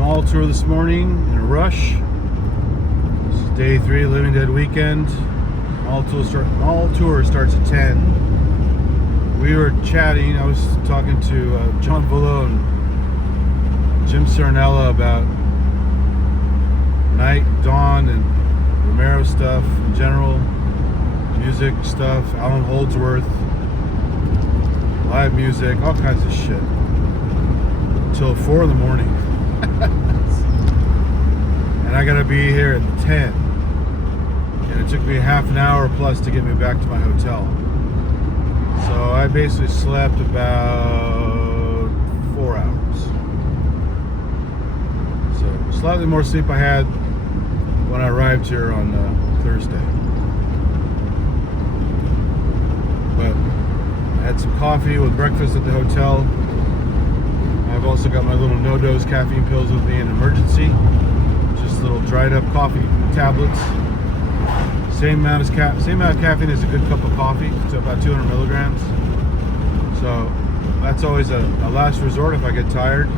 Mall Tour this morning in a rush. This is day 3, Living Dead weekend. Mall tour starts at 10. We were chatting. I was talking to John Bullo and Jim Cernella about night, dawn, and Romero stuff in general, music stuff, Alan Holdsworth, live music, all kinds of shit. Until 4 in the morning. And I gotta be here at 10. And it took me half an hour plus to get me back to my hotel. So I basically slept about 4 hours. So slightly more sleep I had when I arrived here on Thursday. But I had some coffee with breakfast at the hotel. I've also got my little no-dose caffeine pills with me in emergency. Just little dried up coffee tablets. Same amount of caffeine as a good cup of coffee. It's about 200 milligrams. So that's always a last resort if I get tired.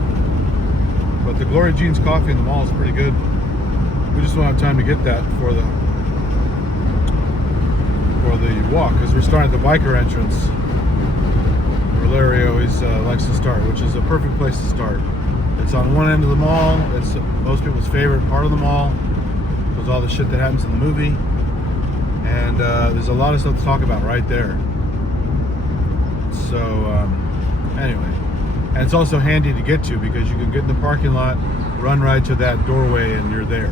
But the Glory Jeans coffee in the mall is pretty good. We just won't have time to get that for the walk, because we're starting at the biker entrance where Larry always likes to start, which is a perfect place to start. It's on one end of the mall. It's most people's favorite part of the mall because all the shit that happens in the movie, and there's a lot of stuff to talk about right there. So anyway, and it's also handy to get to because you can get in the parking lot, run right to that doorway, and you're there.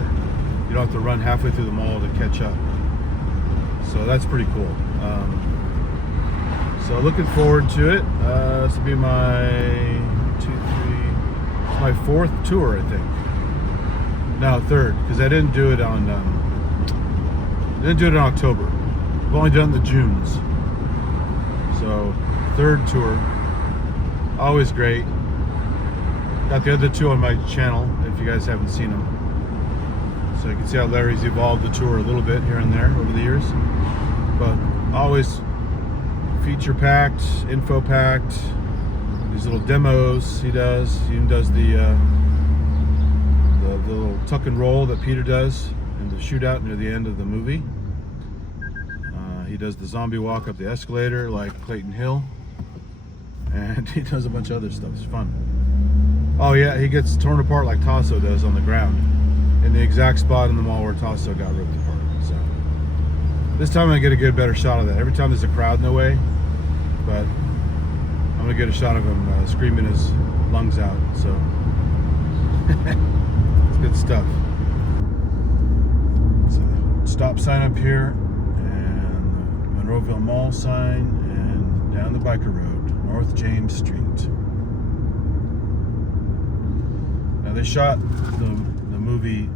You don't have to run halfway through the mall to catch up. So that's pretty cool. So looking forward to it. This will be my it's my 4th tour, I think. No, 3rd, because I didn't do it on October. I've only done the Junes. So 3rd tour. Always great. Got the other 2 on my channel if you guys haven't seen them. So you can see how Larry's evolved the tour a little bit here and there over the years. But always feature packed, info packed. These little demos he does. He even does the little tuck and roll that Peter does in the shootout near the end of the movie. He does the zombie walk up the escalator like Clayton Hill. And he does a bunch of other stuff. It's fun. Oh yeah, he gets torn apart like Tasso does on the ground, in the exact spot in the mall where Tasso got ripped apart. So this time I get a better shot of that. Every time there's a crowd in the way, but I'm gonna get a shot of him screaming his lungs out. So it's good stuff. So stop sign up here, and the Monroeville Mall sign, and down the biker road, North James Street. Now they shot the movie.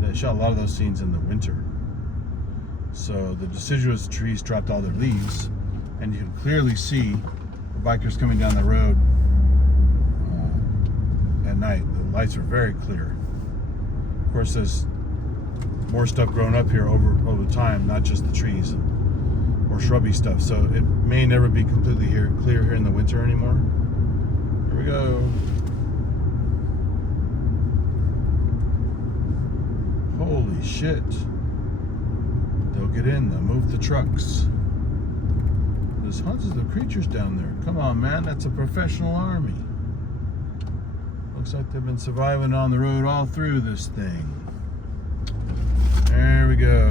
They shot a lot of those scenes in the winter, so the deciduous trees dropped all their leaves, and you can clearly see the bikers coming down the road at night. The lights are very clear. Of course, there's more stuff growing up here over time, not just the trees or shrubby stuff, so it may never be completely clear here in the winter anymore. Here we go. Holy shit. They'll get in, they'll move the trucks. There's hundreds of creatures down there. Come on, man, that's a professional army. Looks like they've been surviving on the road all through this thing. There we go.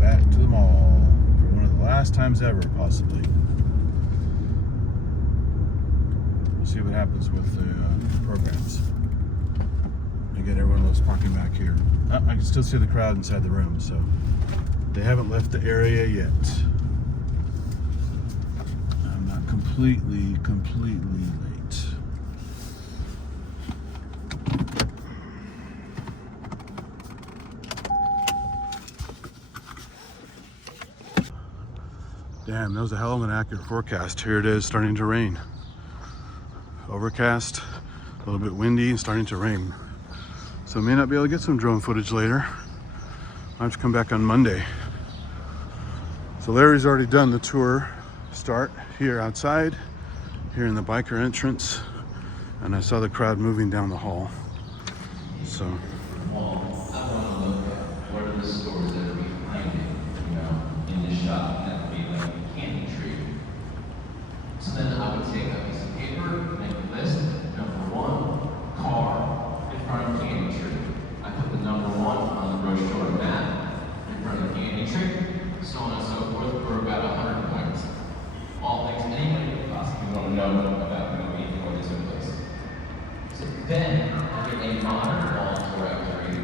Back to the mall for one of the last times ever, possibly. We'll see what happens with the programs. Again, everyone loves parking back here. I can still see the crowd inside the room, so they haven't left the area yet. I'm not completely late. Damn, that was a hell of an accurate forecast. Here it is, starting to rain. Overcast, a little bit windy, and starting to rain. So I may not be able to get some drone footage later. I'll have to come back on Monday. So Larry's already done the tour start here outside, here in the biker entrance, and I saw the crowd moving down the hall. So. Well, I want to look at what are the stores that are behind it, in the shop. That would be like a candy tree. So then I would take a piece of paper, make a list. Number 1, car in front of candy tree. I put the number 1 on the brochure map in front of the candy tree, so on and so forth, for about 100 points. All things anybody could possibly want to know about the movie before they took place. So then I get a modern mall directory,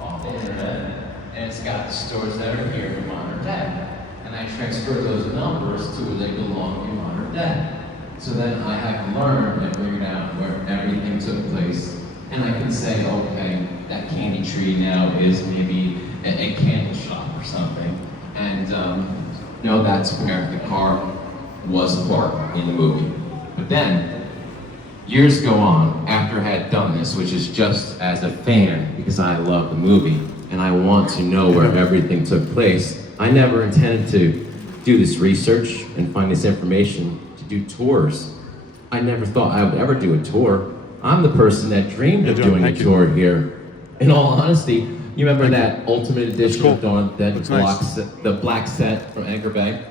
off the internet, and it's got the stores that are here in modern day. And I transfer those numbers to where they belong in modern day. So then I have learned and figured out where everything took place. And I can say, okay, that candy tree now is maybe a candle shop or something. And that's where the car was parked in the movie. But then, years go on after I had done this, which is just as a fan, because I love the movie and I want to know where everything took place. I never intended to do this research and find this information to do tours. I never thought I would ever do a tour. I'm the person that dreamed of doing a tour here. In all honesty, you remember that Ultimate Edition of Dawn, the black set from Anchor Bay?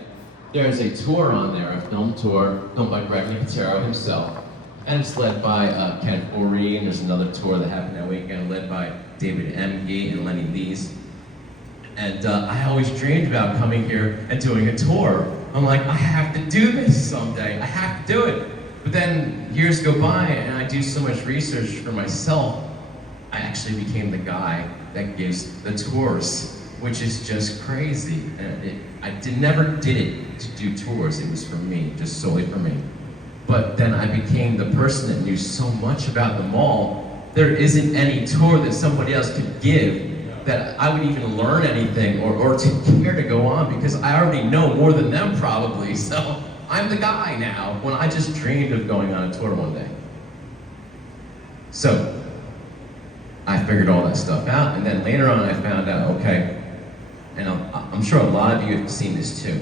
There's a tour on there, a film tour, filmed by Greg Nicotero himself. And it's led by Ken Foree, and there's another tour that happened that weekend led by David Emge and Lenny Lees. And I always dreamed about coming here and doing a tour. I'm like, I have to do this someday. I have to do it. But then years go by and I do so much research for myself, I actually became the guy that gives the tours, which is just crazy. And I never did it to do tours. It was for me, just solely for me. But then I became the person that knew so much about the mall, there isn't any tour that somebody else could give that I would even learn anything or to care to go on, because I already know more than them probably. So I'm the guy now, when I just dreamed of going on a tour one day. So I figured all that stuff out, and then later on I found out, okay, and I'm sure a lot of you have seen this too.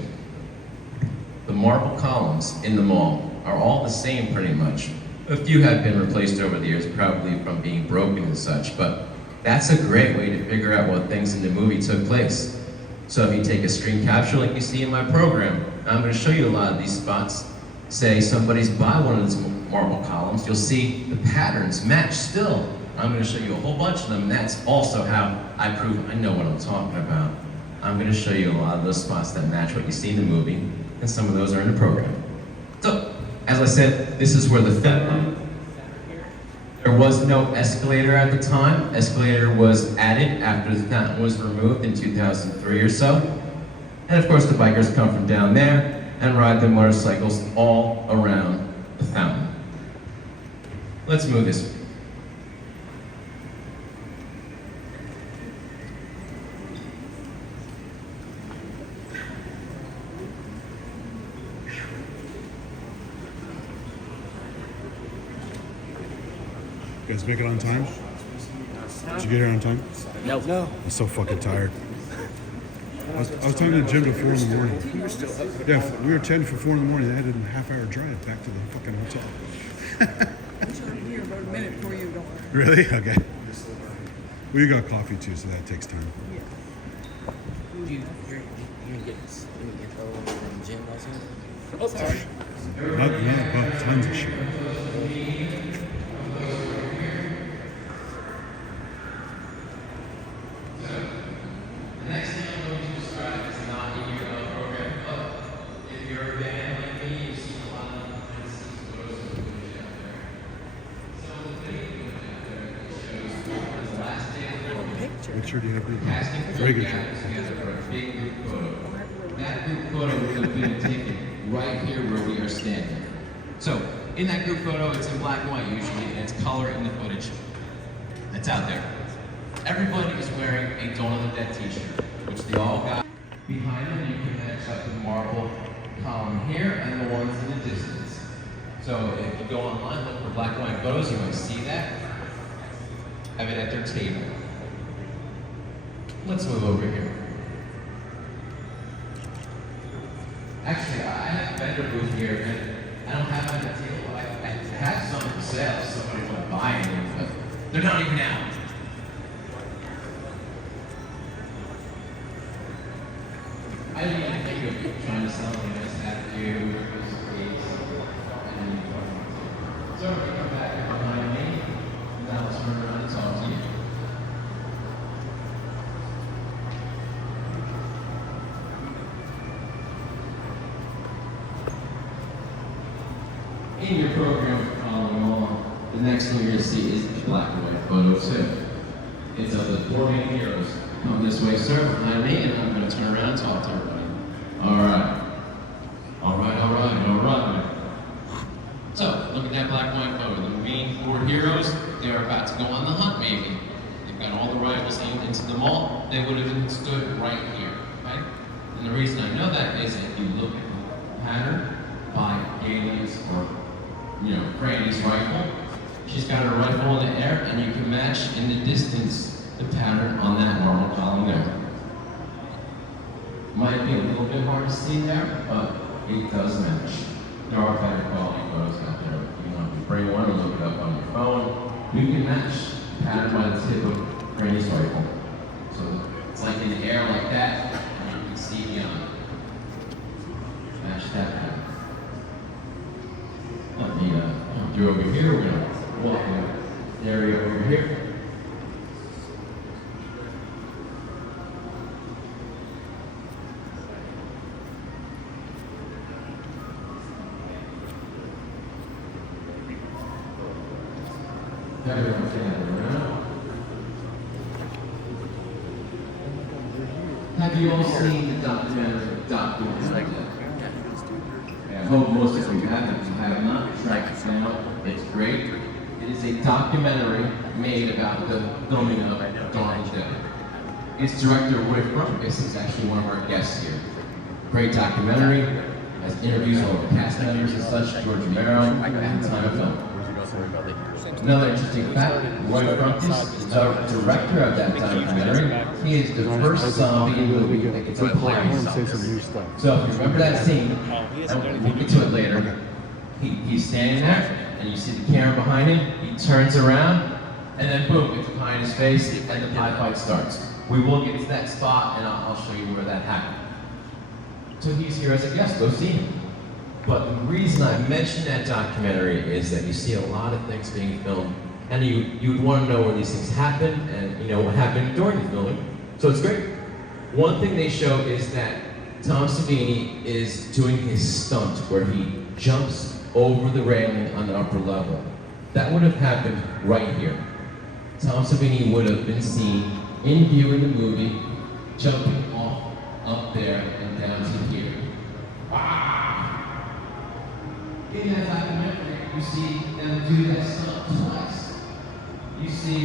The marble columns in the mall are all the same pretty much. A few have been replaced over the years, probably from being broken and such, but that's a great way to figure out what things in the movie took place. So if you take a screen capture like you see in my program, I'm going to show you a lot of these spots. Say somebody's by one of these marble columns, you'll see the patterns match still. I'm going to show you a whole bunch of them, and that's also how I prove I know what I'm talking about. I'm going to show you a lot of those spots that match what you see in the movie, and some of those are in the program. So, as I said, this is where the there was no escalator at the time. Escalator was added after the fountain was removed in 2003 or so. And of course the bikers come from down there and ride their motorcycles all around the fountain. Let's move this way. You guys make it on time? Did you get here on time? No. I'm so fucking tired. I was talking to Jim till 4 in the morning. You were still up there. Yeah, we were 10 for 4 in the morning. They had a half-hour drive back to the fucking hotel. I'm trying to hear about a minute before you, don't worry. Really? Okay. We got coffee too, so that takes time. Yeah. You gonna get the one from Jim also? Oh, sorry. Not about tons of shit. What shirt do you have? Very good shirt. That group photo would have been taken right here where we are standing. So, in that group photo, it's in black and white usually, and it's color in the footage that's out there. Everybody is wearing a Dawn of the Dead t-shirt, which they all got. Behind them, you can match up the marble column here and the ones in the distance. So if you go online, look for black and white photos, you might see that. Have it at their table. Let's move over here. Actually, I have a vendor booth here, and I don't have it at the table. I have some for sale if somebody want to buy any, but They're not even out. I didn't even think of trying to sell me this tattoo, this piece, and so we come back here behind me, and I'll turn around and talk to you. In your program for following along, the next one you're going to see is a black and white photo too. It's of the 4 main heroes. Come this way, sir, behind me, and I'm going to turn around and talk to everybody. All right. So, look at that black and white photo. The main 4 heroes, they're about to go on the hunt maybe. They've got all the rifles aimed into the mall. They would have stood right here, okay? And the reason I know that is if you look at the pattern by Galen's or, Franny's rifle, she's got her rifle in the air, and you can match in the distance the pattern on that marble column there. Might be a little bit hard to see there, but it does match. There are better quality photos out there. If you want to bring one and look it up on your phone, you can match the pattern by the tip of Franny's rifle. So it's like in the air like that, and you can see beyond. Match that pattern. Let me come through over here. We're going to walk in the area over here. Everyone gather around. Have you all seen the documentary? I hope most of you have. If you have not, track it down. It's great. It is a documentary made about the filming of Dawn of the Dead. Its director, Roy Frumpus, is actually one of our guests here. Great documentary. Has interviews with all the cast members and such. George Romero at the time of film. Another interesting fact, Roy Frumpus, the director of that documentary, he is the first zombie movie that gets a flying zombie. So if you remember that scene, and we'll get to it later, he's standing there, and you see the camera behind him, he turns around, and then boom, it's behind his face, and the pie fight starts. We will get to that spot, and I'll show you where that happened. So he's here as a guest, go see him. But the reason I mentioned that documentary is that you see a lot of things being filmed, and you would want to know where these things happen, and what happened during the filming. So it's great. One thing they show is that Tom Savini is doing his stunt where he jumps over the railing on the upper level. That would have happened right here. Tom Savini would have been seen in view in the movie, jumping off up there and down to here. In that documentary, you see them do that stunt twice. You see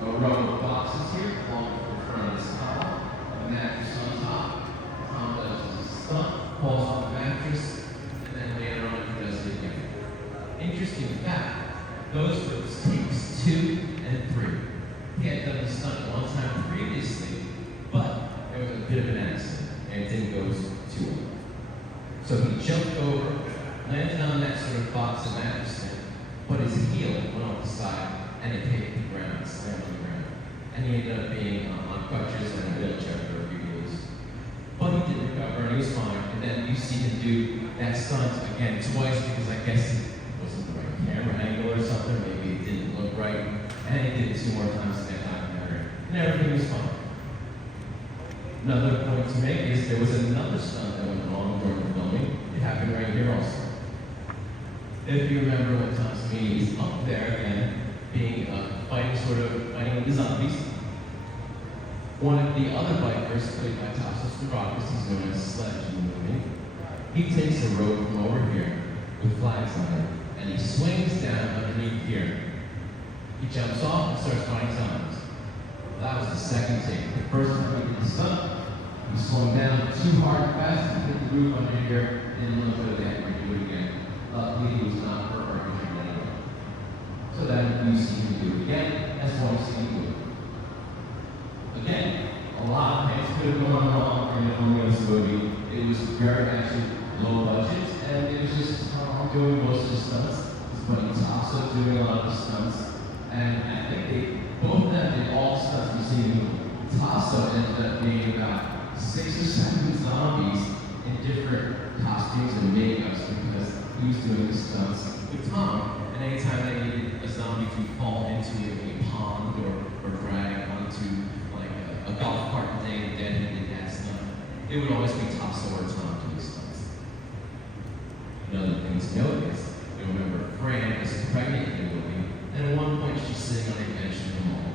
a row of boxes here, along the front of this towel, a mattress on top. Tom does his stunt, pulls off the mattress, and then later on he does it again. Interesting fact, those were takes 2 and 3. He had done the stunt one time previously, but there was a bit of an accident, and it didn't go too well. So he jumped over, landed on that sort of box of mattress thing, but his heel went off the side, and it hit the ground, slammed on the ground. And he ended up being on crutches and a wheelchair for a few days. But he did recover, and he was fine. And then you see him do that stunt again twice, because I guess it wasn't the right camera angle or something, maybe it didn't look right. And he did it 2 more times in that documentary, and everything was fine. Another point to make is there was another stunt that went wrong during the filming. It happened right here also. If you remember when Tom Savini is up there again, being fighting with the zombies, one of the other bikers, played by Tasos Stavrakis, he's known as Sledge in the movie, he takes a rope from over here with flags on it, and he swings down underneath here. He jumps off and starts fighting zombies. That was the second take. The first time he did the stunt, he swung down too hard and fast, and hit the roof under here, and a little bit of that, we do it again. Luckily, he was not hurt or injured anyway. So then you see him do it again, that's why you see him do it. Again, a lot of things could have gone wrong in the filming of this movie. It was very actually low budget, and it was just I'm doing most of the stunts. But he's also doing a lot of stunts. And I think both of them did all stuff you see in the movie. Tasso ended up being about 6 or 7 zombies in different costumes and makeups because he was doing the stunts with Tom. And anytime they needed a zombie to fall into a pond or drag onto like a golf cart and Day of the Dead and did that stunt, it would always be Tasso or Tom doing stunts. Another thing to note is, you'll remember Fran is pregnant in the movie, and at one point she's sitting on a bench in the mall.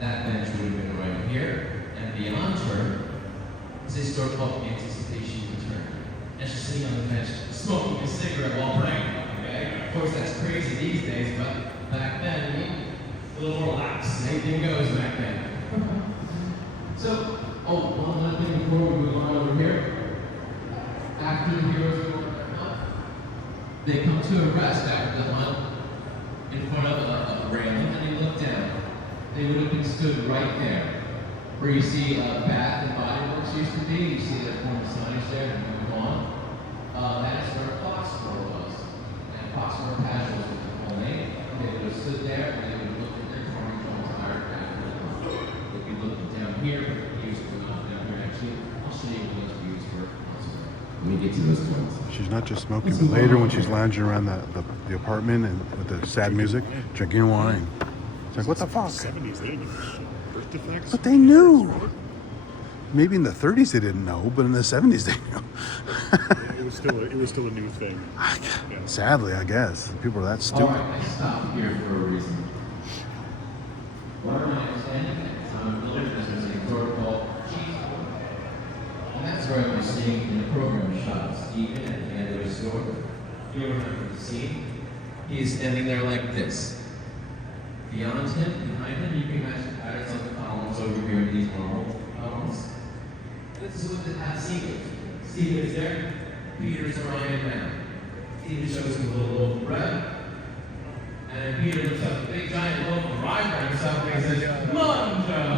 That bench would have been right here, and beyond her is a store called Anticipation Return. And she's sitting on the bench smoking a cigarette while pregnant. Okay? Of course, that's crazy these days, but back then, a little more lax. Anything goes back then. So, one other thing before we move on over here. After the heroes go on their hunt, they come to a rest after the hunt in front of a railing, and they look down. They would have been stood right there, where you see Bath and Body Works used to be. You see that former signage there and move on. That is where Foxborough was. And Foxborough Casual was the whole name. They would have stood there and they would have looked at their touring drum tire after the hunt. They'd be looking down here, but the views were not down here actually. I'll show you what those views were. Let me get to those points. She's not just smoking, but later when she's lounging around the apartment and with the sad music, drinking wine. It's like, what the fuck? 70s, they didn't give a shit. Birth defects? But they knew. Maybe in the 30s they didn't know, but in the 70s they knew. Yeah, it was still a new thing. Yeah. Sadly, I guess. People are that stupid. Alright, I stopped here for a reason. What am I understanding? I'm a village there's a store called Cheeseboard. And that's where I was seeing in the program shot Stephen at the end of the store. You remember the scene? He is standing there like this. Beyond him, behind him, you can imagine patterns of the columns over here in these marble columns. This is what that scene is. Stephen is there, Peter's Orion down. Stephen shows him a little loaf of bread. And then Peter looks up a big giant loaf of rye bread himself and he says, "Come on, Joe."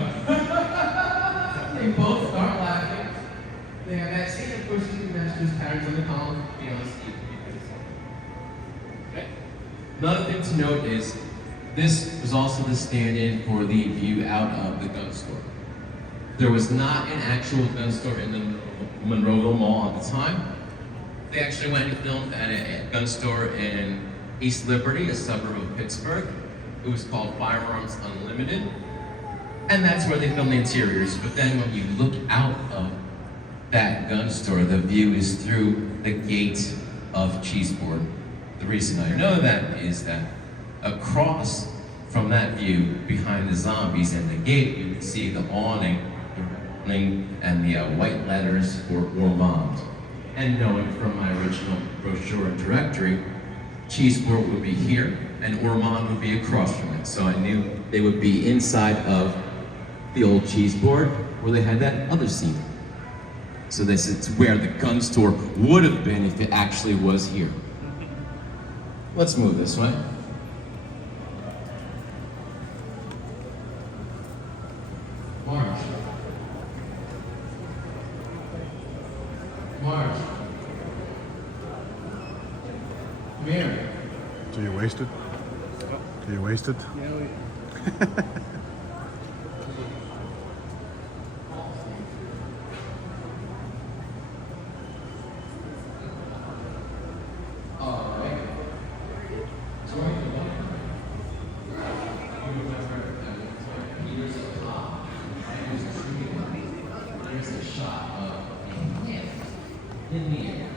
They both start laughing. They have that scene, of course, you can imagine those patterns on the column beyond Stephen. Okay? Another thing to note is, this was also the stand-in for the view out of the gun store. There was not an actual gun store in the Monroeville Mall at the time. They actually went and filmed at a gun store in East Liberty, a suburb of Pittsburgh. It was called Firearms Unlimited. And that's where they filmed the interiors. But then when you look out of that gun store, the view is through the gate of Cheeseboard. The reason I know that is that across from that view, behind the zombies and the gate, you can see the awning and the white letters for Ormond. And knowing from my original brochure and directory, Cheeseboard would be here and Ormond would be across from it. So I knew they would be inside of the old Cheeseboard where they had that other scene. So this is where the gun store would have been if it actually was here. Let's move this way. Marge. Marge. Come here. So you wasted? So you wasted? In the air,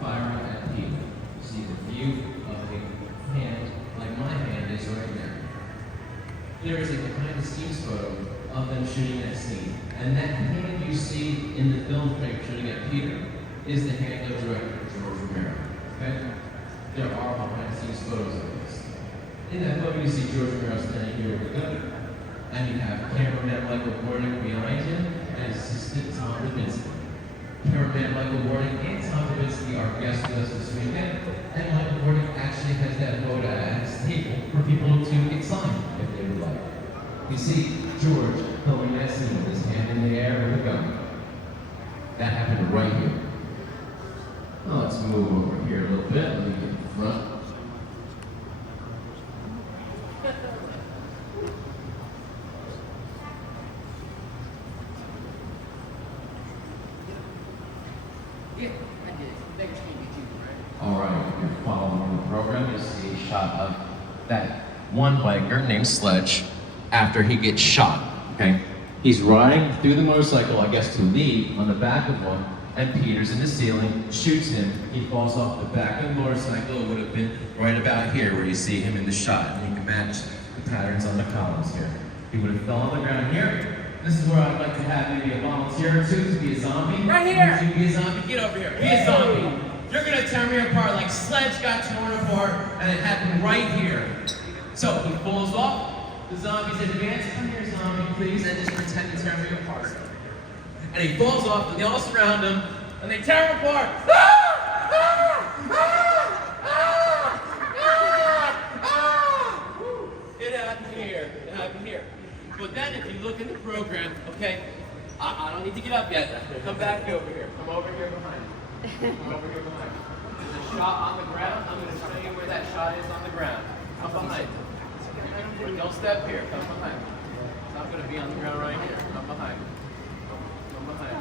firing at people. You see the view of a hand, like my hand is right there. There is a behind-the-scenes photo of them shooting that scene. And that hand you see in the film frame shooting at Peter is the hand of director George Romero. Okay? There are behind-the-scenes photos of this. In that photo, you see George Romero standing here with a gun. And you have cameraman Michael Gordon behind him and assistant Tom Robinson. Cameraman Michael Warding and Tom Babinski are guests with us this weekend, and Michael Warding actually has that photo at his table for people to get signed if they would like. You see George filming that scene with his hand in the air with a gun. That happened right here. Now let's move over here a little bit. Let me get in front. get, I did. Beggars can't be choosers, right? All right, if you're following the program, you'll see a shot of that one biker named Sledge after he gets shot, okay? He's riding through the motorcycle, I guess, to leave on the back of one, and Peter's in the ceiling, shoots him. He falls off the back of the motorcycle. It would have been right about here where you see him in the shot, and you can match the patterns on the columns here. He would have fell on the ground here. This is where I'd like to have maybe a volunteer or two to be a zombie. Right here! You be a zombie? Get over here. Be a zombie. You're gonna tear me apart like Sledge got torn apart, and it happened right here. So he falls off. The zombies advance. Come here, zombie, please, and just pretend to tear me apart. And he falls off, and they all surround him, and they tear him apart. It happened here. It happened here. But then, if you look in the program, okay, I don't need to get up yet. Come back over here. Come over here behind me. Come over here behind me. There's a shot on the ground. I'm going to show you where that shot is on the ground. Come behind me. Don't step here. Come behind me. It's not going to be on the ground right here. Come behind me. Come behind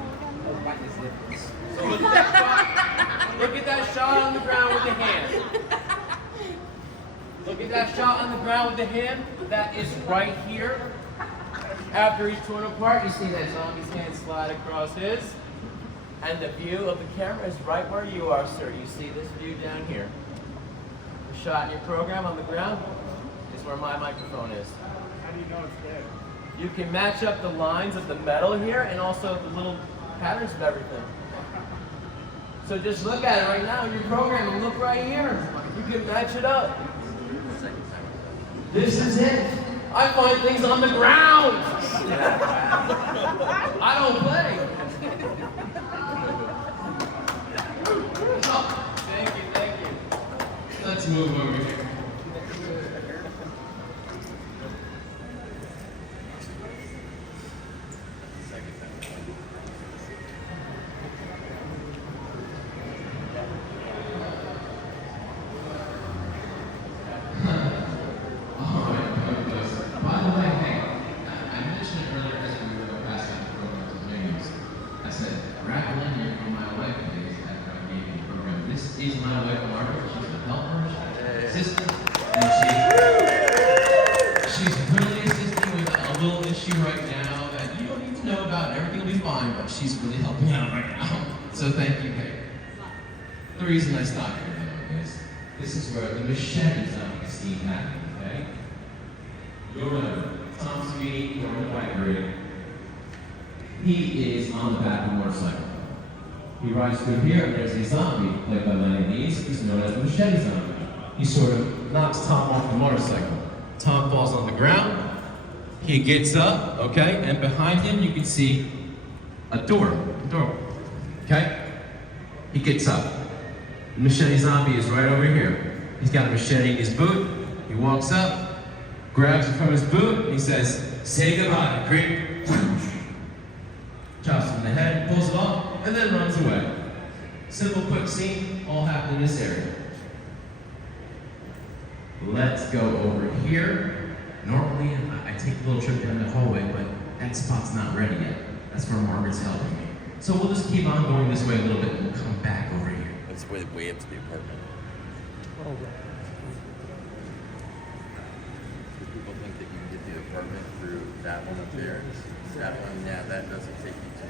me. So look at that shot. Look at that shot on the ground with the hand. Look at that shot on the ground with the hand. That is right here. After he's torn apart, you see that zombie's hand slide across his. And the view of the camera is right where you are, sir. You see this view down here. The shot in your program on the ground is where my microphone is. How do you know it's dead? You can match up the lines of the metal here and also the little patterns of everything. So just look at it right now in your program and look right here. You can match it up. This is it. I find things on the ground. I don't play. Oh, thank you. Let's move over here. She's my wife, Margaret. She's a helper, assistant, and she's really assisting with a little issue right now that you don't need to know about. Everything will be fine, but she's really helping out right now. So thank you, Kate. The reason I stopped here, though, is this is where the machete zombie scene happened, okay? You'll remember, Tom Sweeney, you're in the white rig. He is on the back of a motorcycle. He rides through here, and there's a zombie, played by Lenny Lees, who's known as the machete zombie. He sort of knocks Tom off the motorcycle. Tom falls on the ground. He gets up, okay, and behind him you can see a door, okay? He gets up. The machete zombie is right over here. He's got a machete in his boot. He walks up, grabs it from his boot, and he says, "Say goodbye, creep." Chops him in the head, pulls it off, and then runs away. Simple, quick scene, all happened in this area. Let's go over here. Normally, I take a little trip down the hallway, but that spot's not ready yet. That's where Margaret's helping me. So we'll just keep on going this way a little bit, and we'll come back over here. Let's way into the apartment. People think that you can get to the apartment through that one up there. That one, yeah, that doesn't take you to,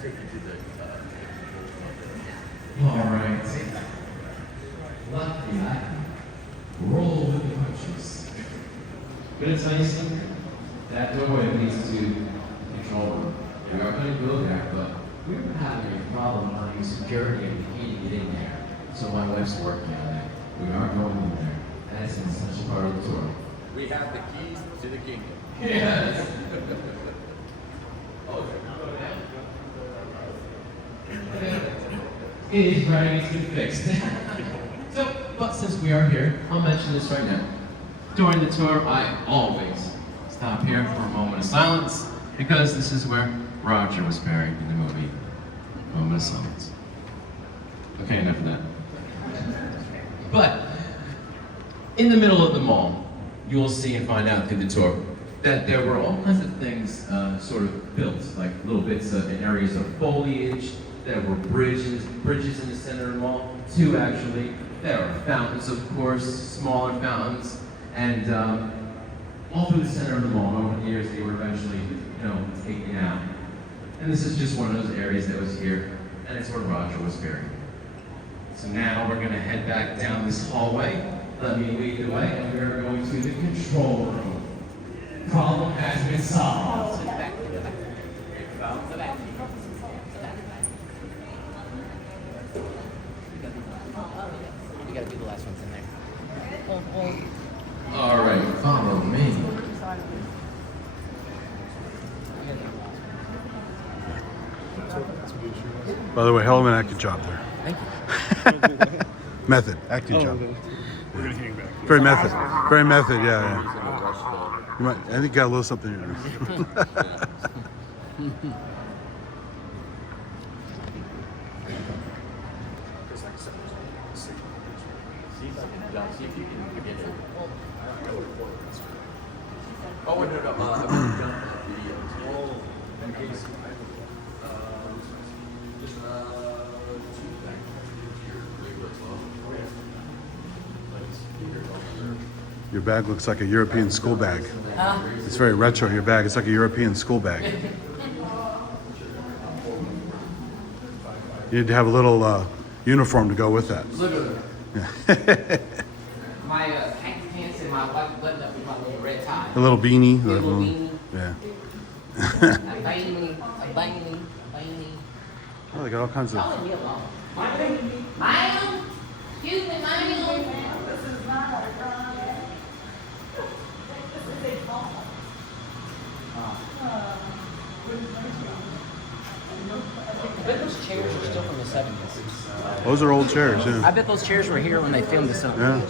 take you to the, All right. Lucky, I roll with the punches. But it's nice. That doorway leads to the control room. We are going to go there, but we were having a problem finding security and we can't get in there. So my wife's working on it. We are going in there. That's an essential part of the tour. we have the keys to the kingdom. Yes. It is ready to be fixed. So, but since we are here, I'll mention this right now. During the tour, I always stop here for a moment of silence because this is where Roger was buried in the movie. Moment of silence. Okay, enough of that. But in the middle of the mall, you will see and find out through the tour, that there were all kinds of things sort of built, like little bits in areas of foliage. There were bridges in the center of the mall, 2 actually. There are fountains, of course, smaller fountains, and all through the center of the mall. Over the years, they were eventually, taken out. And this is just one of those areas that was here, and it's where Roger was buried. So now we're gonna head back down this hallway. Let me lead the way, and we're going to the control room. Problem has been solved. You gotta be the last ones in there. All right, follow me. By the way, hell of an acting job there. Thank you. Method, acting job. We're gonna hang back. Very method. Very method, yeah. You might, I think you got a little something in there. John, see if you can get it. Oh, no, I mean, John, that video. In case, just, two back here, Your bag looks like a European school bag. It's very retro, your bag. It's like a European school bag. You need to have a little uniform to go with that. Literally. My khaki pants and my white button up with my little red tie. A little beanie. A little beanie. Yeah. A beanie. Oh, they got all kinds of. Oh, leave me alone. Mine? Excuse me, mine? I bet those chairs are still from the 70s. Those are old chairs, I yeah. bet those chairs were here when they filmed this film. Yeah.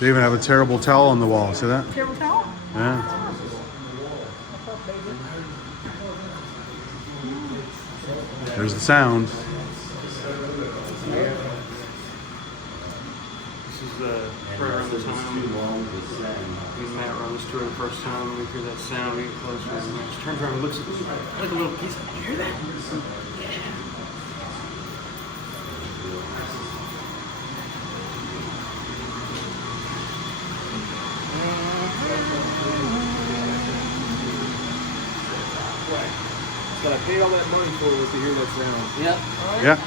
They even have a terrible towel on the wall. See that? Terrible towel? Yeah. There's the sound. This is right around the time we met around this tour the first time. We hear that sound, we get closer, and he just turns around and looks at me like a little piece. You hear that? What I paid all that money for was to hear that sound. Yep. Yeah.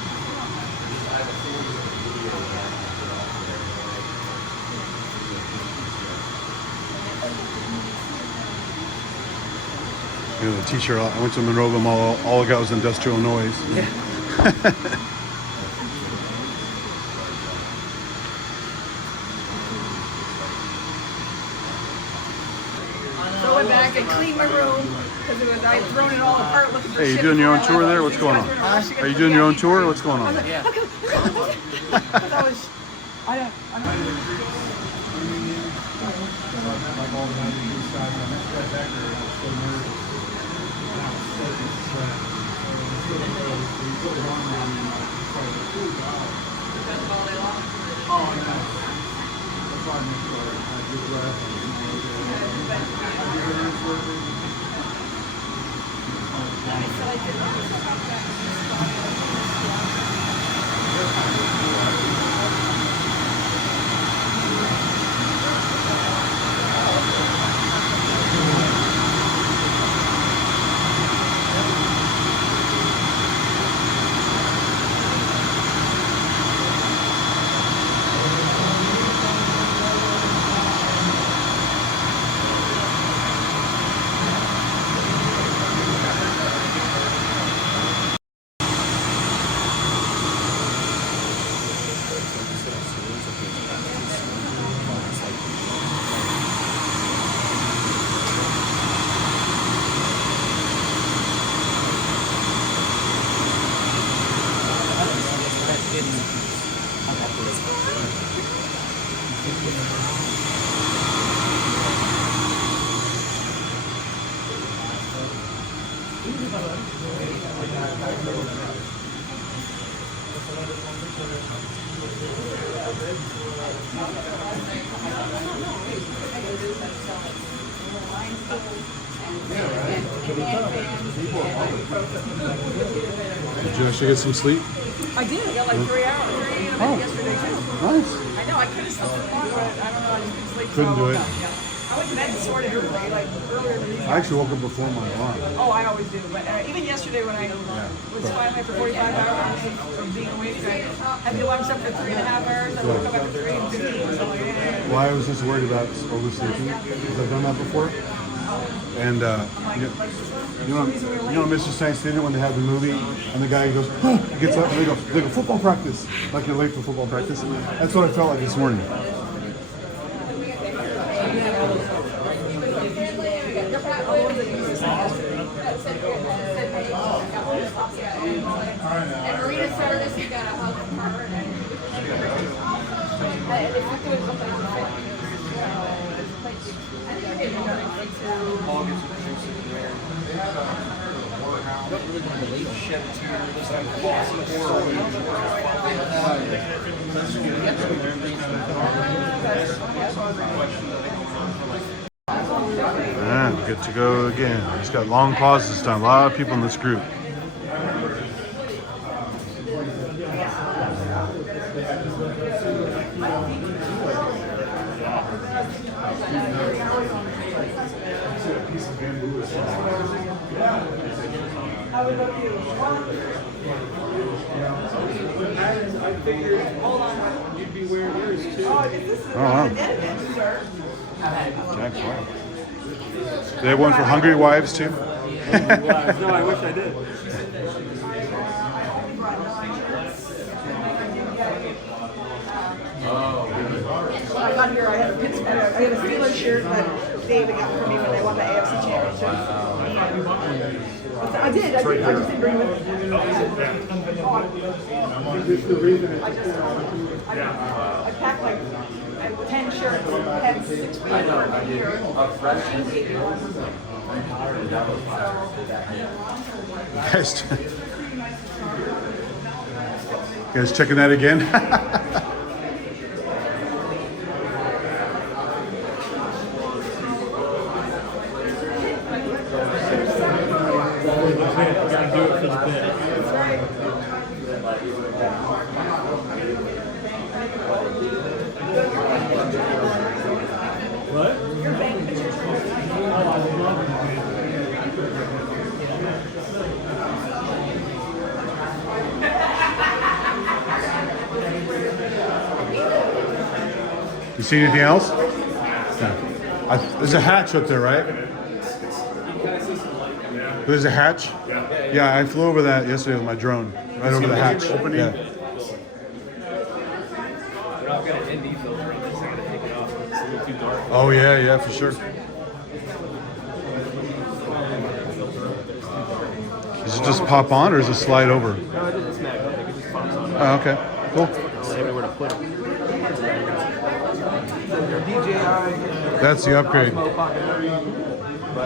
You know, the t-shirt, I went to Monroeville Mall, all I got was industrial noise. So I went back and cleaned my room because I'd thrown it all apart looking for Hey, you shit doing your own before I tour left. there? What's going on? These guys Are you doing your own tour? What's going on? Yeah. Did you actually get some sleep? I did. I got like 3 hours. 3 and a bit yesterday too. Nice. I know. I could have slept for fun, but I don't know. I just couldn't sleep. Couldn't do it. Yeah. I went to bed sort of early, like earlier than these. I actually woke up before my alarm. Oh, I always do. But even yesterday when I was finally for 45 hours of being awake, I had the alarm set for 3.5 hours. I woke up after 3 and 15. So yeah. Well, I was just worried about oversleeping because I've done that before. And you know, Mr. Saints did it when they had the movie, and the guy goes, huh, gets up, and they go football practice, like you're late for football practice. That's what I felt like this morning. And Marina service, you got a hug from her. And if you're doing something Paul gets some juice in there. What really going to lead shit to this like And good to go again. Just got long pauses this time. A lot of people in this group. I figured you'd be wearing yours too. Oh, wow. Jack's wife. They have one for hungry wives too? No, I wish I did. When I got here, I had a Steelers shirt that David got for me when they won the AFC Championship. I did. I just didn't bring it with me. I packed like 10 shirts and had 6 people here. You guys checking that again? You see anything else? No. There's a hatch up there, right? There's a hatch? Yeah, I flew over that yesterday with my drone. Right over the hatch. Yeah. Oh yeah, for sure. Does it just pop on or does it slide over? No, it is magnetic. It just pops on. Oh, okay. Cool. It's everywhere to put it. DJI. That's the upgrade. But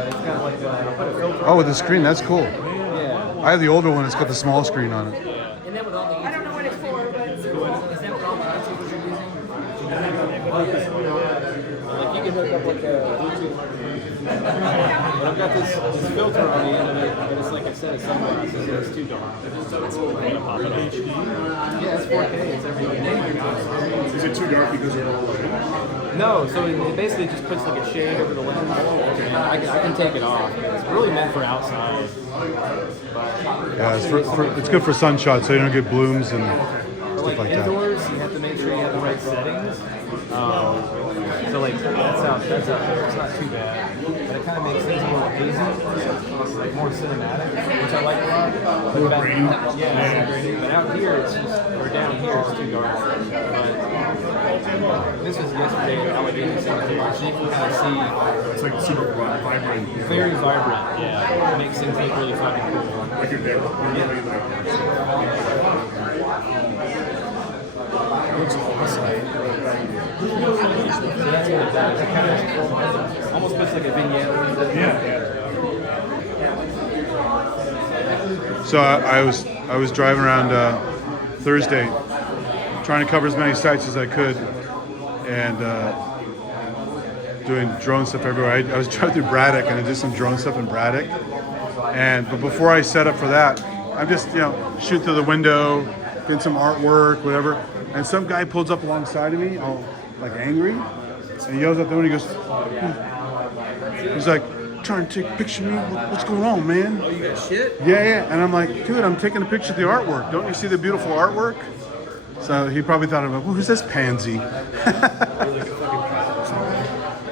it's got like a filter. Oh, with the screen, that's cool. Yeah. I have the older one, it's got the small screen on it. I don't know what it's for, but it's cool. Like you can hook up like a Bluetooth. But I've got this filter on the end of it, but it's like a set of sunglasses, and it's too dark. So it's going to pop it up. Yeah, it's 4K. It's everything. Is it too dark because you're all No, so it basically just puts like a shade over the lens. And I can take it off. It's really meant for outside. Yeah, it's good for sun shots so you don't get blooms and Or stuff like like that. indoors, you have to make sure you have the right settings. So like that's out there. It's not too bad, but it kind of makes things a little hazy, like more cinematic, which I like a lot. More green. Yeah, but out here it's just, or down here it's too dark. But this was yesterday. I would do the same thing. So you can kind of see. It's like super vibrant. Very vibrant. Yeah, it makes things look really fucking cool. Like your deck. Looks awesome. Almost puts like a vignette. Yeah. So I was driving around Thursday, trying to cover as many sites as I could, and doing drone stuff everywhere. I was driving through Braddock, and I did some drone stuff in Braddock. But before I set up for that, I'm just shooting through the window, getting some artwork, whatever. And some guy pulls up alongside of me, all like angry, and he yells out the window. He goes, he's like, trying to take a picture of me. What's going on, man? Oh, you got shit? Yeah. And I'm like, dude, I'm taking a picture of the artwork. Don't you see the beautiful artwork? So he probably thought, well, who's this pansy?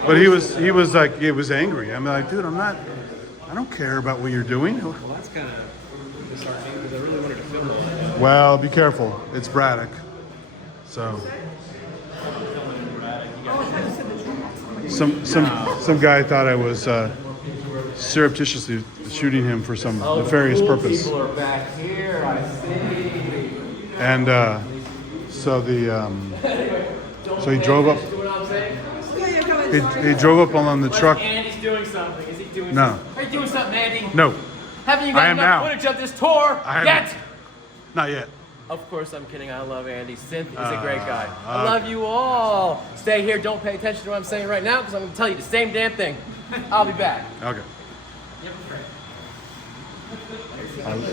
But he was like, he was angry. I'm like, dude, I don't care about what you're doing. Well, that's kind of disheartening because I really wanted to film it. Well, be careful. It's Braddock. So some guy thought I was surreptitiously shooting him for some nefarious purpose. People are back here, I see. And so he drove up. He drove up on the truck. Andy's doing something. Is he doing No. something? Are you doing something, Andy? No, Haven't you I got am enough now. footage of this tour I yet? haven't. Not yet. Of course I'm kidding. I love Andy. Synth is a great guy. I okay. love you all. Stay here. Don't pay attention to what I'm saying right now because I'm going to tell you the same damn thing. I'll be back. Okay.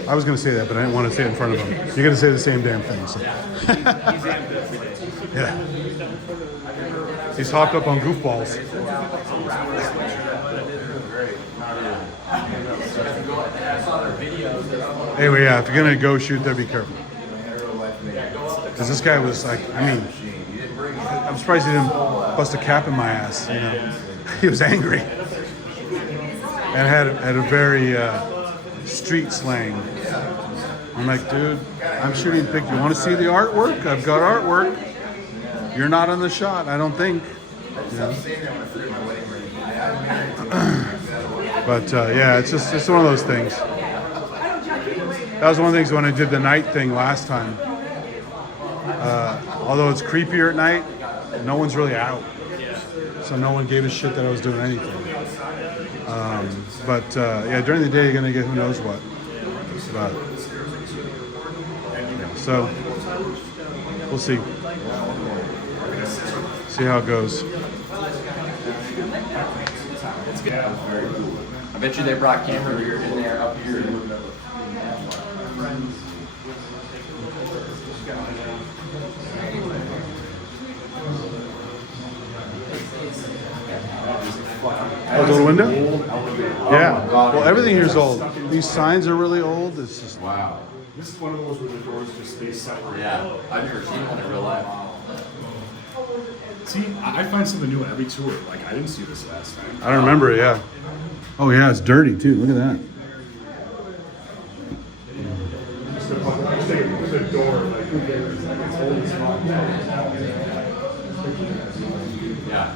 I was going to say that, but I didn't want to say it in front of him. You're going to say the same damn thing. So. Yeah. He's hopped up on goofballs. Anyway, yeah, if you're going to go shoot there, be careful. Because this guy was like, I'm surprised he didn't bust a cap in my ass. He was angry. And had a very street slang. I'm like, dude, I'm shooting a picture. You want to see the artwork? I've got artwork. You're not on the shot, I don't think. But yeah, it's one of those things. That was one of the things when I did the night thing last time. Although it's creepier at night, no one's really out. So no one gave a shit that I was doing anything. But yeah, during the day you're gonna get who knows what. But, so we'll see. See how it goes. I bet you they brought camera gear in there up here. Oh, the little window? Yeah. Well, everything here's old. These signs are really old. It's just Wow. This is one of those where the doors just stay separate. Yeah, I've never seen one in real life. See, I find something new on every tour. Like, I didn't see this last time. I don't remember it. Yeah. Oh yeah, it's dirty too. Look at that. Just a door, like, it's old as fuck. Yeah.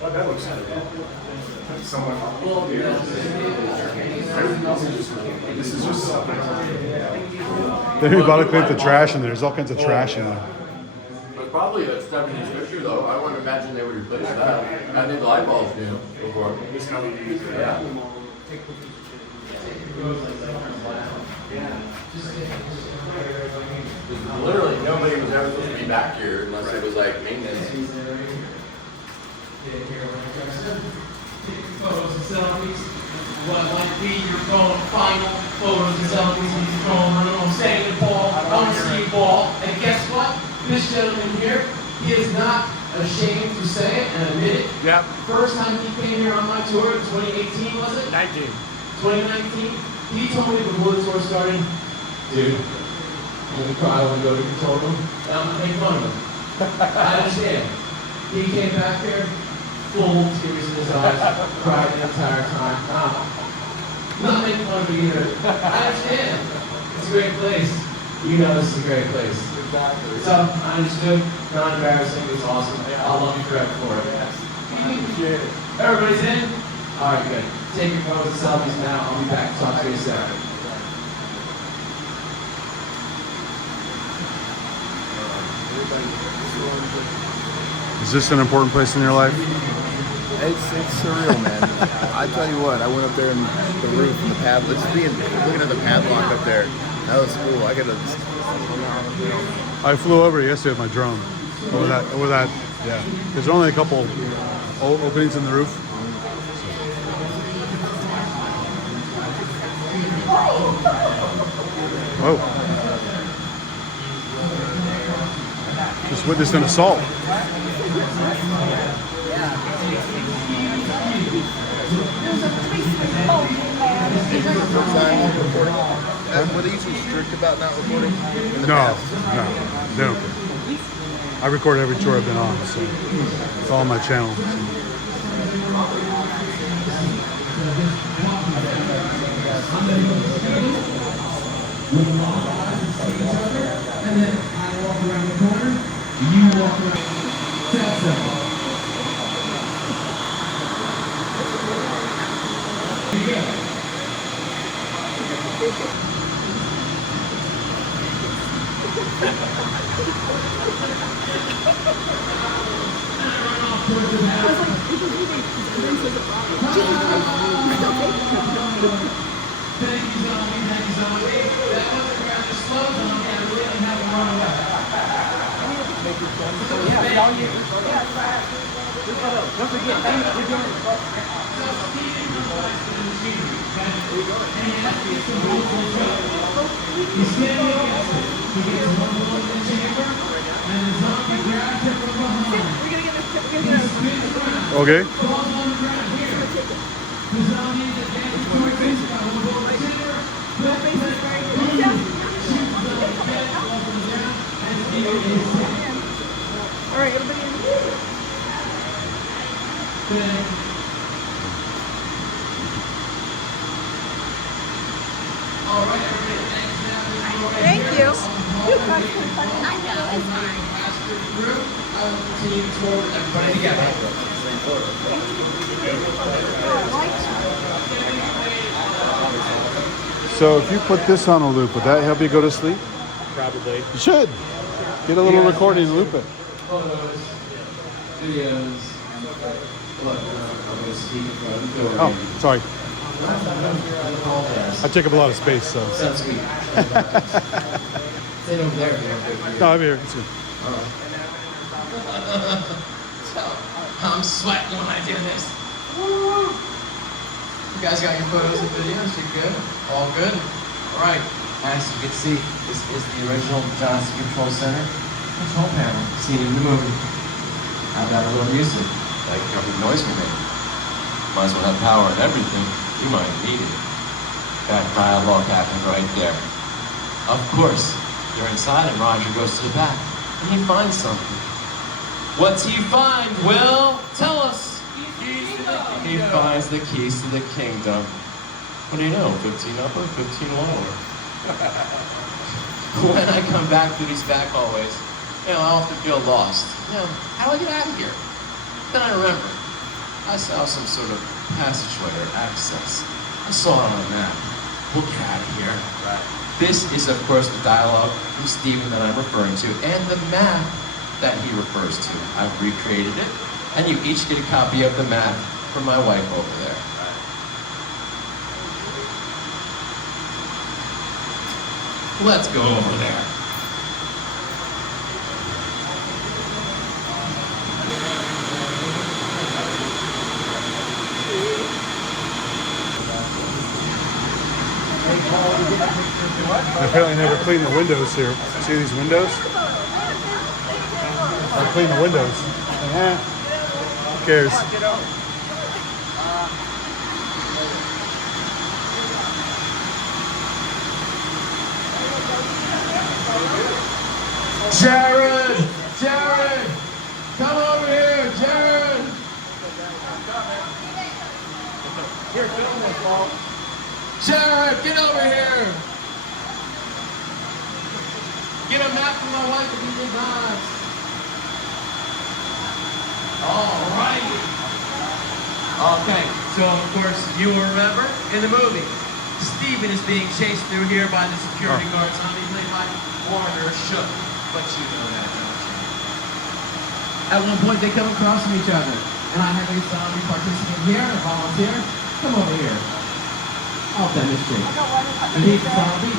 Oh, that looks somewhat. This is just something. They about to clean up the trash in there. There's all kinds of trash in there. But probably a 70s picture though. I wouldn't imagine they would replace that. I think the light bulbs do before. This LED. Yeah. Literally nobody was ever supposed to be back here unless it was like maintenance. Photos and selfies. What I want to be your phone final photos and selfies with your phone. I'm saying the ball. I want to see you ball. And guess what? This gentleman here, he is not ashamed to say it and admit it. Yep. First time he came here on my tour, 2018 was it? 19. 2019. He told me before the tour started, dude, I'm gonna cry when we go to the control room. And I'm gonna make fun of him. I understand. He came back there, full tears in his eyes, cried the entire time. Not making fun of me either. I understand. It's a great place. You know this is a great place. Exactly. So I understood. Not embarrassing. It's awesome. I'll love you forever for it. Yes. Everybody's in? Alright, good. Take your photos and selfies now. I'll be back. Talk to you in a second. Is this an important place in your life? It's surreal, man. I tell you what, I went up there and the roof and the padlock. Looking at the padlock up there, that was cool. I got a I flew over it yesterday with my drone. Over that, yeah. There's only a couple openings in the roof. Whoa. Just witnessed an assault. Were these strict about not recording? No, they don't care. I record every tour I've been on, so it's all on my channel. And then I walk around the corner, you walk around. That's simple. Here you go. Thank you, zombie. That wasn't rather slow, zombie. I really have him run away. Don't forget, you're doing So Steven comes back to the machinery, okay? And he has to get some rules on the road. He's standing against it. He gets one blow in the chamber, and the zombie grabs it from behind. He spins around. Okay. Falls on the ground here. The zombie advances towards him. Got one blow in the chamber. Quick, boom. Shoots the zombie dead, falls on the ground, and Steven is dead. All right, everybody in. All right, everybody. Thanks for having us over right Thank here. you. I know, it's fine. I will continue to tour with everybody together. So if you put this on a loop, would that help you go to sleep? probably. You should. Get a little recording and loop it. Photos, videos, look, I'm going to speak in front of the door. Oh, sorry. I take up a lot of space, so. Sounds sweet. Sit over there. No, I'm here. It's good. I'm sweating when I do this. Woo! You guys got your photos and videos? You good? All good? All right. As you can see, this is the original Johnson Control Center control panel seen in the movie. I've got a little music, like every noise we make. Might as well have power and everything. You might need it. That dialogue happened right there. Of course, you're inside and Roger goes to the back and he finds something. What's he find, Will? Tell us. He finds the keys to the kingdom. What do you know, 15 upper, 15 lower? When I come back through these back hallways, I often feel lost. How do I get out of here? Then I remember, I saw some sort of passageway or access. I saw it on a map. We'll get out of here. This is, of course, the dialogue from Steven that I'm referring to, and the map that he refers to. I've recreated it, and you each get a copy of the map from my wife over there. Let's go over there. I apparently never cleaned the windows here. See these windows? I clean the windows. Who cares? Jared! Jared! Come over here, Jared! Here, film this, Paul. Jared, get over here! Get a map from my wife if you did not. All right. Okay, so of course you will remember in the movie, Steven is being chased through here by the security guards. Zombie played by Warner Shook, but you know that, don't you? At one point they come across from each other, and I have a zombie participant here, a volunteer. Come over here. I'll demonstrate. And he's a zombie.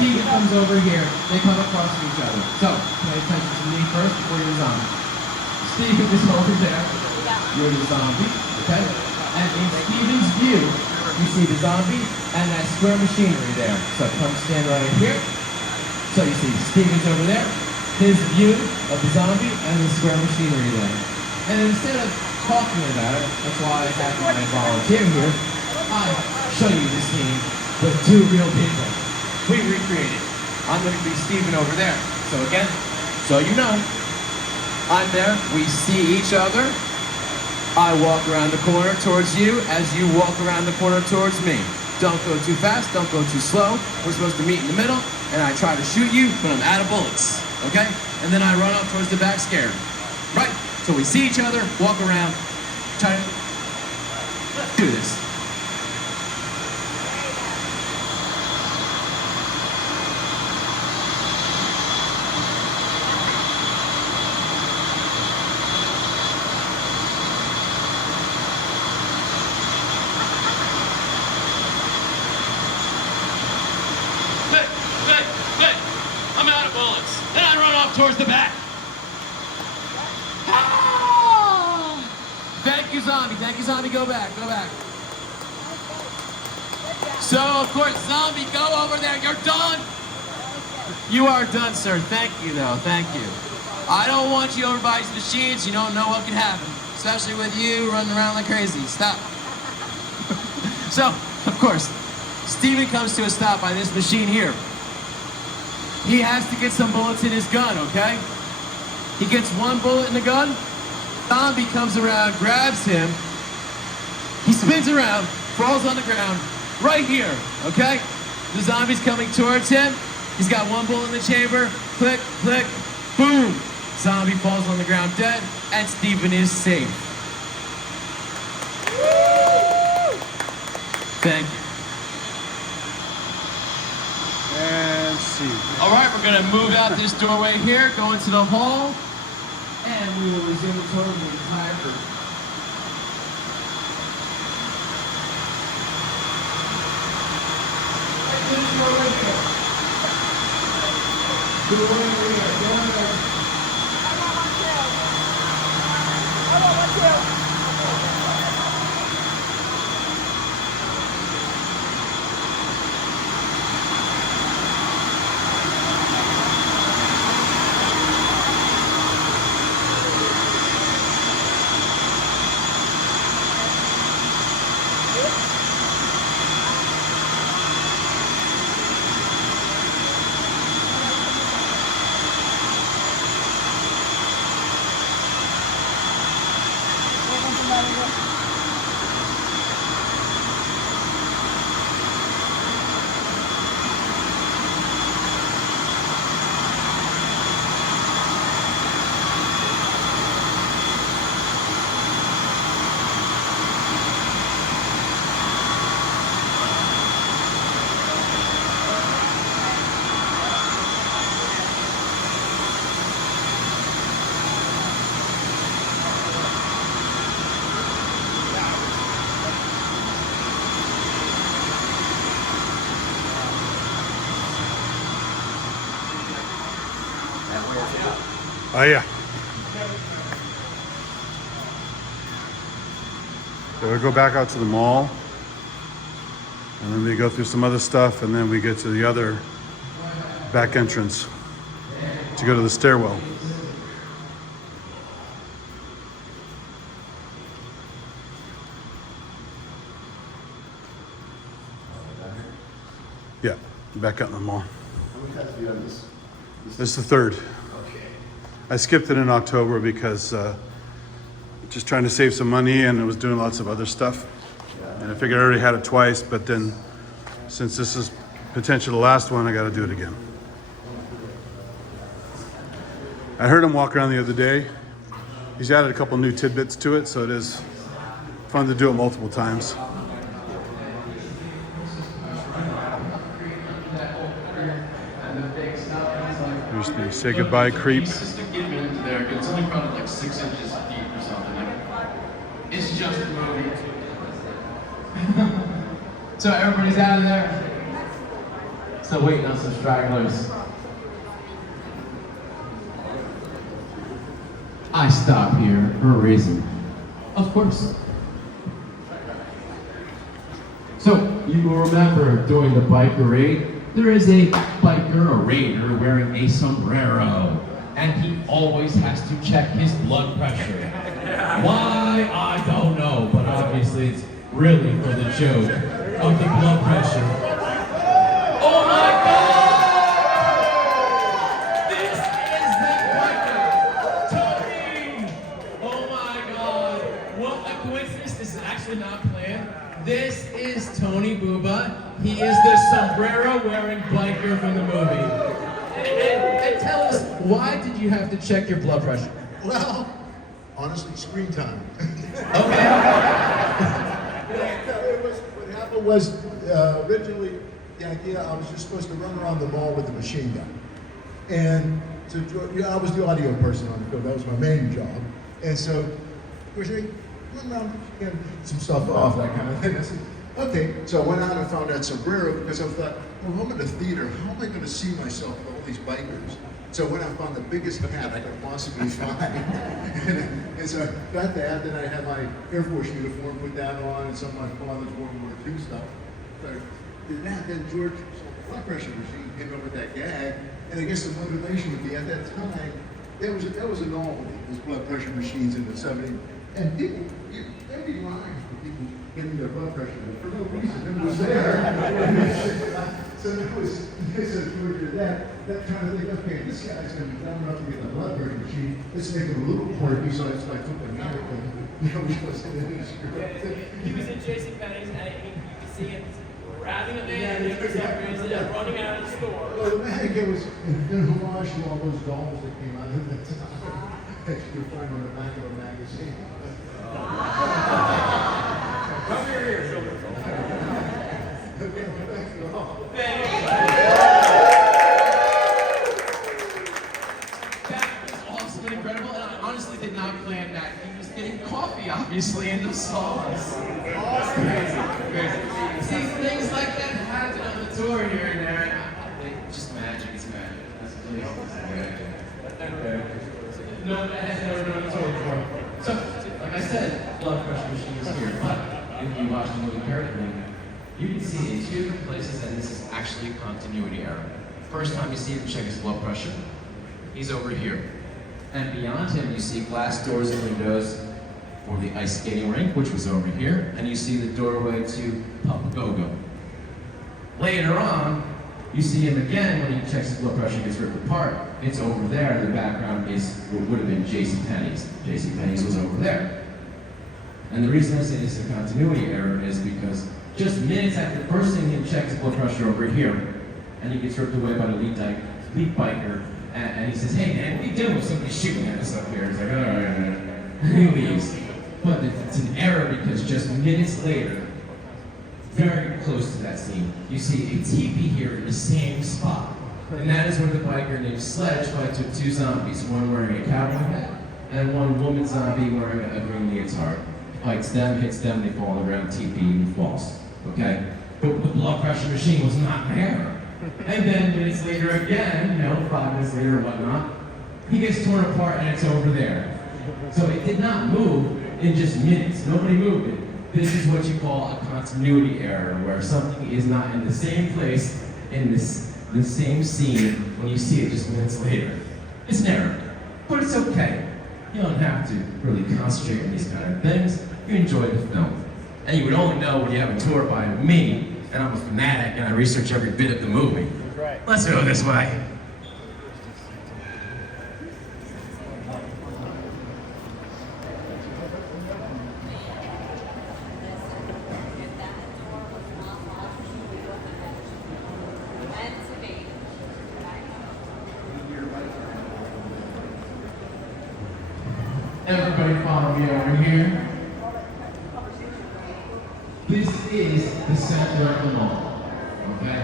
Steven comes over here. They come across from each other. So, pay attention to me first before you're the zombie. Steven is over there. You're the zombie, okay? And in Steven's view, you see the zombie and that square machinery there. So come stand right here. So you see Steven's over there, his view of the zombie and the square machinery there. And instead of talking about it, that's why I have my volunteer here, I show you the scene with two real people. We recreated. I'm going to be Steven over there. So again, so you know, I'm there, we see each other. I walk around the corner towards you as you walk around the corner towards me. Don't go too fast, don't go too slow. We're supposed to meet in the middle, and I try to shoot you, but I'm out of bullets, okay? And then I run up towards the back scared, right? So we see each other, walk around, try to do this. Good. I'm out of bullets. Then I run off towards the back. Ah! Thank you, zombie. Go back. So, of course, zombie, go over there. You're done. You are done, sir. Thank you, though. Thank you. I don't want you over by these machines. You don't know what can happen, especially with you running around like crazy. Stop. So, of course, Steven comes to a stop by this machine here. He has to get some bullets in his gun, okay? He gets one bullet in the gun. Zombie comes around, grabs him. He spins around, falls on the ground, right here, okay? The zombie's coming towards him. He's got one bullet in the chamber. Click, click, boom. Zombie falls on the ground dead, and Steven is safe. Thank you. And see. All right, we're gonna move out this doorway here, go into the hall, and we will resume the tour with the entire group. Oh yeah. So we go back out to the mall, and then we go through some other stuff, and then we get to the other back entrance to go to the stairwell. Yeah, back out in the mall. How many times have you done this? This is the third. Okay. I skipped it in October because just trying to save some money, and I was doing lots of other stuff. And I figured I already had it twice, but then since this is potentially the last one, I got to do it again. I heard him walk around the other day. He's added a couple new tidbits to it, so it is fun to do it multiple times. Here's the say goodbye creep. Just to get me into there, it's only probably like 6 inches deep or something. It's just a movie. So everybody's out of there. Still waiting on some stragglers. I stop here for a reason. Of course. So, you will remember during the biker raid, there is a biker, a raider, wearing a sombrero. And he always has to check his blood pressure. Why? I don't know, but obviously it's really for the joke of the blood pressure. Oh my God! This is that biker! Tony! Oh my God! What a coincidence. This is actually not planned. This is Tony Booba. He is the sombrero-wearing biker from the movie. And tell us, why did you have to check your blood pressure? Well, honestly, screen time. Okay. What happened was, originally, the idea, I was just supposed to run around the mall with a machine gun. And so, I was the audio person on the film. That was my main job. And so, we're saying, run around, get some stuff off, that kind of thing. I said, okay. So I went out and found that sombrero because I thought, well, I'm in a theater. How am I going to see myself with all these bikers? So when I found the biggest hat I could possibly find, and so I got that, then I had my Air Force uniform, put that on, and some of my father's World War II stuff. So I did that, then George saw the blood pressure machine, came up with that gag, and I guess the motivation would be, at that time, that was a novelty, those blood pressure machines in the 70s. And people, there'd be lines for people getting their blood pressure, but for no reason, it was there. So it was, so George did that kind of thing. Okay, this guy's going to be dumb enough to get the blood pressure machine. Let's make him a little quirky, so I took the American. You know, he was in JCPenney's and you could see him grabbing a man and for some reason running out of the store. Well, the mannequin was in homage to all those dolls that came out at that time that you could find on the back of a magazine. Come here, children. Okay, well, thank you all. That was awesome and incredible, and I honestly did not plan that. He was getting coffee, obviously, in the sauce. Crazy. See, things like that happen on the tour here and there. It's just magic, it's magic. That's magic. Okay. No, it has never been on the tour before. So, like I said, blood pressure machine is here, but if you watch the movie carefully, you can see in two different places that this is actually a continuity error. First time you see him check his blood pressure, he's over here. And beyond him, you see glass doors and windows for the ice skating rink, which was over here, and you see the doorway to Papa Go-Go. Later on, you see him again when he checks his blood pressure and gets ripped apart. It's over there, in the background is what would have been JCPenney's. JCPenney's was over there. And the reason I say this is a continuity error is because just minutes after the first thing he checks his blood pressure over here, and he gets ripped away by the lead biker, and he says, hey man, what are you doing with somebody shooting at us up here? He's like, all right, and he leaves. But it's an error because just minutes later, very close to that scene, you see a teepee here in the same spot. And that is where the biker named Sledge fights with two zombies, one wearing a cowboy hat, and one woman zombie wearing a green leotard. Fights them, hits them, they fall on the ground, teepee, and falls. Okay? But the blood pressure machine was not there. And then minutes later again, 5 minutes later or whatnot, he gets torn apart and it's over there. So it did not move in just minutes. Nobody moved it. This is what you call a continuity error, where something is not in the same place in the same scene when you see it just minutes later. It's an error, but it's okay. You don't have to really concentrate on these kind of things. You enjoy the film. And you would only know when you have a tour by me, and I'm a fanatic and I research every bit of the movie. Right. Let's go this way. Everybody follow me over here. This is the center of the mall, okay?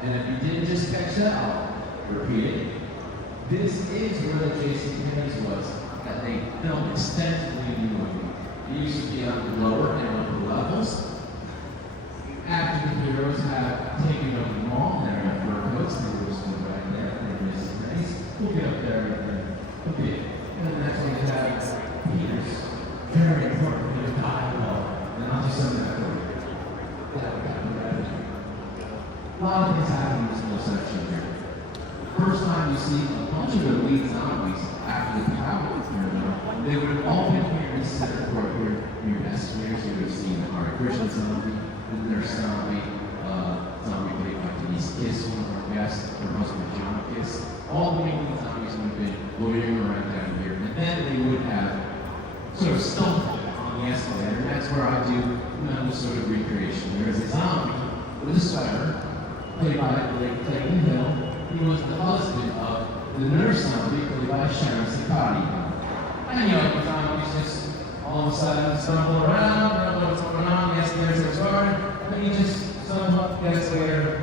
And if you didn't just catch that, I'll repeat it. This is where the JCPenney's was, that they filmed extensively in the movie. It used to be on the lower and upper levels. After the heroes have taken over the mall, they're A lot of things happen in this little section here. First time you see a bunch of elite zombies after the power they would have all been here in the center court here near escalators. You would have seen the Hare Krishna zombie, the nurse zombie, zombie played by Denise Kiss, one of our guests, her husband John Kiss. All the main zombies would have been loitering around down here. And then they would have sort of stumbled on the escalator, and that's where I do another sort of recreation. There is a zombie with a sweater, played by Clayton Hill. He was the husband of the nurse zombie, played by Sharon Sakati. And you know, the zombies just all of a sudden stumble around, don't know what's going on, the escalators are started, and then you just stumble up the escalator.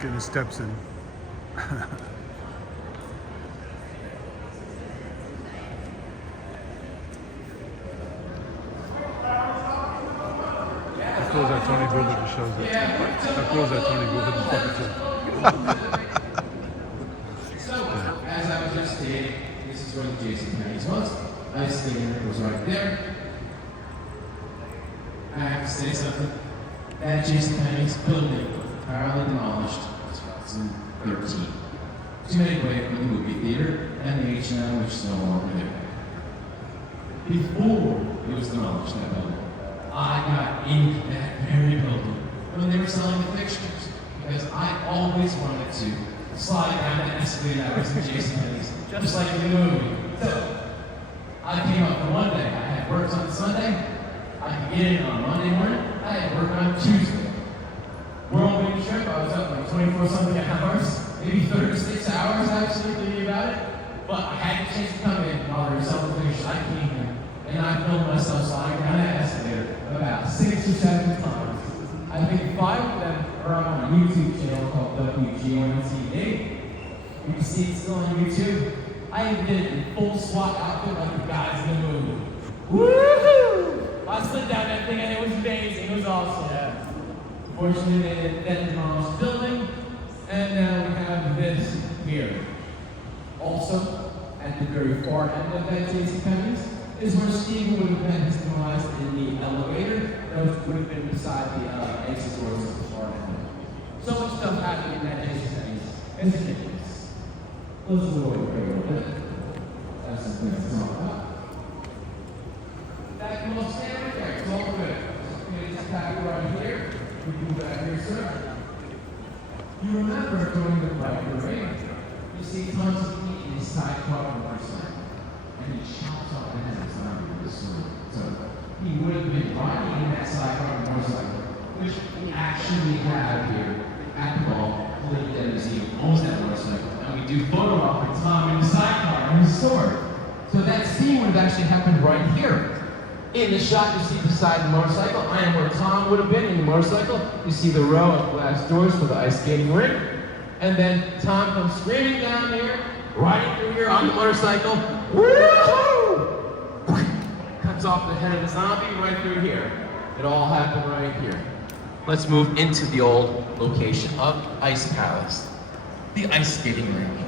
Getting the steps in. How cool is that Tony Booth that just shows up? How cool is that Tony Booth that just fucking So, as I was just stating, this is where the Jason Penny's was. Ice skating was right there. I have to say something. That Jason Penny's building entirely demolished in 2013. To make way for the movie theater and the H&M, which is no longer there. Before it was demolished, that building, I got in that very building when they were selling the fixtures, because I always wanted to slide down the escalator that was in Jason Penny's, just like in the movie. So, I came up for one day. I had work on Sunday. I could get in on Monday morning. I had work on Tuesday. Whirlwind trip, I was up like 24-something hours, maybe 36 hours actually thinking about it. But I had a chance to come in while they were selling fixtures. I came here and I filmed myself sliding down that escalator about 6 or 7 times. I think 5 of them are on a YouTube channel called WGONTV. You can see it still on YouTube. I even did it in full SWAT outfit like the guys in the movie. Woohoo! I slid down that thing and it was amazing. It was awesome. Yeah. Fortunately, they then demolished the building, and now we have this here. Also, at the very far end of that JCPenney's is where Steve would have been demolished in the elevator. Those would have been beside the exit doors at the far end. So much stuff happening in that JCPenney's. It's ridiculous. Let's move over here a little bit. That's some things to talk about. That can all stay right there. It's all good. We're going to just tap it right here. We can back here, sir. You remember during the biker race, you see tons of meat in his sidecar motorcycle, and he chops off the head of zombie with a sword. So he would have been riding in that sidecar motorcycle, which we actually have here at the mall. Living Museum owns that motorcycle, and we do photo op with Tom in the sidecar and his sword. So that scene would have actually happened right here. In the shot you see beside the motorcycle, I am where Tom would have been in the motorcycle. You see the row of glass doors for the ice skating rink. And then Tom comes screaming down here, riding through here on the motorcycle. Woo-hoo! Cuts off the head of the zombie right through here. It all happened right here. Let's move into the old location of Ice Palace, the ice skating rink.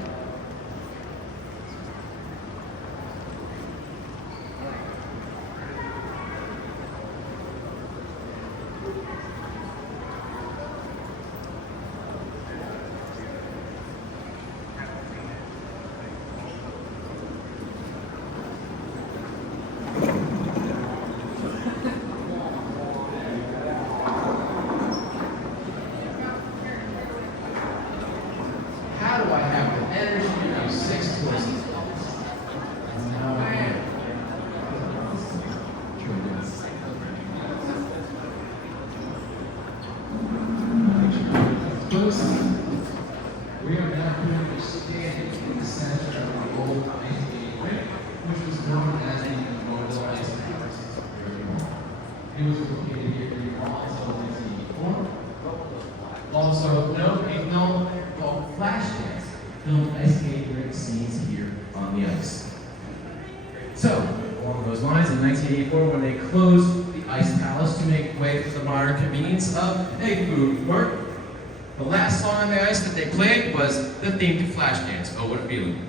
It was located here in the mall, so 1984 when they closed the Ice Palace to make way for the modern convenience of a food court. The last song on the ice that they played was the theme to Flashdance, Oh What a Feeling.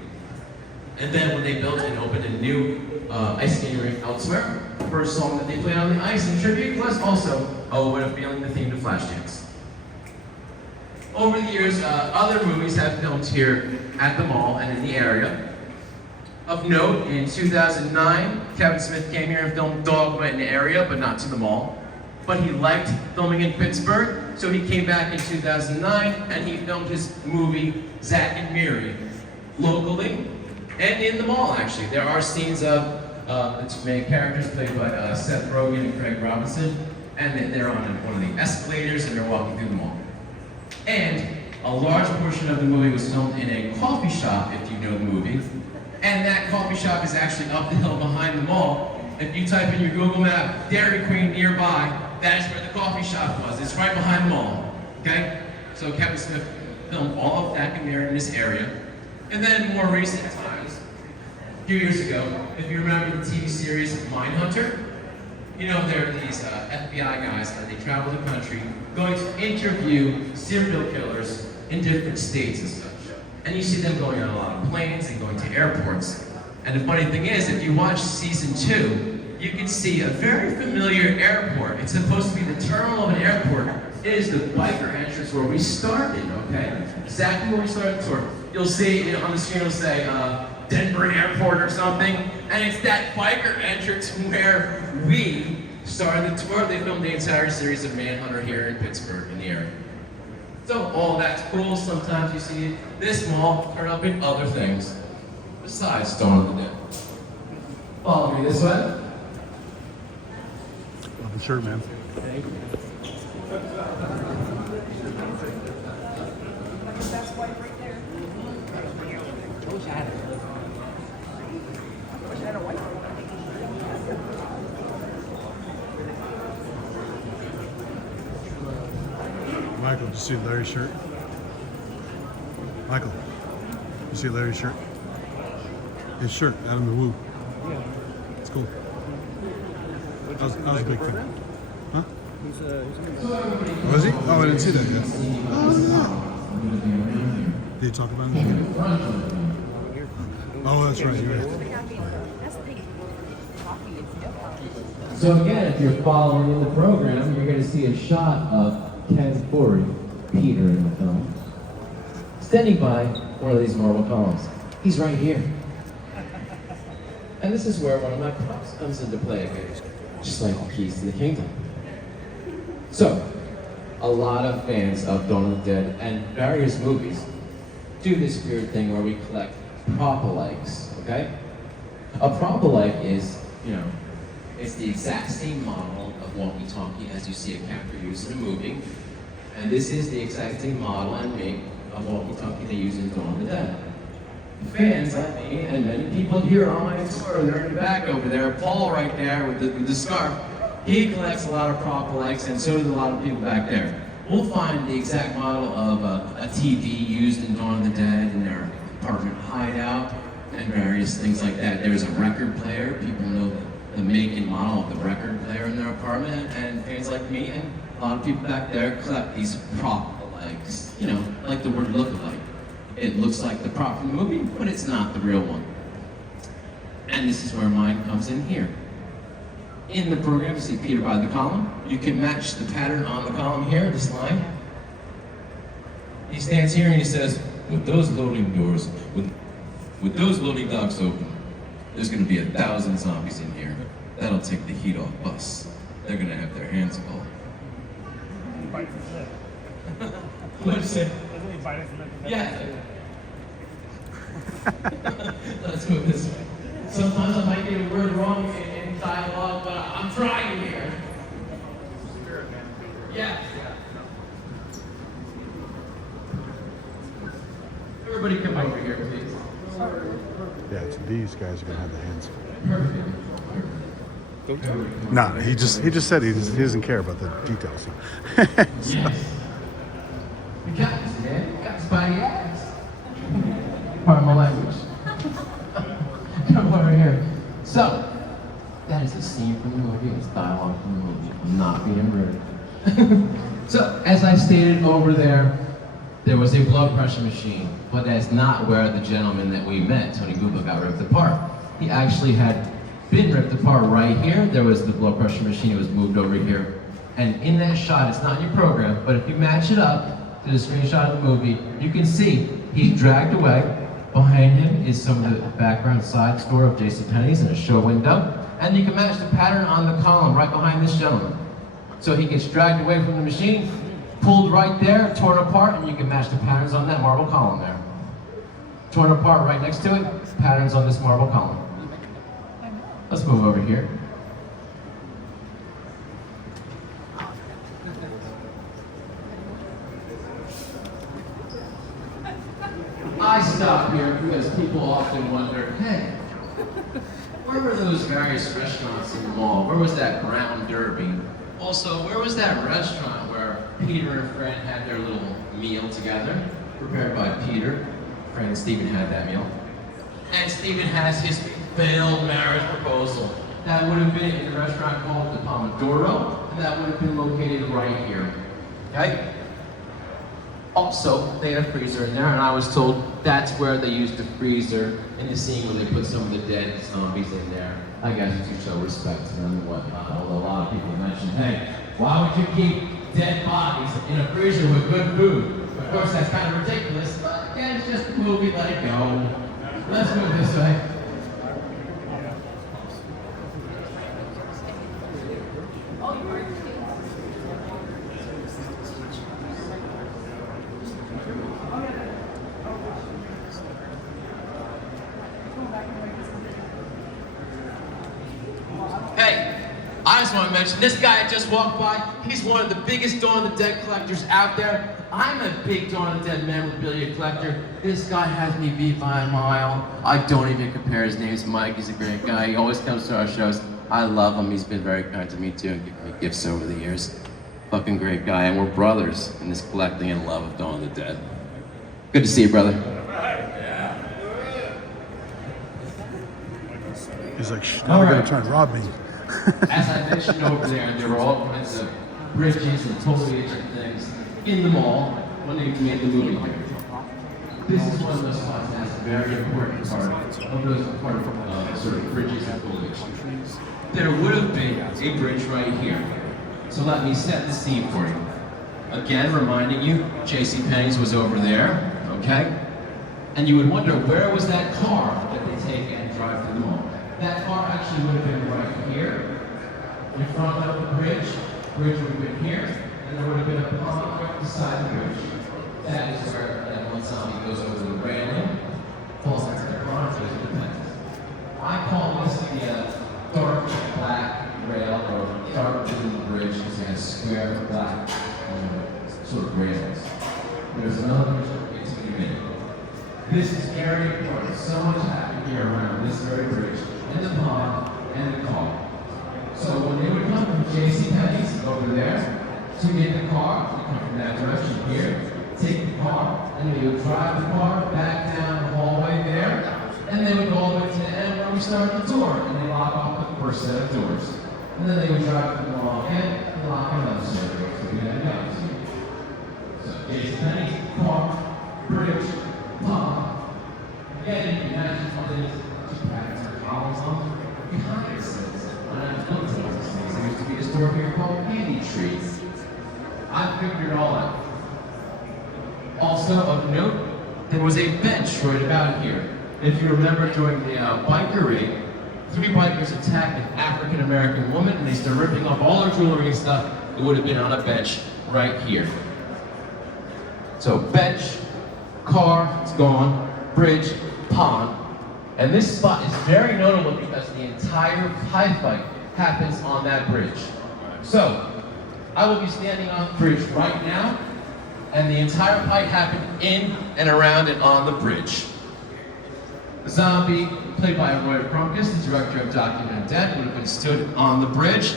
And then when they built and opened a new ice skating rink elsewhere, the first song that they played on the ice in tribute was also Oh What a Feeling, the theme to Flashdance. Over the years, other movies have filmed here at the mall and in the area. Of note, in 2009, Kevin Smith came here and filmed Dogma in the area, but not to the mall. But he liked filming in Pittsburgh, so he came back in 2009 and he filmed his movie Zack and Miri locally and in the mall, actually. There are scenes of the two main characters played by Seth Rogen and Craig Robinson, and they're on one of the escalators and they're walking through the mall. And a large portion of the movie was filmed in a coffee shop, if you know the movie. And that coffee shop is actually up the hill behind the mall. If you type in your Google map, Dairy Queen nearby, that is where the coffee shop was. It's right behind the mall, okay? So Kevin Smith filmed all of that in this area. And then more recent times, a few years ago, if you remember the TV series Mindhunter, you know there are these FBI guys that they travel the country going to interview serial killers in different states and such. And you see them going on a lot of planes and going to airports. And the funny thing is, if you watch season 2, you can see a very familiar airport. It's supposed to be the terminal of an airport. It is the biker entrance where we started, okay? Exactly where we started the tour. You'll see on the screen, it'll say Denver Airport or something. And it's that biker entrance where we started the tour. They filmed the entire series of Manhunter here in Pittsburgh, in the area. So all that's cool. Sometimes you see this mall turn up in other things besides Dawn of the Dead. Follow me this way. Love the shirt, man. Thank you. That's white right there. I wish I had it. I wish I had a white one. Michael, did you see Larry's shirt? Michael, you see Larry's shirt? His shirt, Adam the Woo. It's cool. I was a big fan. Huh? Was he? Oh, I didn't see that yet. Did you talk about it? Oh, that's right. You're right. So again, if you're following in the program, you're going to see a shot of Ken Forey, Peter in the film, standing by one of these marble columns. He's right here. And this is where one of my props comes into play again, just like the keys to the kingdom. So, a lot of fans of Dawn of the Dead and various movies do this weird thing where we collect prop-alikes, okay? A prop-alike is, it's the exact same model of walkie-talkie as you see a character use in a movie. And this is the exact same model and make of walkie-talkie they use in Dawn of the Dead. Fans like me and many people here on my tour, they're in the back over there. Paul right there with the scarf. He collects a lot of prop-alikes, and so do a lot of people back there. We'll find the exact model of a TV used in Dawn of the Dead in their apartment hideout and various things like that. There's a record player. People know the make and model of the record player in their apartment, and fans like me and a lot of people back there collect these prop-alikes, like the word look-alike. It looks like the prop from the movie, but it's not the real one. And this is where mine comes in here. In the program, you see Peter by the column. You can match the pattern on the column here, this line. He stands here and he says, with those loading doors, with those loading docks open, there's gonna be 1,000 zombies in here. That'll take the heat off us. They're gonna have their hands full. What'd you say? Yeah. Let's move this way. Sometimes I might get a word wrong in dialogue, but I'm trying here. Yeah. Everybody come over here, please. Yeah, so these guys are gonna have the hands. Perfect. No, he just said he doesn't care about the details. So. Yes. You got this, man. You got this by the ass. Pardon my language. Come over here. So, that is the scene dialogue from the movie. I'm not being rude. So, as I stated over there, there was a blood pressure machine, but that's not where the gentleman that we met, Tony Buba, got ripped apart. He actually had been ripped apart right here. There was the blood pressure machine, it was moved over here. And in that shot, it's not in your program, but if you match it up to the screenshot of the movie, you can see he's dragged away. Behind him is some of the background side store of JCPenney's and a show window. And you can match the pattern on the column right behind this gentleman. So he gets dragged away from the machine, pulled right there, torn apart, and you can match the patterns on that marble column there. Torn apart right next to it, patterns on this marble column. Let's move over here. I stop here because people often wonder, hey, where were those various restaurants in the mall? Where was that Brown Derby? Also, where was that restaurant where Peter and Fran had their little meal together, prepared by Peter? Fran and Stephen had that meal. And Stephen has his failed marriage proposal. That would have been in a restaurant called the Pomodoro, and that would have been located right here. Okay? Also, they had a freezer in there, and I was told that's where they used the freezer in the scene when they put some of the dead zombies in there. I guess to show respect to them and whatnot, although a lot of people mentioned, hey, why would you keep dead bodies in a freezer with good food? Of course, that's kind of ridiculous, but again, it's just a movie, let it go. Let's move this way. Hey, I just want to mention, this guy I just walked by, he's one of the biggest Dawn of the Dead collectors out there. I'm a big Dawn of the Dead memorabilia collector. This guy has me beat by a mile. I don't even compare. His name's Mike. He's a great guy. He always comes to our shows. I love him. He's been very kind to me too and given me gifts over the years. Fucking great guy. And we're brothers in this collecting and love of Dawn of the Dead. Good to see you, brother. He's like, now they're gonna try and rob me. As I mentioned over there were all kinds of bridges and totally different things in the mall when they made the movie here. This is one of those spots that's a very important part of those sort of bridges and foliage. There would have been a bridge right here. So let me set the scene for you. Again, reminding you, JCPenney's was over there, okay? And you would wonder, where was that car that they take and drive through the mall? That car actually would have been right here, in front of the bridge. Bridge would have been here, and there would have been a pond right beside the bridge. That is where that one zombie goes over the railing, falls into the pond, and depends. I call this the dark black rail, or dark blue bridge, because it has square black sort of rails. There's another bridge that gets to be made. This is very important. So much happened here around this very bridge, and the pond, and the car. So when they would come from JCPenney's over there to get the car, they come from that direction here, take the car, and they would drive the car back down the hallway there, and they would go all the way to the end where we started the tour, and they lock off the first set of doors. And then they would drive to the mall again, and lock another set of doors. So we had the opposite. So JCPenney's, car, bridge, pond. Again, you can imagine all these two patterns or columns on behind the scenes. When I was looking at these things, there used to be a store here called Candy Trees. I figured it all out. Also of note, there was a bench right about here. If you remember during the biker raid, 3 bikers attacked an African-American woman and they started ripping off all her jewelry and stuff. It would have been on a bench right here. So bench, car, it's gone, bridge, pond. And this spot is very notable because the entire pie fight happens on that bridge. So, I will be standing on the bridge right now, and the entire fight happened in and around and on the bridge. The zombie, played by Roy Crumkus, the director of Documented Dead, would have been stood on the bridge,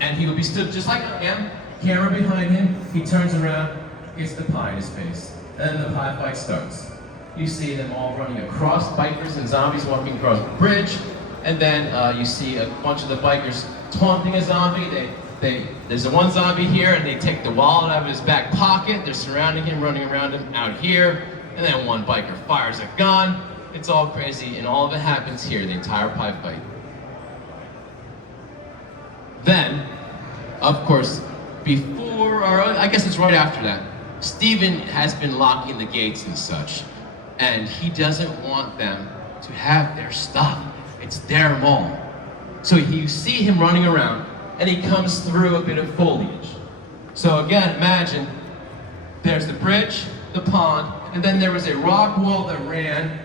and he would be stood just like I am, camera behind him, he turns around, gets the pie in his face, and then the pie fight starts. You see them all running across, bikers and zombies walking across the bridge, and then you see a bunch of the bikers taunting a zombie. There's the one zombie here, and they take the wallet out of his back pocket. They're surrounding him, running around him out here, and then one biker fires a gun. It's all crazy, and all of it happens here, the entire pipe fight. Then, of course, I guess it's right after that, Steven has been locking the gates and such, and he doesn't want them to have their stuff. It's their mall. So you see him running around, and he comes through a bit of foliage. So again, imagine, there's the bridge, the pond, and then there was a rock wall that ran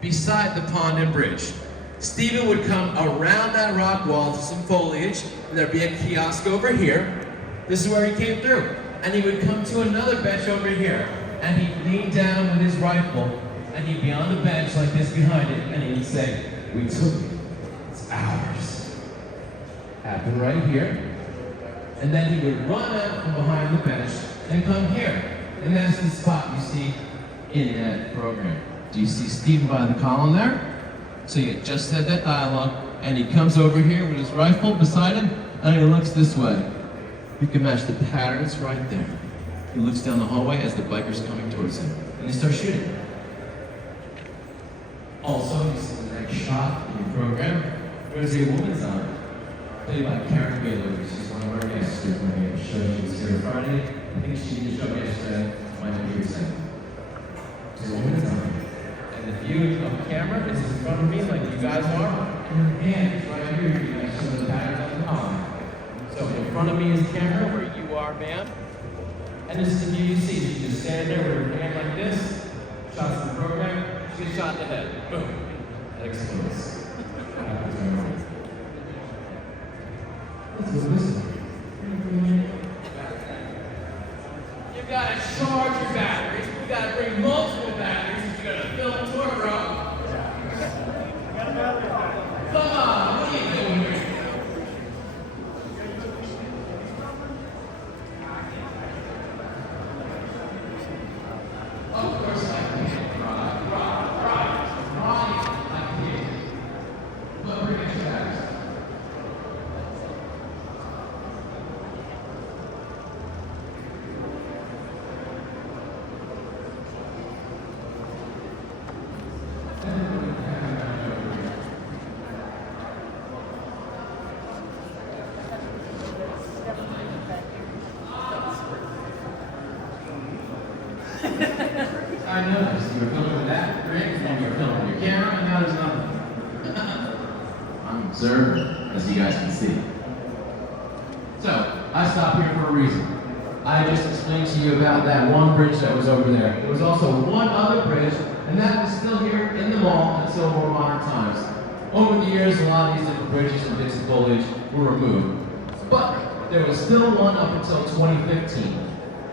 beside the pond and bridge. Steven would come around that rock wall to some foliage, and there'd be a kiosk over here. This is where he came through. And he would come to another bench over here, and he'd lean down with his rifle, and he'd be on the bench like this behind it, and he would say, "We took it, it's ours." Happened right here. And then he would run out from behind the bench and come here. And that's the spot you see in that program. Do you see Steven by the column there? So you just said that dialogue, and he comes over here with his rifle beside him, and he looks this way. You can match the patterns right there. He looks down the hallway as the biker's coming towards him, and he starts shooting. Also, you see the next shot in your program, there's a woman's arm. Played by Karen Baylor. She's one of our guests here for me. She was here Friday. I think she did the show yesterday. Might be here soon. There's a woman's arm. And the view of the camera is in front of me like you guys are. And your hand is right here. You guys show the patterns on the column. So in front of me is the camera where you are, ma'am. And this is the view you see. You just stand there with your hand like this. Shots in the program. She gets shot in the head. Boom. That explodes. You gotta charge your batteries. You gotta bring multiple batteries. You gotta fill a tour, bro. Come on, what are you doing here? Of course I can. Right. I can. But bring extra batteries. I noticed you were filming that, Rick, and you were filming your camera, and now there's nothing. I'm observant, as you guys can see. So, I stopped here for a reason. I just explained to you about that one bridge that was over there. There was also one other bridge, and that was still here in the mall until more modern times. Over the years, a lot of these different bridges and bits of foliage were removed. But there was still one up until 2015.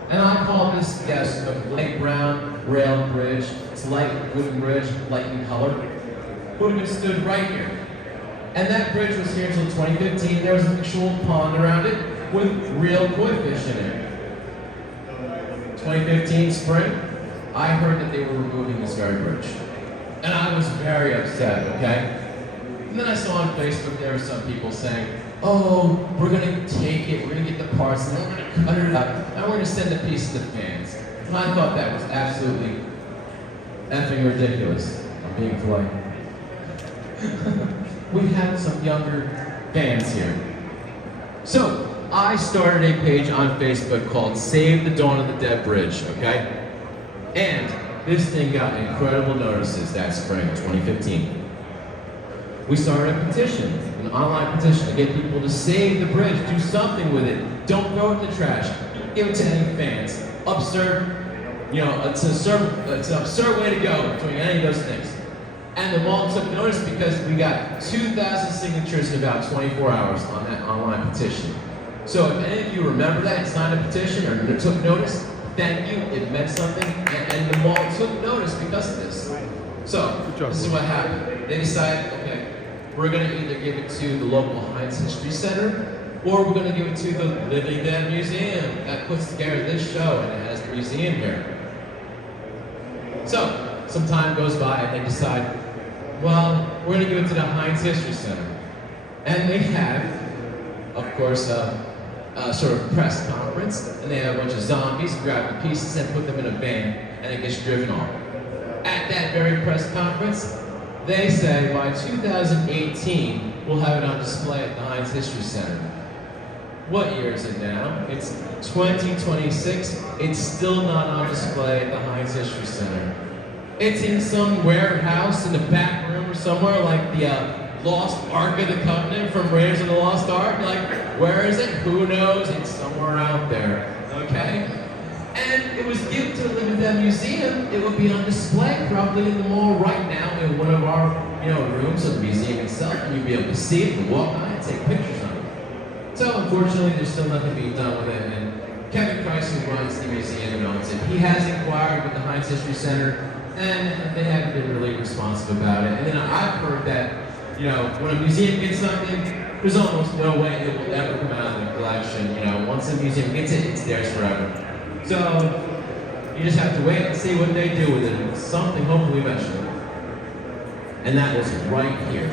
And I call this, yes, a light brown rail bridge. It's light wooden bridge, light in color. Would have been stood right here. And that bridge was here until 2015. There was an actual pond around it with real koi fish in it. 2015 spring, I heard that they were removing this very bridge. And I was very upset, okay? And then I saw on Facebook there were some people saying, oh, we're gonna take it, we're gonna get the parts, and then we're gonna cut it up, and we're gonna send a piece to the fans. And I thought that was absolutely effing ridiculous. I'm being polite. We have some younger fans here. So, I started a page on Facebook called Save the Dawn of the Dead Bridge, okay? And this thing got incredible notices that spring, 2015. We started a petition, an online petition to get people to save the bridge, do something with it. Don't throw it in the trash. Give it to any fans. Absurd, you know, it's an absurd way to go doing any of those things. And the mall took notice because we got 2,000 signatures in about 24 hours on that online petition. So if any of you remember that and signed a petition or took notice, thank you, it meant something, and the mall took notice because of this. So, this is what happened. They decided, okay, we're gonna either give it to the local Heinz History Center, or we're gonna give it to the Living Dead Museum that puts together this show and it has the museum here. So, some time goes by and they decide, well, we're gonna give it to the Heinz History Center. And they have of course, sort of press conference, and they have a bunch of zombies, grab the pieces and put them in a van, and it gets driven off. At that very press conference, they say by 2018, we'll have it on display at the Heinz History Center. What year is it now? It's 2026. It's still not on display at the Heinz History Center. It's in some warehouse in the back room or somewhere, like the Lost Ark of the Covenant from Raiders of the Lost Ark. Like, where is it? Who knows? It's somewhere out there, okay? And it was given to the Living Dead Museum. It would be on display probably in the mall right now in one of our, rooms of the museum itself, and you'd be able to see it and walk on it and take pictures of it. So unfortunately, there's still nothing being done with it. And Kevin Price, who runs the museum and owns it, he has inquired with the Heinz History Center, and they haven't been really responsive about it. And then I've heard that, when a museum gets something, there's almost no way it will ever come out of the collection. Once a museum gets it, it's theirs forever. So you just have to wait and see what they do with it. Something hopefully eventually. And that was right here.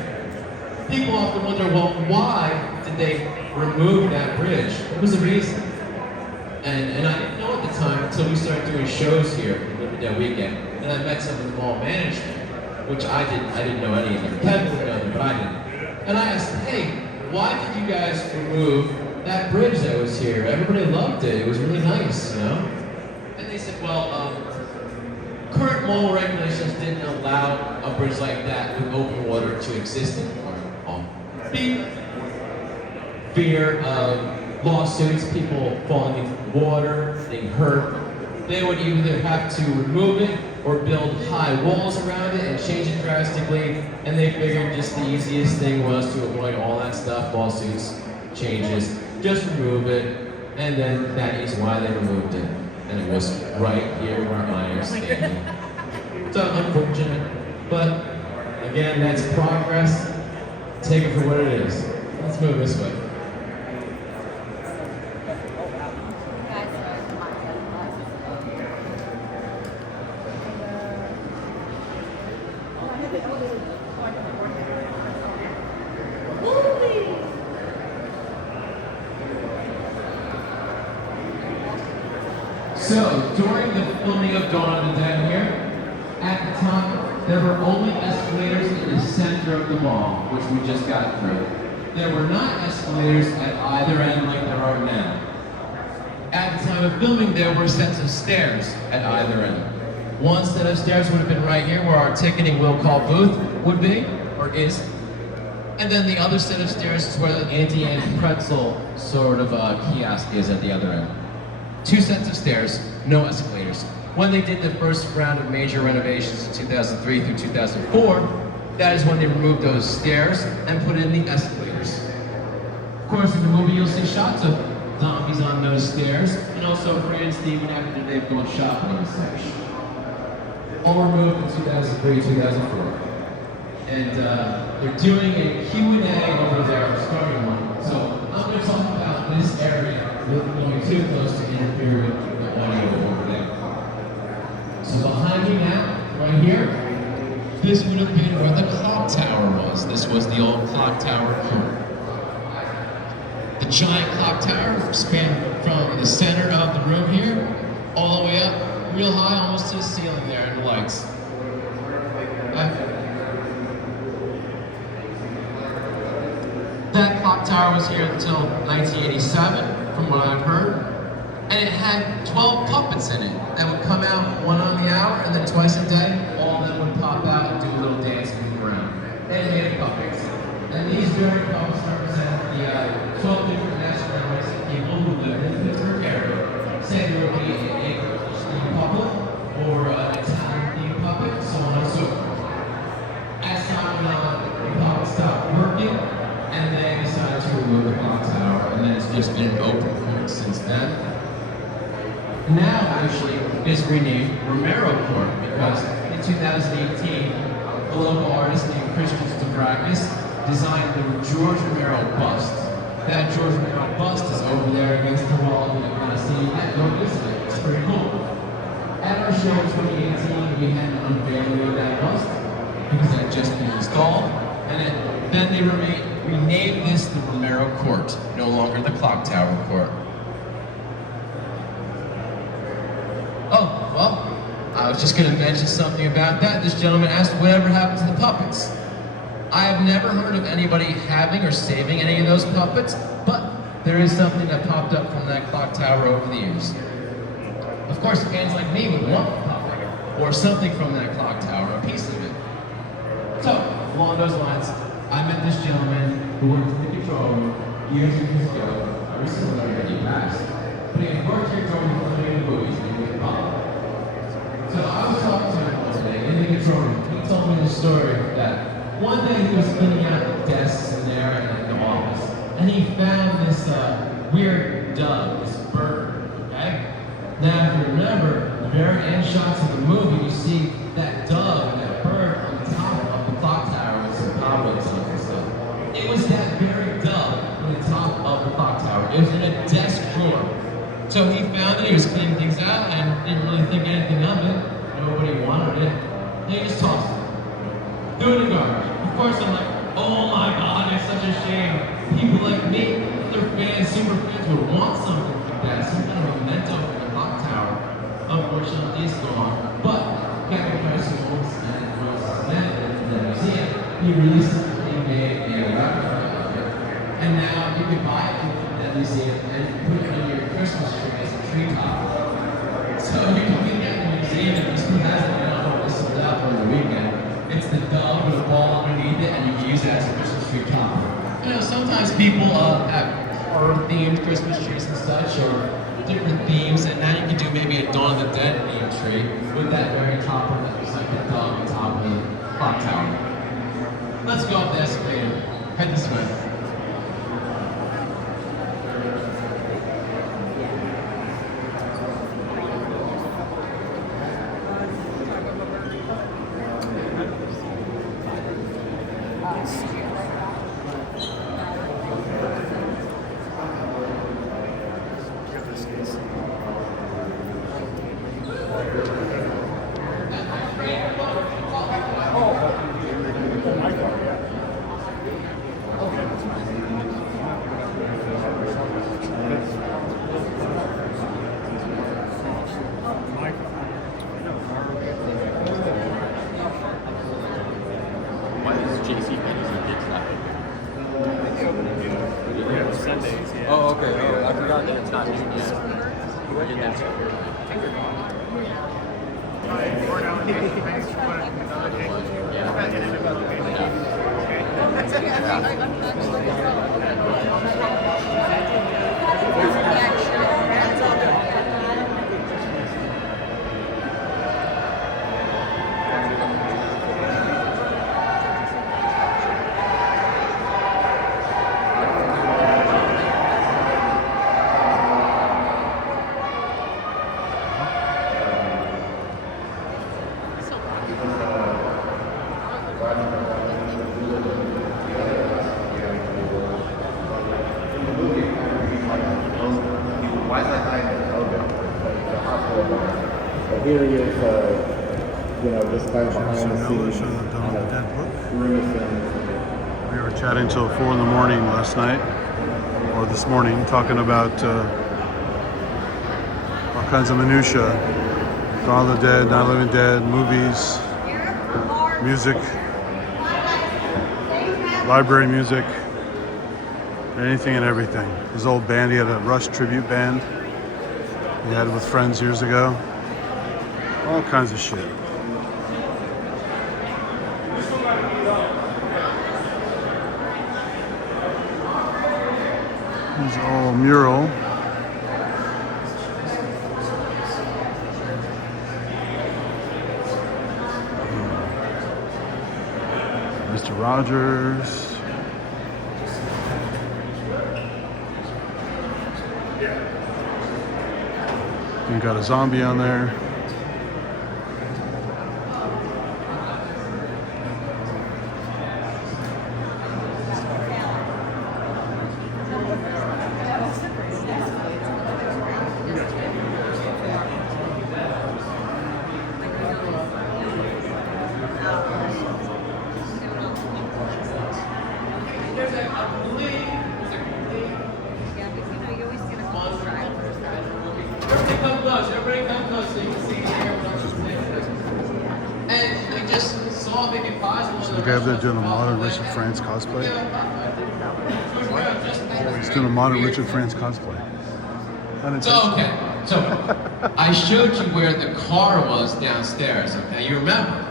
People often wonder, well, why did they remove that bridge? What was the reason? And I didn't know at the time until we started doing shows here in Living Dead Weekend, and I met some of the mall management, which I didn't know any of them. Kevin would know them, but I didn't. And I asked, hey, why did you guys remove that bridge that was here? Everybody loved it. It was really nice, And they said, well, current mall regulations didn't allow a bridge like that with open water to exist anymore. Fear of lawsuits, people falling into water, getting hurt. They would either have to remove it or build high walls around it and change it drastically. And they figured just the easiest thing was to avoid all that stuff, lawsuits, changes, just remove it. And then that is why they removed it. And it was right here where I am standing. So unfortunate, but again, that's progress. Take it for what it is. Let's move this way. So, during the filming of Dawn of the Dead here, at the time, there were only escalators in the center of the mall, which we just got through. There were not escalators at either end like there are now. At the time of filming, there were sets of stairs at either end. One set of stairs would have been right here where our ticketing will call booth would be, or is. And then the other set of stairs is where the Auntie Anne's pretzel sort of kiosk is at the other end. Two sets of stairs, no escalators. When they did the first round of major renovations in 2003 through 2004, that is when they removed those stairs and put in the escalators. Of course, in the movie you'll see shots of zombies on those stairs, and also Fred and Steven after they've gone shopping and such. All removed in 2003, 2004. And they're doing a Q&A over there, starting one. So I'm going to talk about this area. We're going too close to interfere with the audio over there. So behind me now, right here, this would have been where the clock tower was. This was the old clock tower corner. The giant clock tower spanned from the center of the room here, all the way up, real high, almost to the ceiling there, and the lights. That clock tower was here until 1987, from what I've heard. And it had 12 puppets in it that would come out one on the hour, and then twice a day, all of them would pop out and do a little dance and move around. Animated puppets. And these very puppets represent the 12 different nationalities of people who live in the Pittsburgh area. Say there would be a English-themed puppet, or an Italian-themed puppet, so on and so forth. As time went on, the puppets stopped working, and they decided to remove the clock tower, and then it's just been an open court since then. Now, actually, it's renamed Romero Court because in 2018, a local artist named Christian Stavrakis designed the George Romero bust. That George Romero bust is over there against the wall. If you want to see that, go visit it. It's pretty cool. At our show in 2018, we had an unveiling of that bust because it had just been installed, and then they remained we named this the Romero Court, no longer the Clock Tower Court. Oh, well, I was just going to mention something about that. This gentleman asked whatever happened to the puppets. I have never heard of anybody having or saving any of those puppets, but there is something that popped up from that clock tower over the years. Of course, fans like me would want a puppet, or something from that clock tower, a piece of it. So, along those lines, I met this gentleman who worked in the control room years and years ago. I recently learned that he passed. But he had worked here during the movies and he was involved. So I was talking to him one day in the control room. He told me the story that one day he was cleaning out the desks in there and in the office, and he found this weird dove, this bird, okay? Now, if you remember, the very end shots of the movie, you see that dove and that bird on top of the clock tower with some cobwebs on it and stuff. It was that very dove on the top of the clock tower. It was in a desk drawer. So he found it, he was cleaning things out, and didn't really think anything of it. Nobody wanted it. And he just tossed it. Threw it in the garbage. Of course, I'm like, oh my God, it's such a shame. People like me, their fans, super fans, would want something like that, some kind of memento for the clock tower. Unfortunately, it's gone. But Captain Carson Holmes and the museum, he released something made a replica of it. And now you can buy it from that museum and put it on your Christmas tree as a treetop. So you can get that in the museum and just has it now. It's sold out for the weekend. It's the dove with a ball underneath it, and you can use it as a Christmas tree top. You know, sometimes people have horror-themed Christmas trees and such, or different themes, and now you can do maybe a Dawn of the Dead themed tree with that very topper that looks like a dove on top of the clock tower. Let's go up the escalator. Head this way. Oh, okay. Oh, I forgot that it's not noon yet. Here he is, you know, just kind of behind the scenes. We were chatting till 4 in the morning last night, or this morning, talking about all kinds of minutia. Dawn of the Dead, Night of the Living Dead, movies, music, library music, anything and everything. His old band, he had a Rush tribute band he had with friends years ago. All kinds of shit. His old mural. Mr. Rogers. You got a zombie on there. maybe pause. So the guy up there doing a modern Richard France cosplay. He's doing a modern Richard France cosplay. So, okay, so I showed you where the car was downstairs, okay? You remember?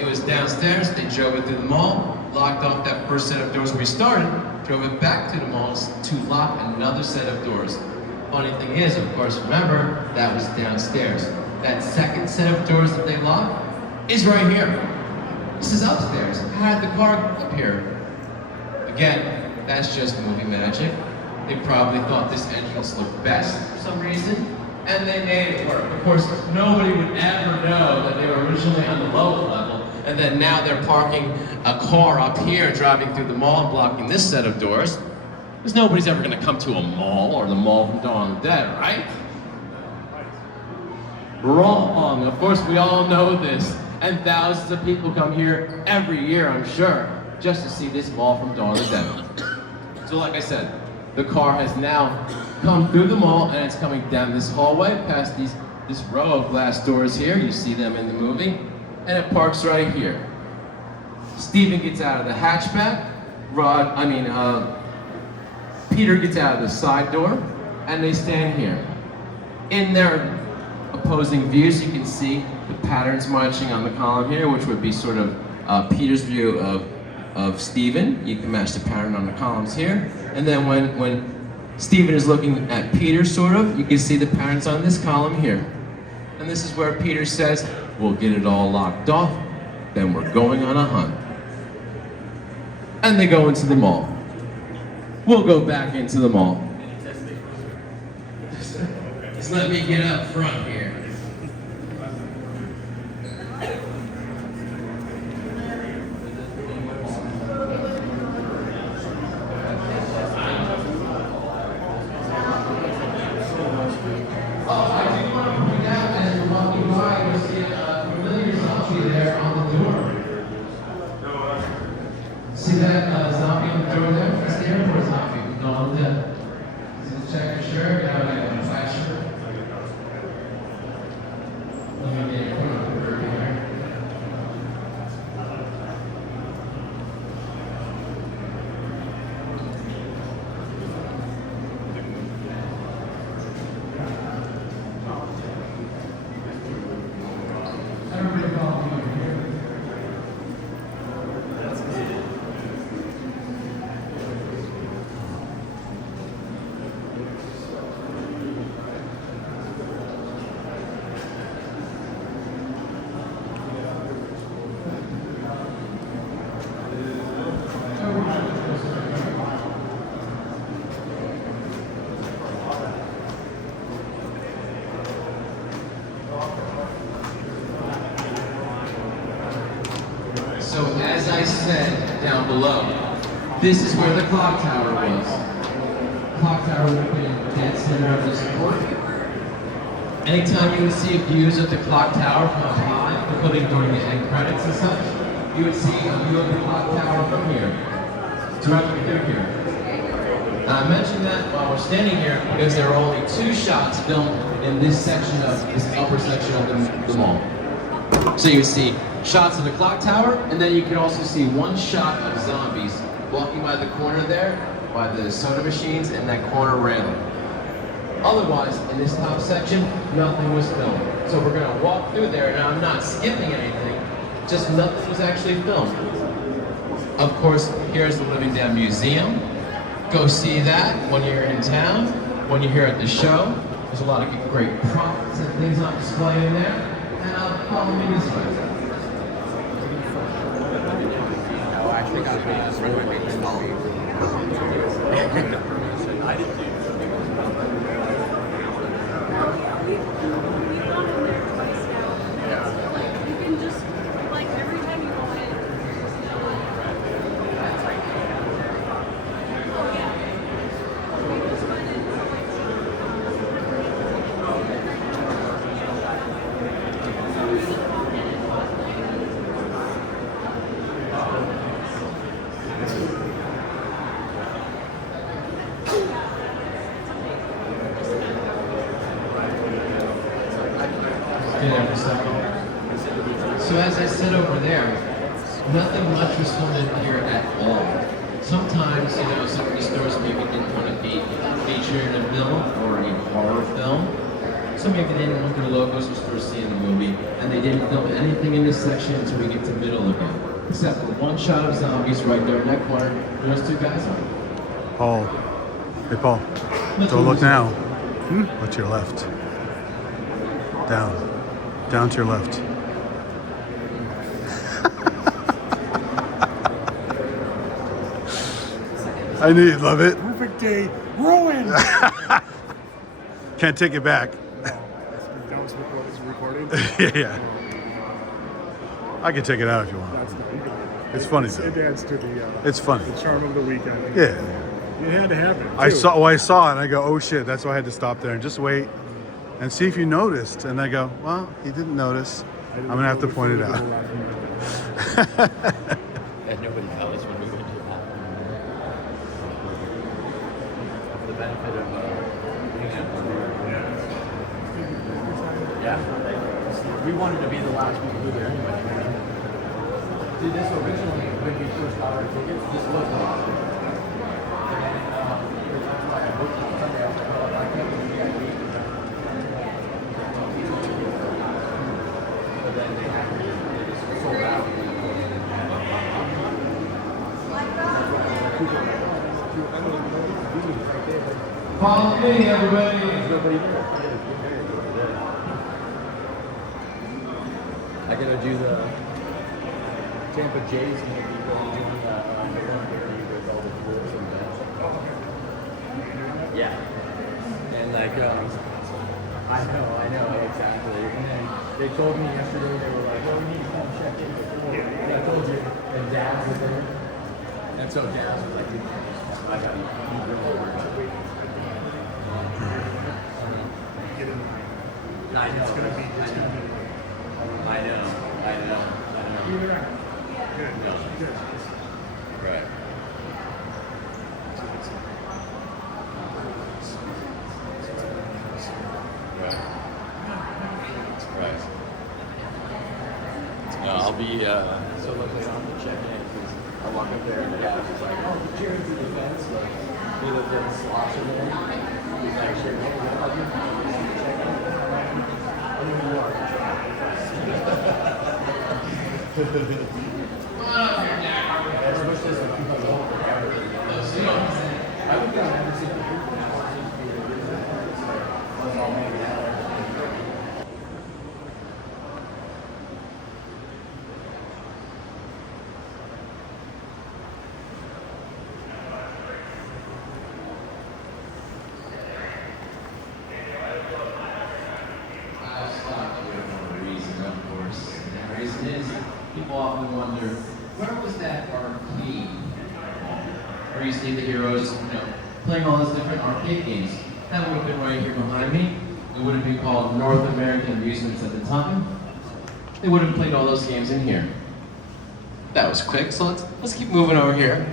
It was downstairs, they drove it through the mall, locked off that first set of doors where we started, drove it back to the malls to lock another set of doors. Funny thing is, of course, remember, that was downstairs. That second set of doors that they locked is right here. This is upstairs. How did the car up here? Again, that's just movie magic. They probably thought this entrance looked best for some reason, and they made it work. Of course, nobody would ever know that they were originally on the lower level, and then now they're parking a car up here, driving through the mall and blocking this set of doors. Because nobody's ever gonna come to a mall or the mall from Dawn of the Dead, right? Wrong. Of course, we all know this, and thousands of people come here every year, I'm sure, just to see this mall from Dawn of the Dead. So like I said, the car has now come through the mall and it's coming down this hallway past this row of glass doors here. You see them in the movie. And it parks right here. Steven gets out of the hatchback. Peter gets out of the side door and they stand here. In their opposing views, you can see the patterns marching on the column here, which would be sort of Peter's view of Steven. You can match the pattern on the columns here. And then when Steven is looking at Peter, sort of, you can see the patterns on this column here. And this is where Peter says, we'll get it all locked off, then we're going on a hunt. And they go into the mall. We'll go back into the mall. Just let me get up front here. See that zombie on the door there? That's the airport zombie from Dawn of the Dead. See the checkered shirt, got like a flat shirt. Let me get in front of the burger here. Everybody follow me over here. So as I said down below, this is where the clock tower was. Clock tower would have been dead center of the support. Anytime you would see views of the clock tower from up high, including during the end credits and such, you would see a view of the clock tower from here, directly through here. And I mentioned that while we're standing here because there are only 2 shots filmed in this section of this upper section of the mall. So you would see shots of the clock tower, and then you could also see 1 shot of zombies walking by the corner there, by the soda machines and that corner railing. Otherwise, in this top section, nothing was filmed. So we're gonna walk through there, and I'm not skipping anything, just nothing was actually filmed. Of course, here's the Living Dead Museum. Go see that when you're in town, when you're here at the show. There's a lot of great props and things on display in there. And follow me this way. No, actually got me this way. I did too. You can just, like, every time you go in, So as I sit over there, Nothing much was filmed in here at all. Sometimes, you know, some of the stores maybe didn't want to be featured in a film or a horror film. So maybe they didn't want their logos or stores seeing the movie, and they didn't film anything in this section until we get to middle again. Except for one shot of zombies right there in that corner. There's two guys on it. Paul. Hey, Paul. Don't look now. Look to your left. Down. Down to your left. I knew you'd love it. Perfect day. Ruined. Can't take it back. That was recording. Yeah. I can take it out if you want. That's not. You can, It's funny It though. adds to the. It's funny. The charm of the weekend. Yeah. It had to happen. I too. saw it and I go, oh shit, that's why I had to stop there and just wait and see if you noticed. And I go, well, he didn't notice. I'm gonna have to point it out. And nobody tells when we went to that. For the benefit of being at the yeah. We wanted to be the last people there anyway. See, this originally, when we first got our tickets, this was the last one. And then, that's why I booked it Sunday. I was like, well, if I can't do VIP, but then they just sold out. Follow me, everybody. I gotta do the Tampa Jays maybe really doing the area with all the tours and that. Yeah. And like I know, exactly. And then they told me yesterday, they were like, oh, we need to come check in before. And I told you, and Daz was there. And so Daz was like, I got you. I know. It's gonna be. I know. You're right. Good. No. Good. Right. Right. No, I'll be so luckily I don't have to check in because I walk up there and the guy was just like, oh, cheering through the fence. Like, he lived in Slosser there. He's like, sure, what was that? I'll check in. I'm in New York. People often wonder, where was that arcade? Where you see the heroes, playing all those different arcade games. That would have been right here behind me. It would have been called North American Amusements at the time. They would have played all those games in here. That was quick, so let's keep moving over here.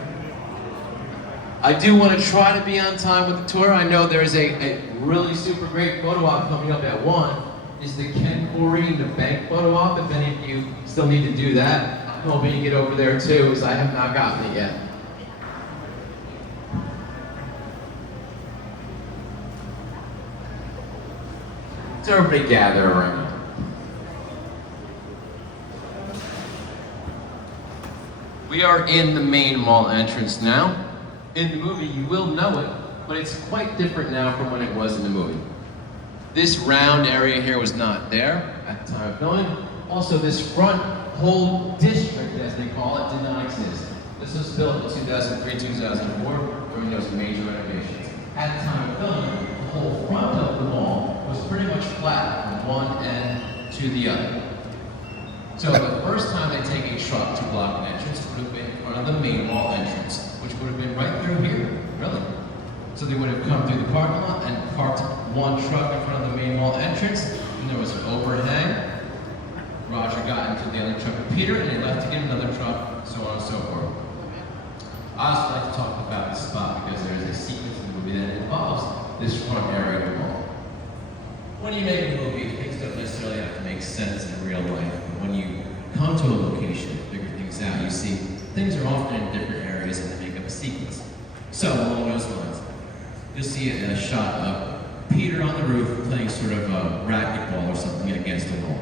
I do want to try to be on time with the tour. I know there's a really super great photo op coming up at 1. Is the Ken Corey and the bank photo op. If any of you still need to do that, I'm hoping you get over there too, because I have not gotten it yet. So everybody gather around. We are in the main mall entrance now. In the movie, you will know it, but it's quite different now from when it was in the movie. This round area here was not there at the time of filming. Also, this front whole district, as they call it, did not exist. This was built in 2003-2004 during those major renovations. At the time of filming, the whole front of the mall was pretty much flat from one end to the other. So the first time they take a truck to block an entrance would have been in front of the main mall entrance, which would have been right through here, really. So they would have come through the parking lot and parked one truck in front of the main mall entrance, and there was an overhang. Roger got into the other truck with Peter, and they left to get another truck, so on and so forth. I also like to talk about this spot because there is a sequence in the movie that involves this front area of the mall. When you make a movie, things don't necessarily have to make sense in real life. But when you come to a location, bigger things movies out. You see, things are often in different areas and they make up a sequence. So, along those lines, you'll see a shot of Peter on the roof playing sort of a racquetball or something against the wall.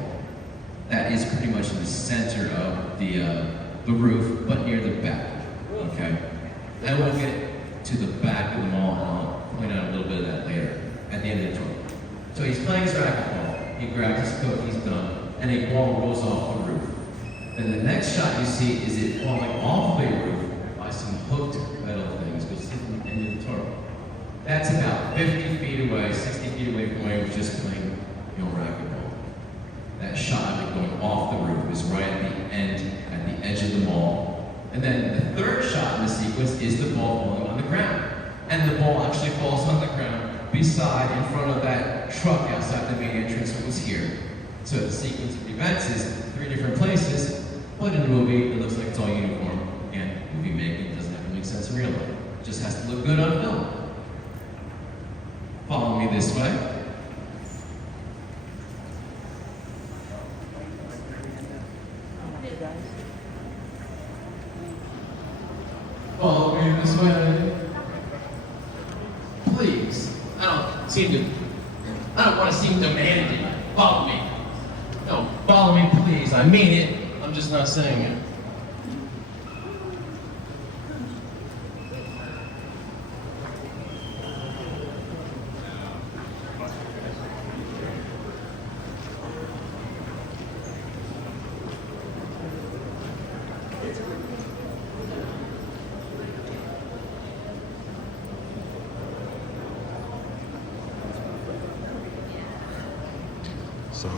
That is pretty much in the center of the roof, but near the back, okay? And we'll get to the back of the mall, and I'll point out a little bit of that later, at the end of the tour. So he's playing his racquetball, he grabs his coat, he's done, and a ball rolls off the roof. Then the next shot you see is it falling off the roof by some hooked metal things, which is in the end of the tour. That's about 50 feet away, 60 feet away from where he was just playing your racquetball. That shot of it going off the roof is right at the end, at the edge of the mall. And then the third shot in the sequence is the ball falling on the ground. And the ball actually falls on the ground beside, in front of that truck outside the main entrance that was here. So the sequence of events is 3 different places, but in the movie it looks like it's all uniform. Again, movie making doesn't have to make sense in real life. It just has to look good on film. Follow me this way. Follow me this way. Please. I don't want to seem demanding. Follow me. No, follow me, please. I mean it. I'm just not saying it. So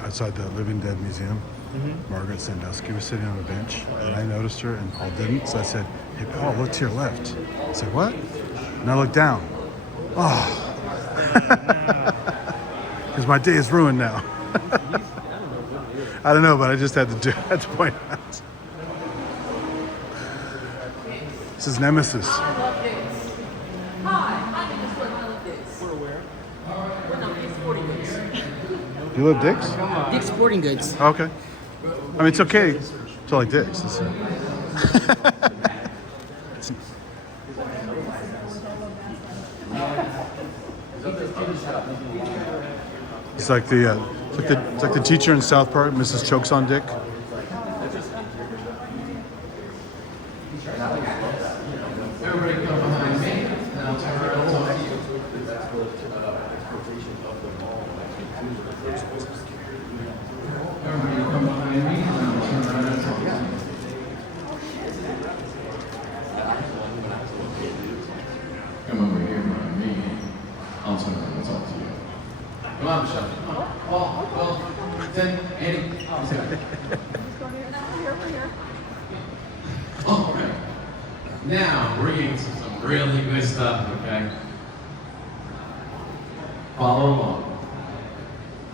outside the Living Dead Museum, Margaret Sandusky was sitting on a bench, and I noticed her, and Paul didn't. So I said, "Hey, Paul, look to your left." I said, "What?" And I looked down. Oh, because my day is ruined now. I don't know, but I just had to point out. This is Nemesis. I love this. Hi, I'm in the store. I love this. We're where? We're not Dick's Sporting Goods. You live Dick's? Dick's Sporting Goods. Okay. I mean, it's okay to like Dick's. It's like the teacher in South Park, Mrs. Chokes on Dick. Everybody come behind me, and I'll turn around and talk to you. Everybody come behind me, and I'll turn around and talk to you. Come over here behind me, I'll turn around and talk to you. Come on, Michelle. Come on. Well, then, Andy. All right. Now, we're getting to some really good stuff, okay? Follow along.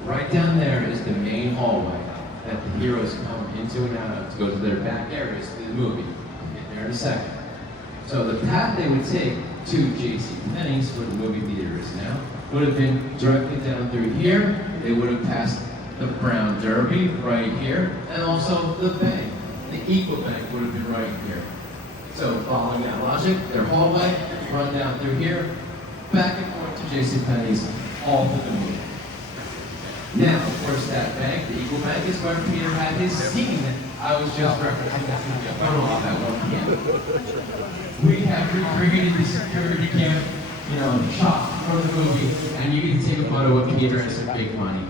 Right down there is the main hallway that the heroes come into and out of to go to their back areas for the movie. I'll get there in a second. So the path they would take to JCPenney's, where the movie theater is now, would have been directly down through here. They would have passed the Brown Derby right here, and also the bank. The Equal Bank would have been right here. So following that logic, their hallway, run down through here, back and forth to JCPenney's, all through the movie. Now, of course, that bank, the Equal Bank, is where Peter had his scene. I was just referencing that movie a photo of at 1 p.m. We have recreated the security camp, shot from the movie, and you can take a photo of Peter and some big money.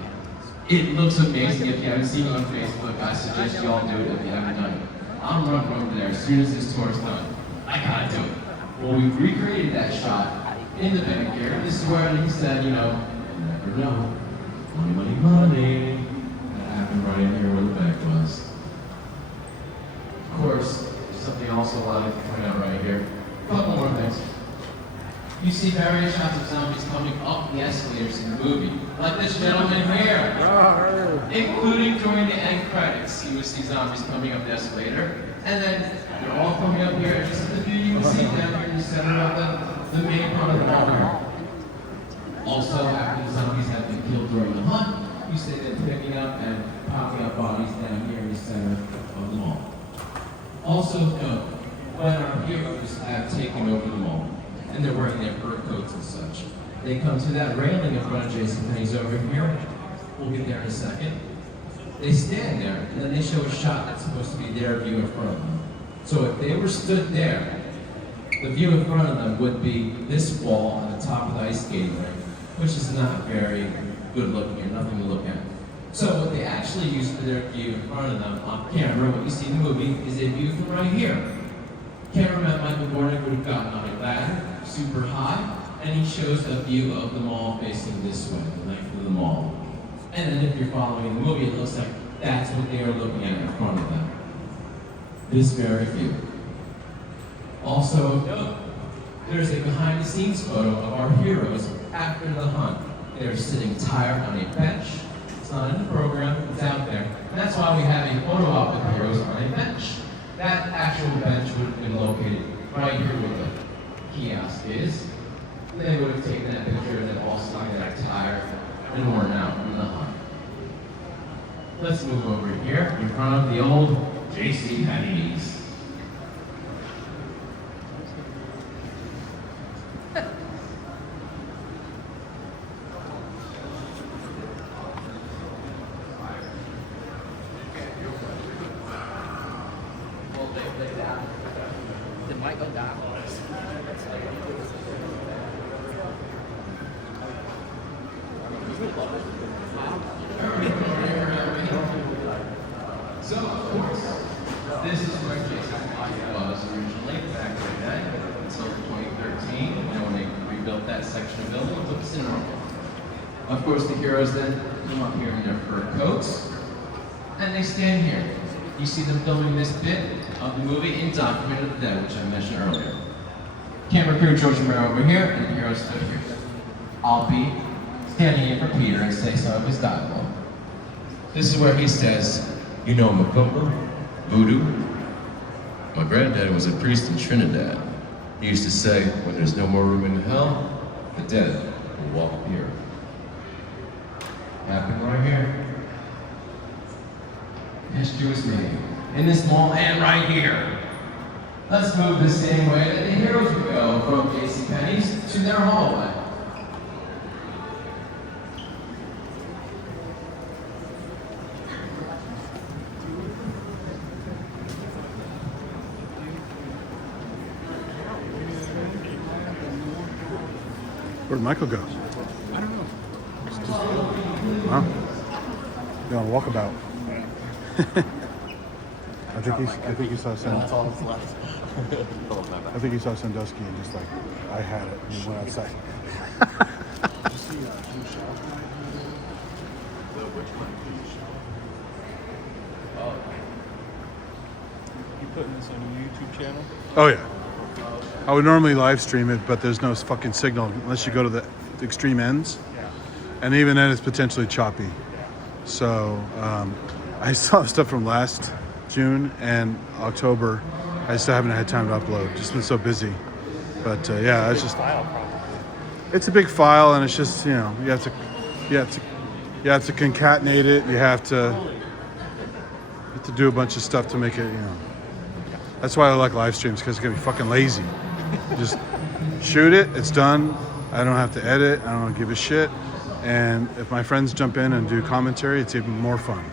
It looks amazing. If you haven't seen it on Facebook, I suggest you all do it if you haven't done it. I'm running over there as soon as this tour is done. I gotta do it. Well, we recreated that shot in the bank here. This is where he said, you never know. Money, money, money. That happened right in here where the bank was. Of course, there's something else I like to point out right here. A couple more things. You see various shots of zombies coming up the escalators in the movie, like this gentleman here, including during the end credits. You would see zombies coming up the escalator, and then they're all coming up here, and just at the view you can see down here in the center of the main part of the mall here. Also, after the zombies have been killed during the hunt, you see them picking up and popping up bodies down here in the center of the mall. Also note, when our heroes have taken over the mall, and they're wearing their fur coats and such, they come to that railing in front of JCPenney's over here. We'll get there in a second. They stand there, and then they show a shot that's supposed to be their view in front of them. So if they were stood there, the view in front of them would be this wall on the top of the ice skating rink, which is not very good looking or nothing to look at. So what they actually use for their view in front of them on camera, what you see in the movie, is a view from right here. Cameraman Michael Gordon would have gotten on a ladder, super high, and he shows a view of the mall facing this way, the length of the mall. And then if you're following the movie, it looks like that's what they are looking at in front of them. This very view. Also note, there's a behind-the-scenes photo of our heroes after the hunt. They're sitting tired on a bench. It's not in the program, it's out there. And that's why we have a photo op of the heroes on a bench. That actual bench would have been located right here where the kiosk is. They would have taken that picture and then all sitting there tired and worn out from the hunt. Let's move over here in front of the old JCPenney's. It might go down. So, of course, this is where JCPenney was originally back in the day until 2013, when they rebuilt that section of building and put the cinema on. Of course, the heroes then come up here in their fur coats, and they stand here. You see them filming this bit of the movie in Document of the Dead, which I mentioned earlier. Camera crew George Romero over here, and the heroes stood here. I'll be standing in for Peter and say some of his dialogue. This is where he says, "You know Macumba, Voodoo? My granddad was a priest in Trinidad. He used to say, when there's no more room in hell, the dead will walk here." Happened right here. History was made in this mall and right here. Let's move the same way that the heroes would go from JCPenney's to their hallway. Where'd Michael go? I don't know. Huh? You're on a walkabout. I think he saw left. I think he saw Sandusky and just like, I had it, and he went outside. You putting this on your YouTube channel? Oh yeah. I would normally live stream it, but there's no fucking signal unless you go to the extreme ends. Yeah. And even then it's potentially choppy. So I saw stuff from last June and October. I just haven't had time to upload. Just been so busy. But yeah, it's just it's a big file, and it's just, you know, you have to concatenate it. You have to do a bunch of stuff to make it, you know. That's why I like live streams, because it's gonna be fucking lazy. Just shoot it, it's done. I don't have to edit, I don't give a shit. And if my friends jump in and do commentary, it's even more fun.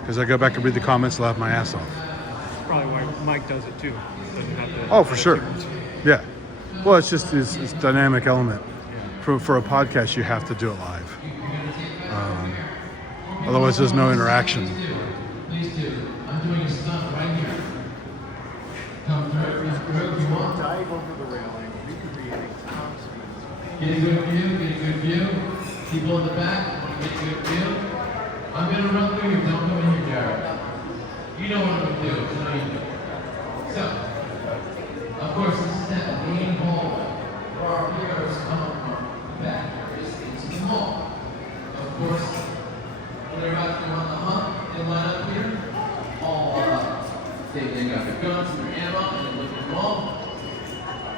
Because I go back and read the comments, laugh my ass off. That's probably why Mike does it too. Doesn't have to Oh, for sure. Yeah. Well, it's just it's a dynamic element. For a podcast, you have to do it live. Otherwise, there's no interaction. Please do. I'm doing a stunt right here. Come through if you want. Dive over the railing. You could be hitting top speed. Get a good view, get a good view. People in the back, want to get a good view. I'm going to run through you. Don't come in here, Jared. You know what I'm going to do. It's not you. So, of course, this is that main hallway where our heroes come from the back areas into the mall. Of course, when they're about to go on the hunt, they line up here, all they got their guns and their ammo, and they look at them all,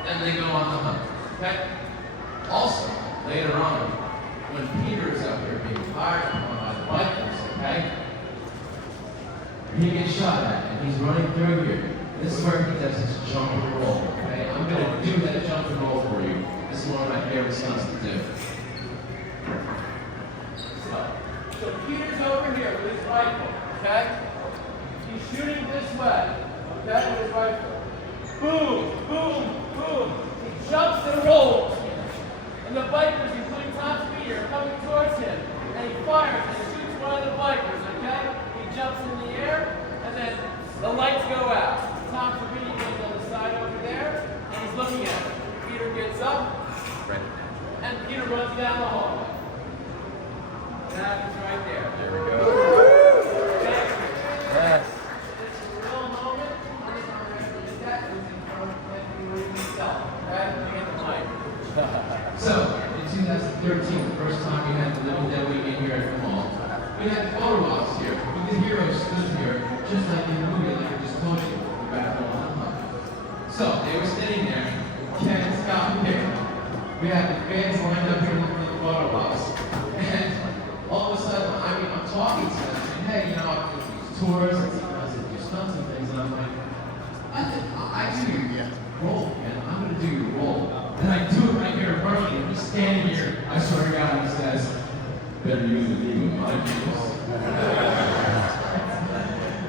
and they go on the hunt. Okay? Also, later on, when Peter is up here being fired upon by the bikers, okay? He gets shot at, and he's running through here. This is where he does his jump and roll. Okay, I'm gonna do that jump and roll for you. This is one of my favorite stunts to do. So Peter's over here with his rifle, okay? He's shooting this way, okay, with his rifle. Boom, boom, boom. He jumps and rolls. And the bikers, including Tom Speeder, are coming towards him. And he fires and shoots one of the bikers, okay? He jumps in the air, and then the lights go out. Tom Speeder goes on the side over there, and he's looking at him. Peter gets up, and Peter runs down the hallway. That happens right there. There we go. Yes. It's a real moment. That was in front of himself. Okay? And the mic. So, in 2013, the first time we had the LDW in here at the mall, we had photo ops here. The heroes stood here, just like in the movie, like I just told you, the Battle of the So, they were sitting there, Ken, Scott, and Pick. We had the fans lined up here looking at the photo ops. And all of a sudden, I'm talking to them, saying, hey, you know, I do these tours, I do stunts and things, and I'm like, I do your role, man. I'm going to do your role. And I do it right here in front of you. He's standing here. I swear to God, he says, better you than me with my videos.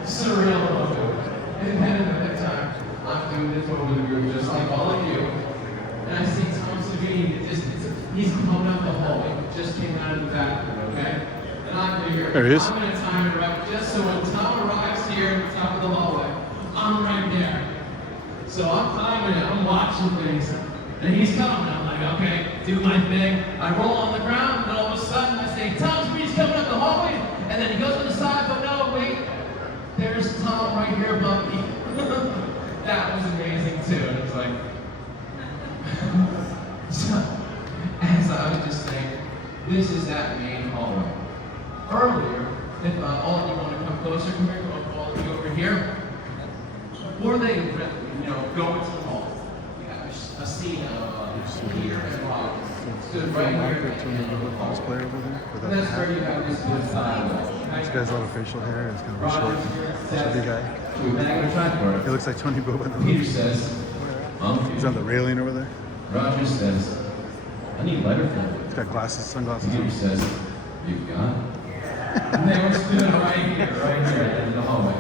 Surreal moment. And then at that time, I'm doing this over the group just like all of you. And I see Tom Savini in the distance. He's coming out the hallway. Just came out of the bathroom, okay? And I'm going to hear, There he is. I'm going to time it right just so when Tom arrives here at the top of the hallway, I'm right there. So I'm timing it. I'm watching things. And he's coming. I'm like, okay, do my thing. I roll on the ground, and all of a sudden I say, Tom Speed's coming up the hallway. And then he goes to the side, but no, wait. There's Tom right here above me. That was amazing too. It was like, so, as I was just saying, this is that main hallway. Earlier, if all of you want to come closer, come here, all of you over here. Before they, go into the mall, we have a scene of Peter and Rob stood right here. Cosplayer over there. And that's where you have this good sidewalk. This guy's a lot of facial hair. He's kind of a short, chubby guy. He looks like Tony Boba in the movie. Peter says, He's on the railing over there. Roger says, I need lighter film. He's got glasses, sunglasses. Peter says, you've got it. And they were stood right here in the hallway.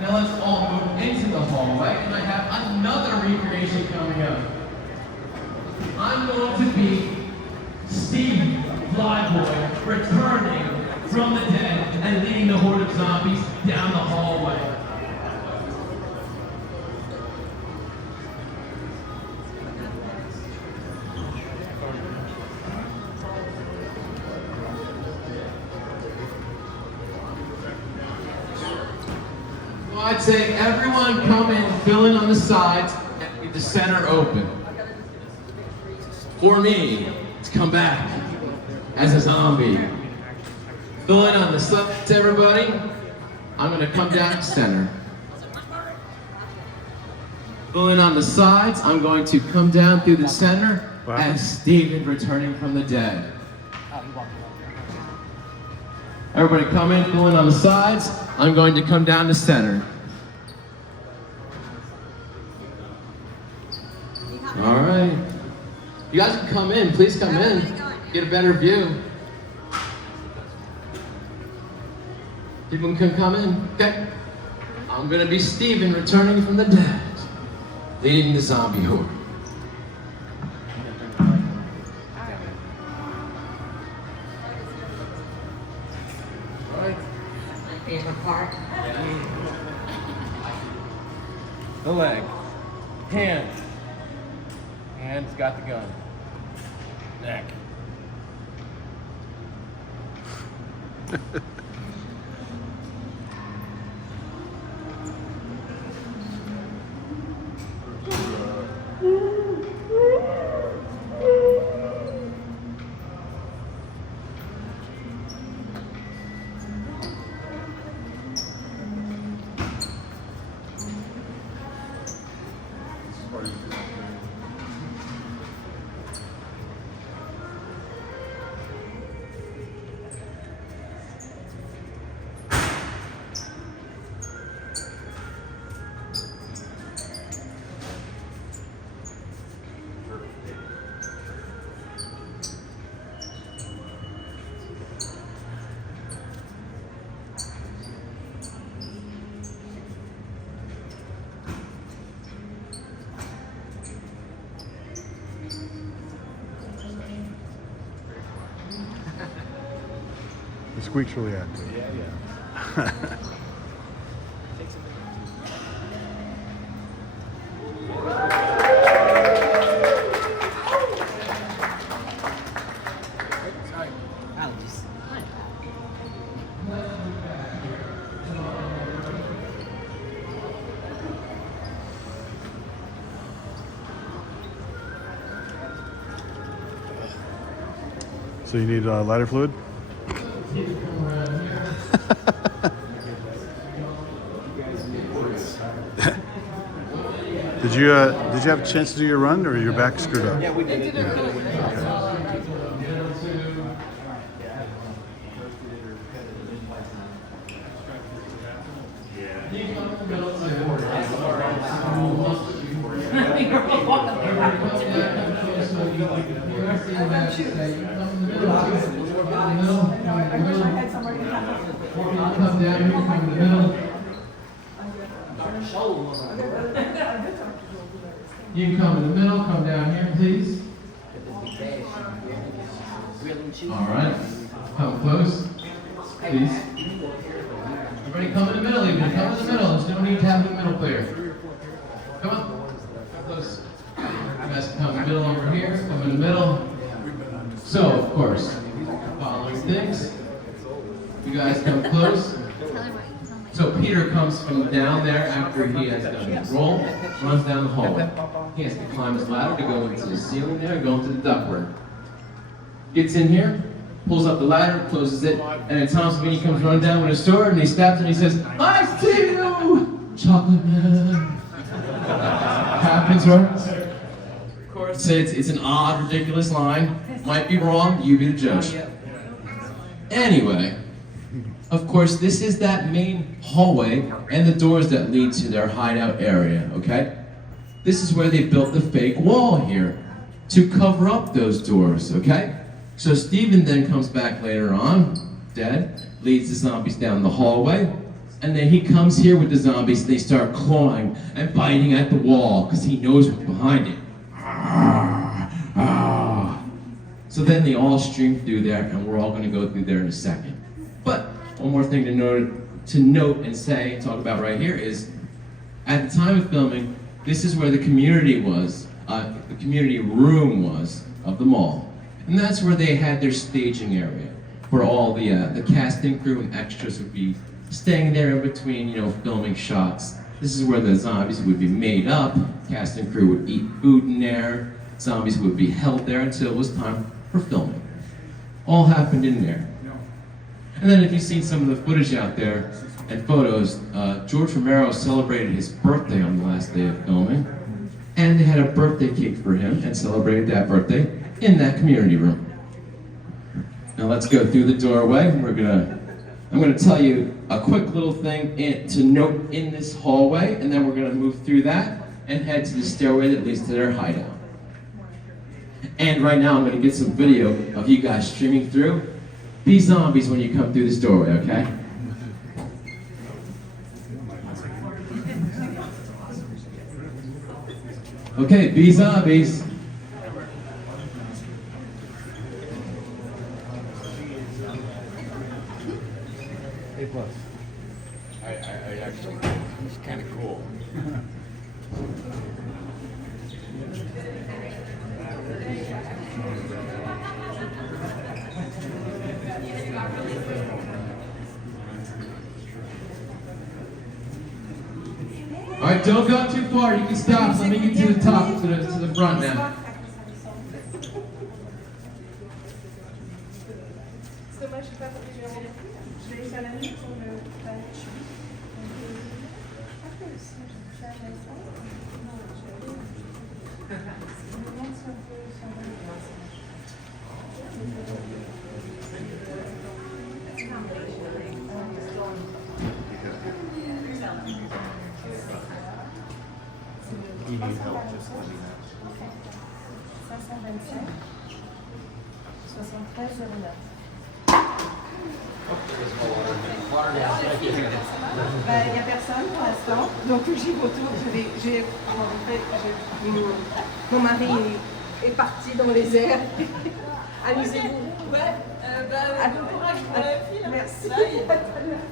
Now let's all move into the hallway, and I have another recreation coming up. I'm going to be Steve Flyboy returning from the dead and leading the horde of zombies down the hallway. So I'd say everyone come in, fill in on the sides, and leave the center open. For me to come back as a zombie. Fill in on the sides, everybody. I'm gonna come down center. Fill in on the sides. I'm going to come down through the center as Steven returning from the dead. Everybody come in, fill in on the sides. I'm going to come down to center. All right. You guys can come in. Please come in. Get a better view. People can come in. Okay. I'm going to be Steven returning from the dead, leading the zombie horde. Favorite part? The leg. Hand. Hand's got the gun. Neck. The squeak's really active. Yeah. So you need lighter fluid? Did you have a chance to do your run, or your back screwed up? Yeah, we did. Come down here, come in the middle. You can come in the middle, come down here, please. All right, come close, please. Everybody come in the middle, even come in the middle. There's no need to have the middle clear. Come on, come close. You guys can come in the middle over here, come in the middle. So, of course, following things. You guys come close. So Peter comes from down there after he has done his roll, runs down the hallway. He has to climb his ladder to go into the ceiling there and go into the ductwork. Gets in here, pulls up the ladder, closes it, and at times when he comes running down with his sword and he stabs and he says, "I see you, chocolate man." Happens, right? Of course, it's an odd, ridiculous line. Might be wrong, you be the judge. Anyway, of course, this is that main hallway and the doors that lead to their hideout area, okay? This is where they built the fake wall here to cover up those doors, okay? So Steven then comes back later on, dead, leads the zombies down the hallway, and then he comes here with the zombies and they start clawing and biting at the wall because he knows what's behind it. So then they all stream through there, and we're all going to go through there in a second. But one more thing to note and say and talk about right here is, at the time of filming, this is where the community was, the community room was of the mall, and that's where they had their staging area, where all the casting crew and extras would be staying there in between, filming shots. This is where the zombies would be made up. Casting crew would eat food in there. Zombies would be held there until it was time for filming. All happened in there. And then if you've seen some of the footage out there and photos, George Romero celebrated his birthday on the last day of filming, and they had a birthday cake for him and celebrated that birthday in that community room. Now let's go through the doorway. I'm gonna tell you a quick little thing to note in this hallway, and then we're gonna move through that and head to the stairway that leads to their hideout. And right now I'm gonna get some video of you guys streaming through. Be zombies when you come through this doorway, okay? Okay, be zombies. A+. I actually, it's kind of cool. All right, don't go too far. You can stop. Let me get to the top, to the front now. You need help, just let me know. 525 73 09. Il n'y a personne pour l'instant, donc j'y retourne. Mon mari est parti dans les airs. Amusez-vous. Ouais, bon courage pour la file. Yes.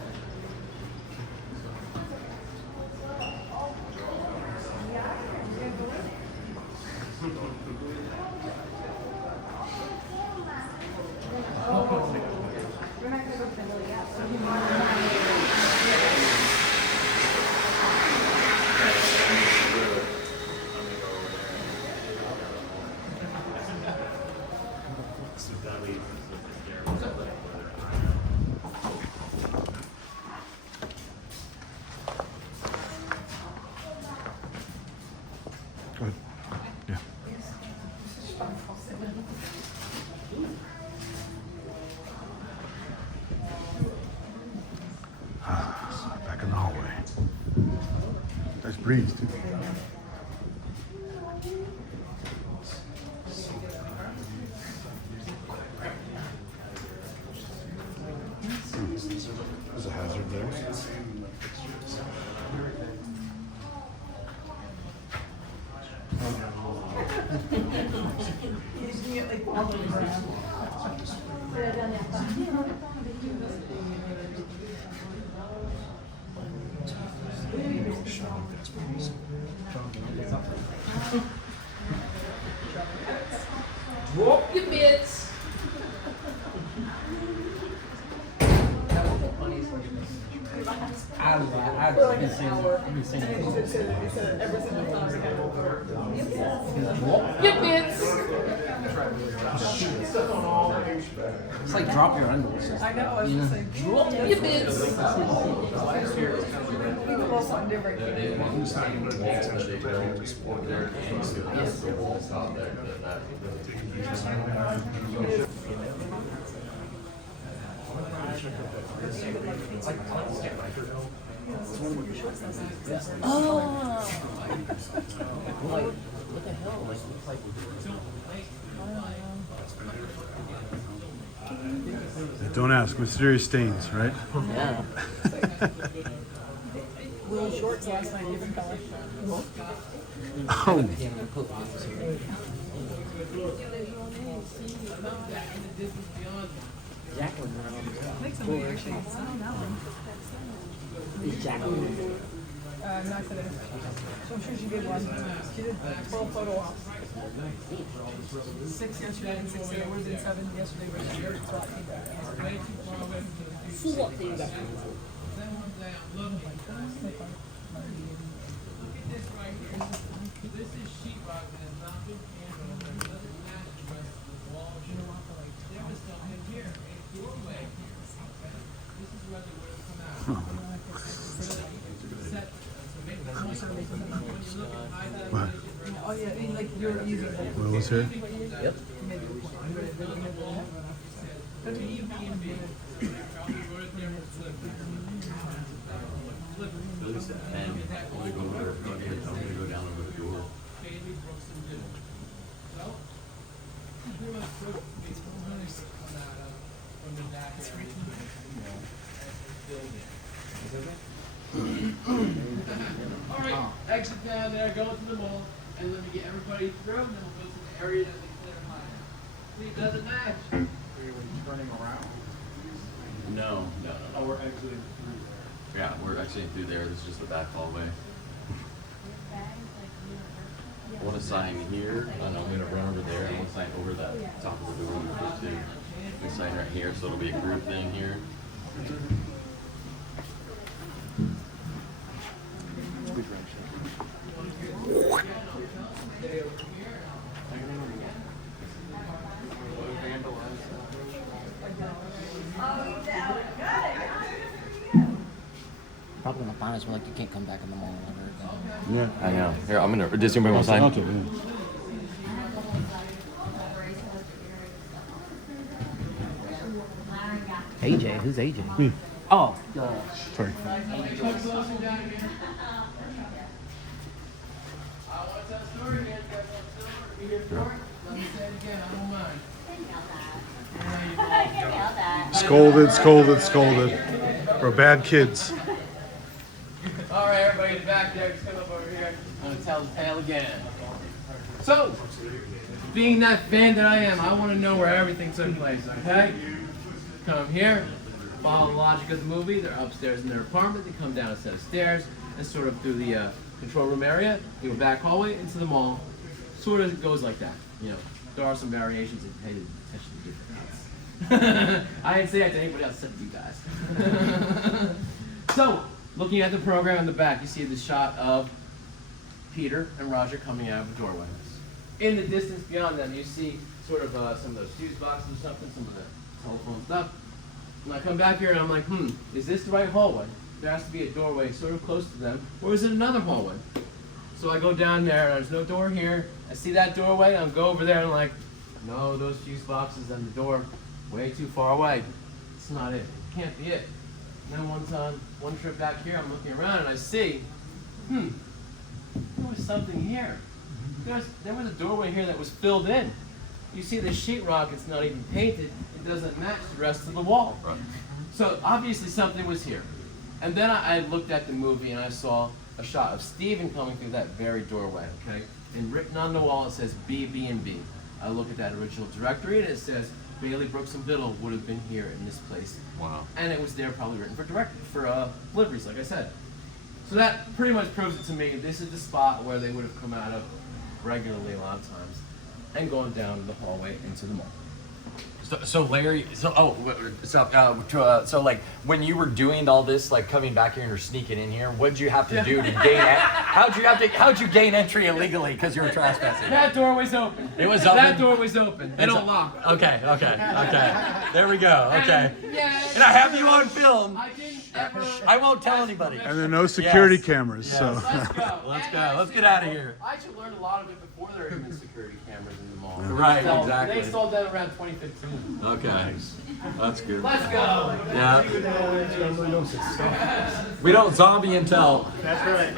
Good. Yeah. Back in the hallway. Nice breeze, too. There's a hazard there. He's gonna get like all over the ground. Drop your mitts. I've been saying He said every single time. Drop your mitts. it's like drop your underwear. I know, I was just saying, Drop your mitts. we can roll something different. What the hell? Like, looks like Don't ask. Mysterious stains, right? yeah. Little shorts last night, different color. Oh. Jacqueline. I think somebody actually signed that one. Is Jacqueline? Not today. So I'm sure she did one. She did 12 photo ops. 6 yesterday and 6 today. We did 7 yesterday. But she did 12 feedback. Full feedback. This is sheetrock and it's not been handled. It doesn't match the rest of the wall. There was something here, a doorway. This is where they would have come out. Set to make the point. When you look at high What? Oh yeah, I mean, like you're using it. What was here? Yep. All right, exit down there, go into the mall, and let me get everybody through, and then we'll go to the area that they clear high. See, it doesn't match. Are you turning around? No. Oh, we're exiting through there. Yeah, we're exiting through there. This is just the back hallway. I want to sign here. I'm going to run over there. I want to sign over that top of the door too. We sign right here, so it'll be a group thing here. Probably gonna find us where like you can't come back in the mall ever again. Yeah, I know. Here, I'm gonna. Does anybody want to sign? AJ, who's AJ? Me. Oh, Sorry. I want to tell a story again. You guys want to be here for it? Let me say it again. I don't mind. Scolded. We're bad kids. All right, everybody in the back there, just come up over here. I'm gonna tell the tale again. So, being that fan that I am, I want to know where everything took place. Okay? Come here, follow the logic of the movie, they're upstairs in their apartment, they come down a set of stairs, and sort of through the control room area, you go back hallway into the mall. Sort of goes like that. You know, there are some variations that pay attention to different things. I didn't say that to anybody else except you guys. So, looking at the program in the back, you see the shot of Peter and Roger coming out of the doorway. In the distance beyond them, you see sort of some of those fuse boxes or something, some of the telephone stuff. And I come back here and I'm like, is this the right hallway? There has to be a doorway sort of close to them, or is it another hallway? So I go down there, and there's no door here. I see that doorway, and I go over there, and I'm like, no, those fuse boxes and the door, way too far away. It's not it. It can't be it. And then one trip back here, I'm looking around, and I see, there was something here. There was a doorway here that was filled in. You see the sheetrock, it's not even painted. It doesn't match the rest of the wall. Right. So obviously something was here. And then I looked at the movie and I saw a shot of Steven coming through that very doorway, okay? And written on the wall it says B&B. I look at that original directory and it says Bailey, Brooks, and Biddle would have been here in this place. Wow. And it was there probably written for deliveries, like I said. So that pretty much proves it to me. This is the spot where they would have come out of regularly a lot of times and going down the hallway into the mall. So Larry, so like when you were doing all this, like coming back here and you're sneaking in here, what did you have to do to gain? How'd you gain entry illegally because you were trespassing? That door was open. It was open. That door was open. They don't lock. Okay. There we go. Okay. And I have you on film. I didn't ever. I won't tell anybody. And there are no security cameras, so. Let's go. Let's get out of here. I actually learned a lot of it before there were even security cameras in the mall. Right, exactly. They installed that around 2015. Okay. That's good. Let's go. Yeah. We don't zombie and tell. That's right.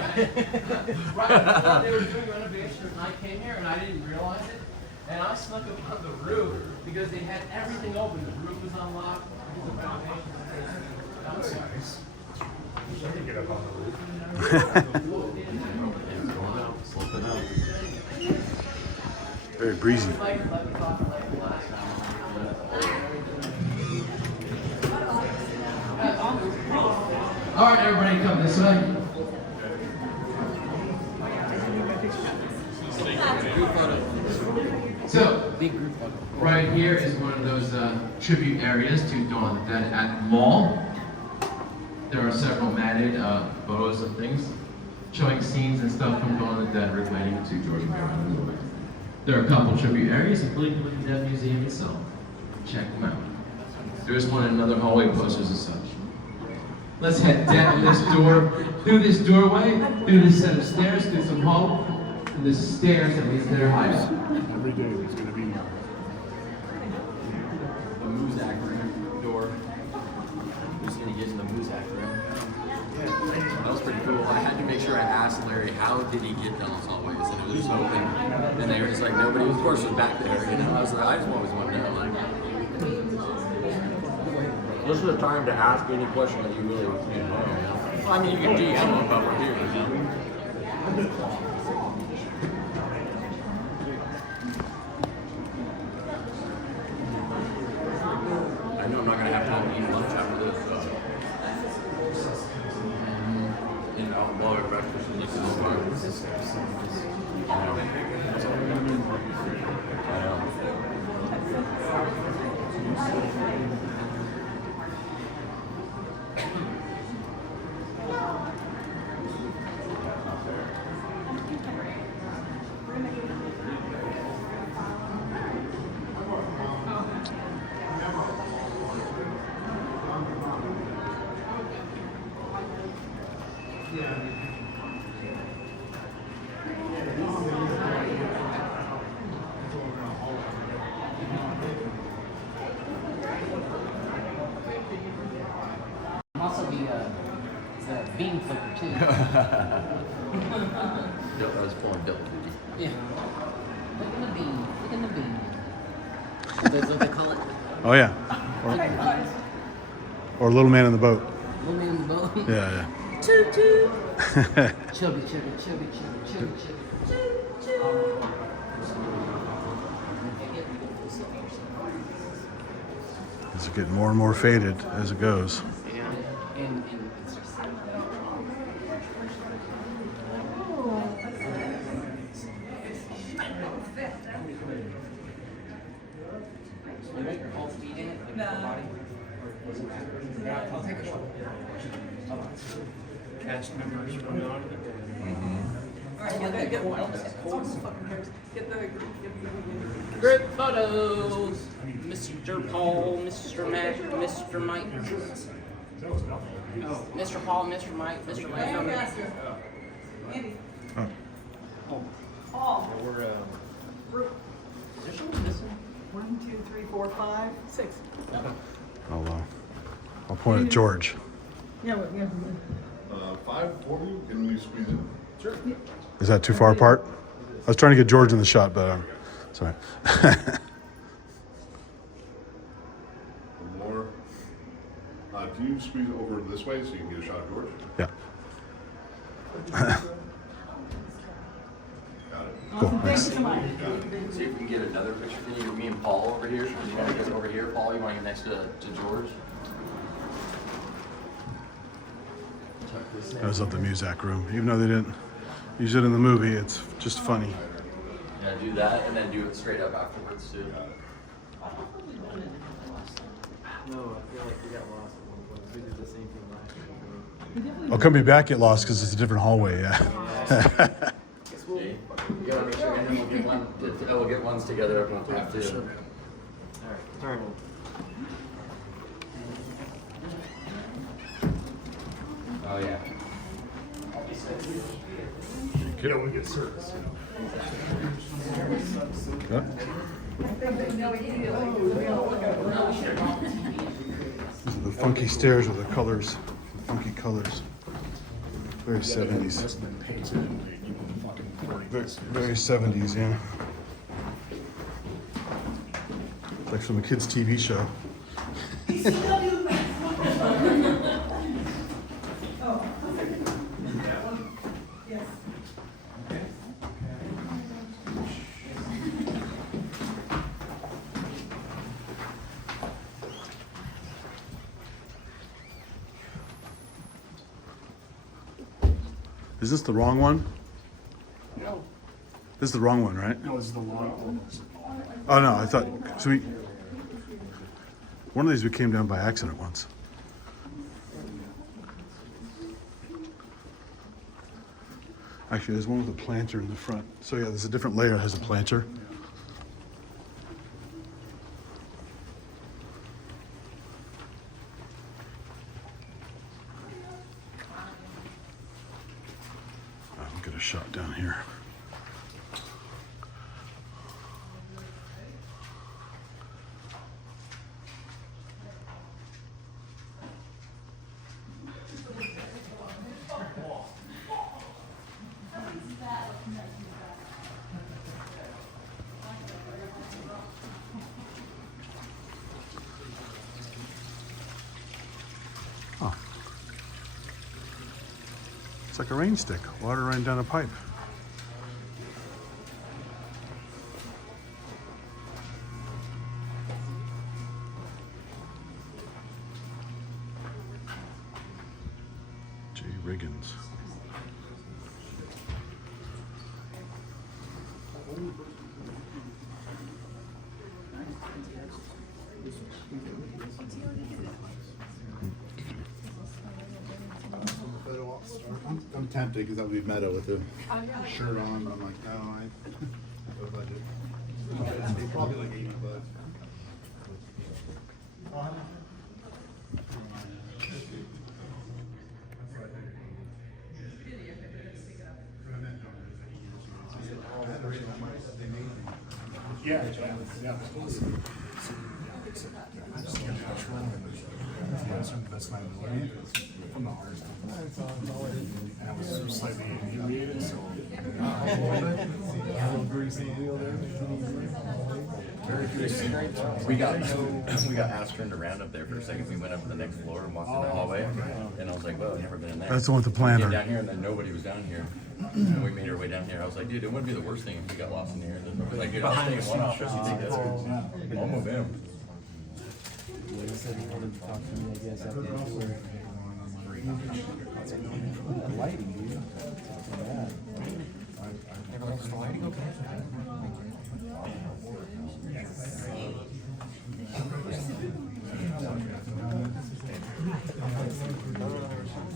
Right. They were doing renovations and I came here and I didn't realize it. And I snuck up on the roof because they had everything open. The roof was unlocked. The foundations. I can get up on the roof. Very breezy. All right, everybody, come this way. So, right here is one of those tribute areas to Dawn of the Dead at the mall. There are several matted photos of things showing scenes and stuff from Dawn of the Dead relating to George Romero. There are a couple tribute areas, including the Dead Museum itself. Check them out. There's one in another hallway posters and such. Let's head down this door, through this doorway, through this set of stairs, through some hall, and the stairs that leads to their hideout. Every day there's going to be The Muzak room door. Who's gonna get in the Muzak room? That was pretty cool. I had to make sure I asked Larry how did he get down those hallways, and it was just open. And they were just like nobody, of course, was back there. You know, I was like, I just always wanted to know, like. This is the time to ask any question that you really want to know. Well, I mean, you can DM them, but we're here. I know I'm not gonna have time to eat lunch after this, so. You know, while we're at breakfast, and this is fun. I know. Also the bean flicker too. Yep, I was pulling Bill. Yeah. Look at the bean. Look at the bean. That's what they call it. Oh yeah. Or Little Man in the Boat. Little man in the boat. Yeah. Choo choo. Chubby, chubby, chubby, chubby, chubby, chubby. Choo choo. It's getting more and more faded as it goes. And it's just Cast members from on. Alright, get one. Get the group photos. Mr. Paul, Mr. Mac, Mr. Mike. Oh, Mr. Paul, Mr. Mike, Mr. Mike. Andy. Oh. Paul. We're Group. Position? This one? 1, 2, 3, 4, 5, 6. I'll point at George. Yeah, yeah. 5 for you. Can you squeeze in? Sure. Is that too far apart? I was trying to get George in the shot, but sorry. More. Can you squeeze over this way so you can get a shot of George? Yeah. Got it. Cool. Thank you so much. See if we can get another picture. Can you, me and Paul over here? You want to get over here, Paul? You want to get next to George? I was up the Muzak room. Even though they didn't use it in the movie, it's just funny. Yeah, do that and then do it straight up afterwards too. No, I feel like we got lost at one point. We did the same thing last year. I'll come back, get lost because it's a different hallway. Yeah. See? You gotta make sure, and then we'll get one. We'll get ones together. Everyone will have to. All right, turn. Oh yeah. You know, we get service. Huh? These are the funky stairs with the colors, funky colors. Very 70s. Very 70s, yeah. Like from a kid's TV show. Is this the wrong one? No. This is the wrong one, right? No, this is the long. Oh no, I thought, so one of these we came down by accident once. Actually, there's one with a planter in the front. So yeah, there's a different layer that has a planter. I'll get a shot down here. Oh. It's like a rain stick, water running down a pipe. J. Riggins. I'm tempted because I'll be meta with the shirt on, but I'm like, no, what if I do? It's probably like $80. Yeah, yeah. That's my ability from the hardest. And I was slightly inebriated, so We got asked turned around up there for a second. We went up to the next floor and walked in the hallway, and I was like, "Well, I've never been in there." That's the one with the We came planter. down here, and then nobody was down here. And we made our way down here. I was like, "Dude, it wouldn't be the worst thing if we got lost in here." Like, dude, I'll stay in one office. You think that's good? I'll move in. Yeah, he said he wanted to talk to me, I guess, after the tour. The lighting, dude. Yeah. Everyone else the lighting okay?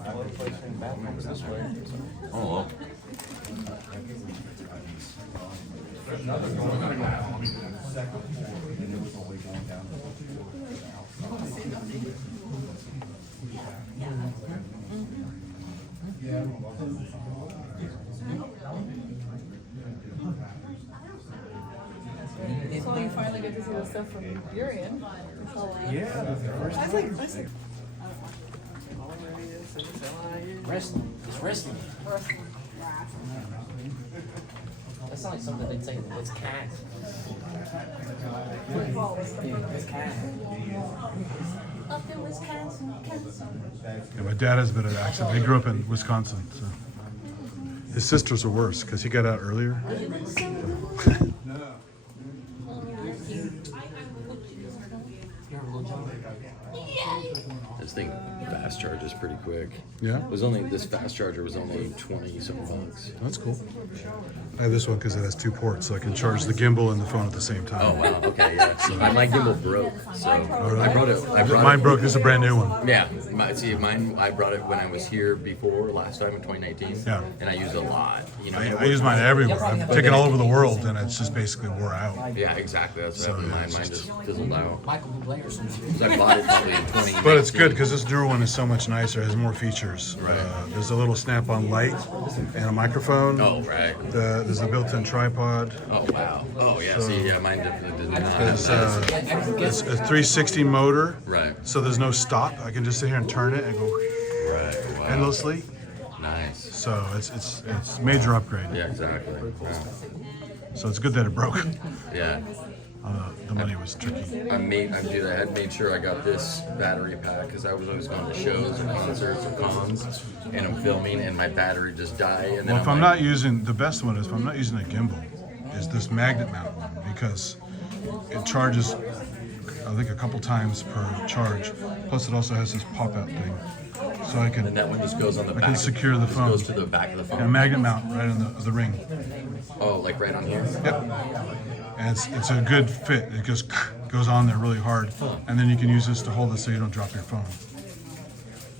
I love placing bathrooms this way. Oh, well. So you finally get to see the stuff from your end. Yeah, I was like, Wrestling. It's wrestling. That sounds like something they'd say, it's cat. Yeah, it's cat. Up in Wisconsin. Yeah, my dad has a bit of an accent. He grew up in Wisconsin, so his sisters are worse because he got out earlier. This thing fast charges pretty quick. Yeah? This fast charger was only 20-something bucks. That's cool. I have this one because it has 2 ports, so I can charge the gimbal and the phone at the same time. Oh wow, okay, yeah. My gimbal broke, so I brought it. Mine broke. This is a brand new one. Yeah, mine. I brought it when I was here before last time in 2019. Yeah. And I used it a lot. You know, I use mine everywhere. I've taken all over the world, and it's just basically wore out. Yeah, exactly. That's what happened. yeah, Mine just fizzled out. Michael Bublé or something. 'Cause I bought it probably in 2019. But it's good because this newer one is so much nicer. It has more features. Right. There's a little snap-on light and a microphone. Oh right. There's a built-in tripod. Oh wow. Oh yeah. So- See, yeah, mine definitely did not. There's it's a 360 motor. Right. So there's no stop. I can just sit here and turn it and go Right. Wow. endlessly. Nice. So it's major upgrade. Yeah, exactly. Yeah. So it's good that it broke. Yeah. The money was tricky. I had made sure I got this battery pack because I was always going to shows or concerts or cons, and I'm filming, and my battery just died. And then Well, if I'm not using, the best one is if I'm not using a gimbal, is this magnet mount one because it charges, I think, a couple times per charge. Plus, it also has this pop-out thing, so I can. And that one just goes on the back. I can secure the phone. Goes to the back of the phone. And a magnet mount right on the ring. Oh, like right on here. Yep. And it's a good fit. It goes on there really hard, and then you can use this to hold it so you don't drop your phone.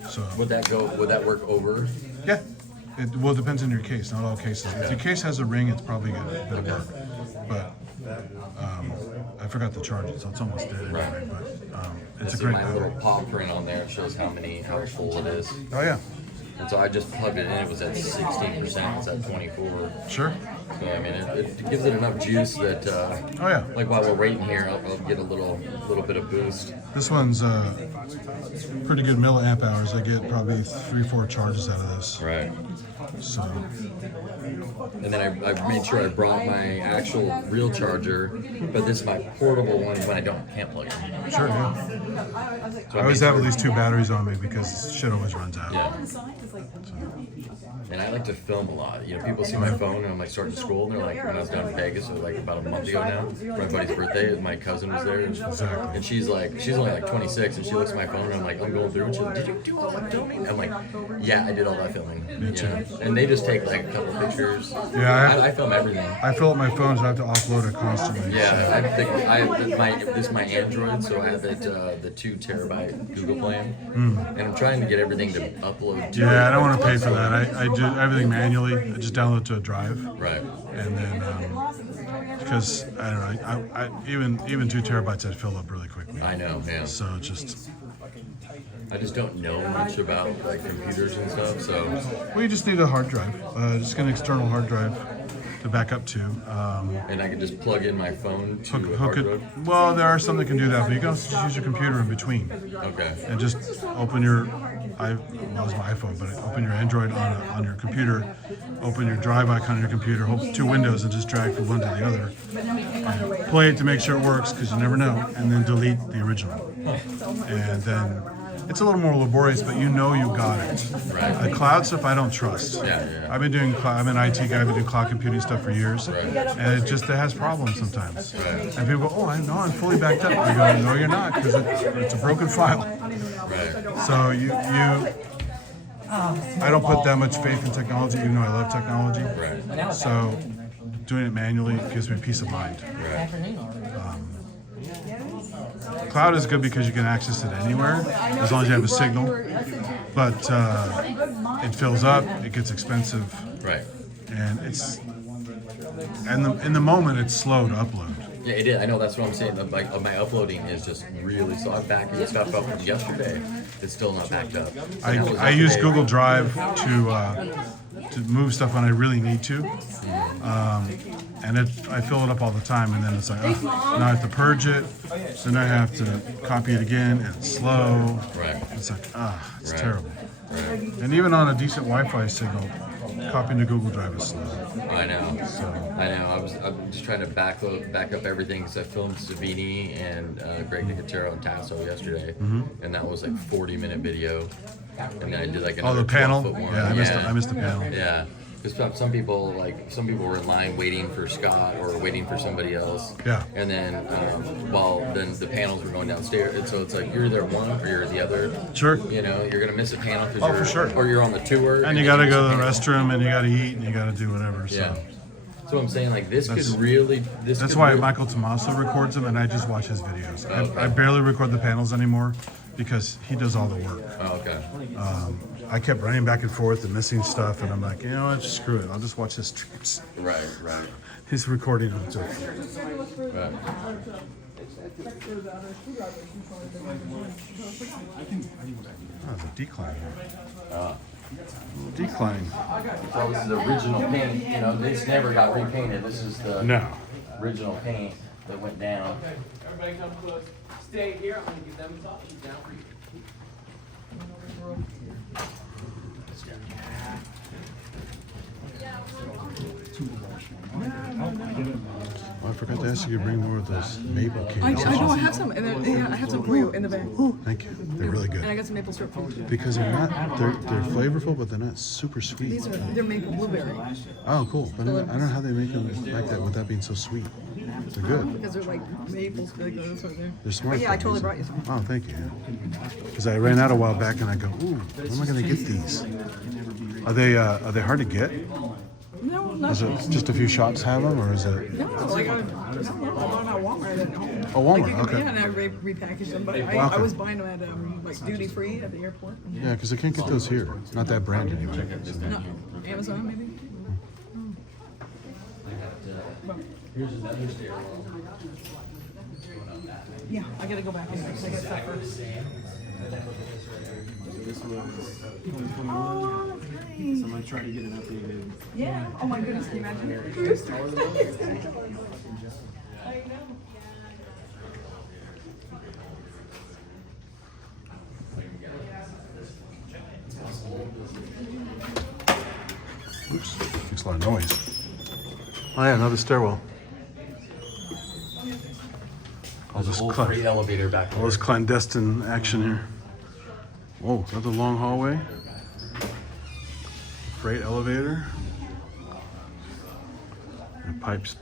So. Would that work over? Yeah. It depends on your case. Not all cases. If your case has a ring, it's probably gonna work. But I forgot to charge it, so it's almost dead anyway. But it's a great my battery. little paw print on there shows how full it is. Oh yeah. And so I just plugged it in. It was at 16%. It's at 24. Sure. So I mean, it gives it enough juice that. Oh yeah. Like while we're waiting here, I'll get a little bit of boost. This one's pretty good milliamp hours. I get probably 3-4 charges out of this. Right. So. And then I made sure I brought my actual real charger, but this is my portable one when I can't plug it in. Sure. Yeah. So I always have at least 2 batteries on me because shit always runs out. Yeah. And I like to film a lot. You know, people see my phone and I'm like starting to scroll, and they're like, when I was down in Vegas, it was like about a month ago now, for my buddy's birthday, my cousin was there, and she's only like 26, and she looks at my phone and I'm like, I'm going through, and she's like, did you do all that filming? I'm like, yeah, I did all that filming. Me too. And they just take like a couple pictures. Yeah, I film everything. I fill up my phone, so I have to offload it constantly. Yeah, this is my Android, so I have it the 2 terabyte Google plan, and I'm trying to get everything to upload. Yeah, I don't want to pay for that. I do everything manually. I just download to a drive. Right. And then because I don't know, I even 2 terabytes I'd fill up really quickly. I know, yeah. So just. I just don't know much about like computers and stuff, so. Well, you just need a hard drive. Just an external hard drive to back up to. And I can just plug in my phone to a Hook hard it. drive? Well, there are some that can do that, but you can also just use your computer in between. Okay. And just open your. That was my iPhone, but open your Android on your computer, open your drive icon on your computer, hold 2 windows, and just drag from one to the other. And play it to make sure it works, because you never know, and then delete the original. And then it's a little more laborious, but you know you got it. Right. The cloud stuff I don't trust. Yeah. I've been doing I'm an IT guy. I've been doing cloud computing stuff for years, and it has problems sometimes. And people go, "Oh, I know, I'm fully backed up." I go, "No, you're not, because it's a broken file." So you I don't put that much faith in technology, even though I love technology. So doing it manually gives me peace of mind. Cloud is good because you can access it anywhere as long as you have a signal. But it fills up, it gets expensive, and in the moment it's slow to upload. Yeah, it is. I know, that's what I'm saying. My uploading is just really slow. I'm backing stuff up from yesterday. It's still not backed up. I use Google Drive to move stuff when I really need to. And I fill it up all the time, and then it's like, now I have to purge it, then I have to copy it again, and it's slow. It's like, it's terrible. And even on a decent Wi-Fi signal, copying to Google Drive is slow. I know. I know. I'm just trying to back up everything because I filmed Savini and Greg Nicotero and Tasso yesterday, and that was like 40-minute video. And then I did like another the panel. 12-foot one. Yeah, I missed the panel. Yeah. Because some people were in line waiting for Scott or waiting for somebody else. Yeah. And then, then the panels were going downstairs, and so it's like you're either one or you're the other. Sure. You know, you're gonna miss a panel for sure. or you're on the tour. And you got to go to the restroom, and you got to eat, and you got to do whatever. So. Yeah. So I'm saying, like, that's why Michael Tommaso records them, and I just watch his videos. I barely record the panels anymore because he does all the work. Oh, okay. I kept running back and forth and missing stuff, and I'm like, you know what, screw it. I'll just watch his streams. Right. He's recording them too. Right. Oh, there's a decline here. Decline. So this is the original paint. You know, this never got repainted. This is the original paint that went down. Everybody come close. Stay here. I'm going to get them options down for you. Oh, I forgot to ask you to bring more of those maple cakes. I know, I have some, and then, I have some for you in the bag. Thank you. They're really good. And I got some maple syrup for you. Because they're flavorful, but they're not super sweet. They're maple blueberry. Oh, cool. But I don't know how they make them like that without being so sweet. They're good. Because they're like maples, like that's right there. They're smart. But yeah, I totally brought you some. Oh, thank you. Because I ran out a while back, and I go, ooh, where am I going to get these? Are they hard to get? No, not Is it just a few shops have them, or is it? No, like I bought them at Walmart. Oh, Walmart, okay. Yeah, and I repackaged them, but I was buying them at like duty free at the airport. Yeah, because I can't get those here. It's not that brand anyway. No, Amazon maybe. Here's another stairwell. Yeah, I gotta go back in there because I got stuff first. This was 2021. Oh, that's nice. So I'm gonna try to get an updated. Yeah. Oh my goodness, can you imagine? I know. Oops, makes a lot of noise. Oh yeah, another stairwell. All this, freight elevator back there. all this clandestine action here. Whoa, another long hallway. Freight elevator. And pipes.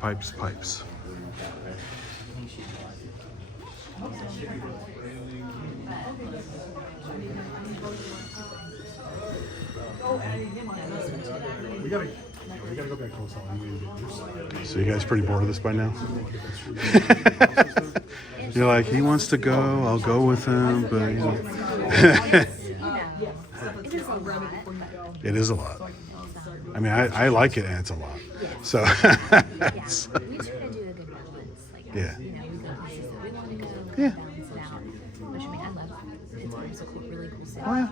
We gotta go back to hotel. So you guys pretty bored of this by now? You're like, he wants to go, I'll go with him, but you know. It is a lot. I mean, I like it, and it's a lot. So, We try to do a good balance. Like, yeah. you know, we've got places that we want to go, Yeah. balance it out. Which, I mean, I love it. It's a cool, really cool city. Oh, yeah.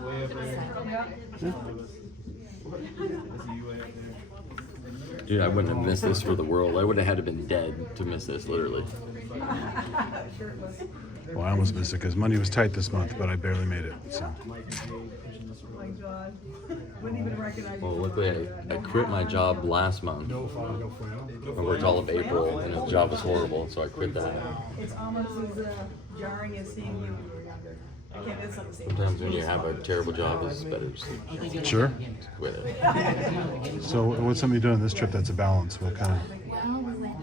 Dude, I wouldn't have missed this for the world. I would have had to been dead to miss this, literally. Well, I almost missed it because money was tight this month, but I barely made it. So. Well, luckily I quit my job last month. I worked all of April, and the job was horrible, so I quit that. It's almost as jarring as seeing you when you were younger. can't, it's not the same. Sometimes when you have a terrible job, it's better to sleep. Sure. Just quit it. So what's somebody doing this trip that's a balance? What kind of? Well, we went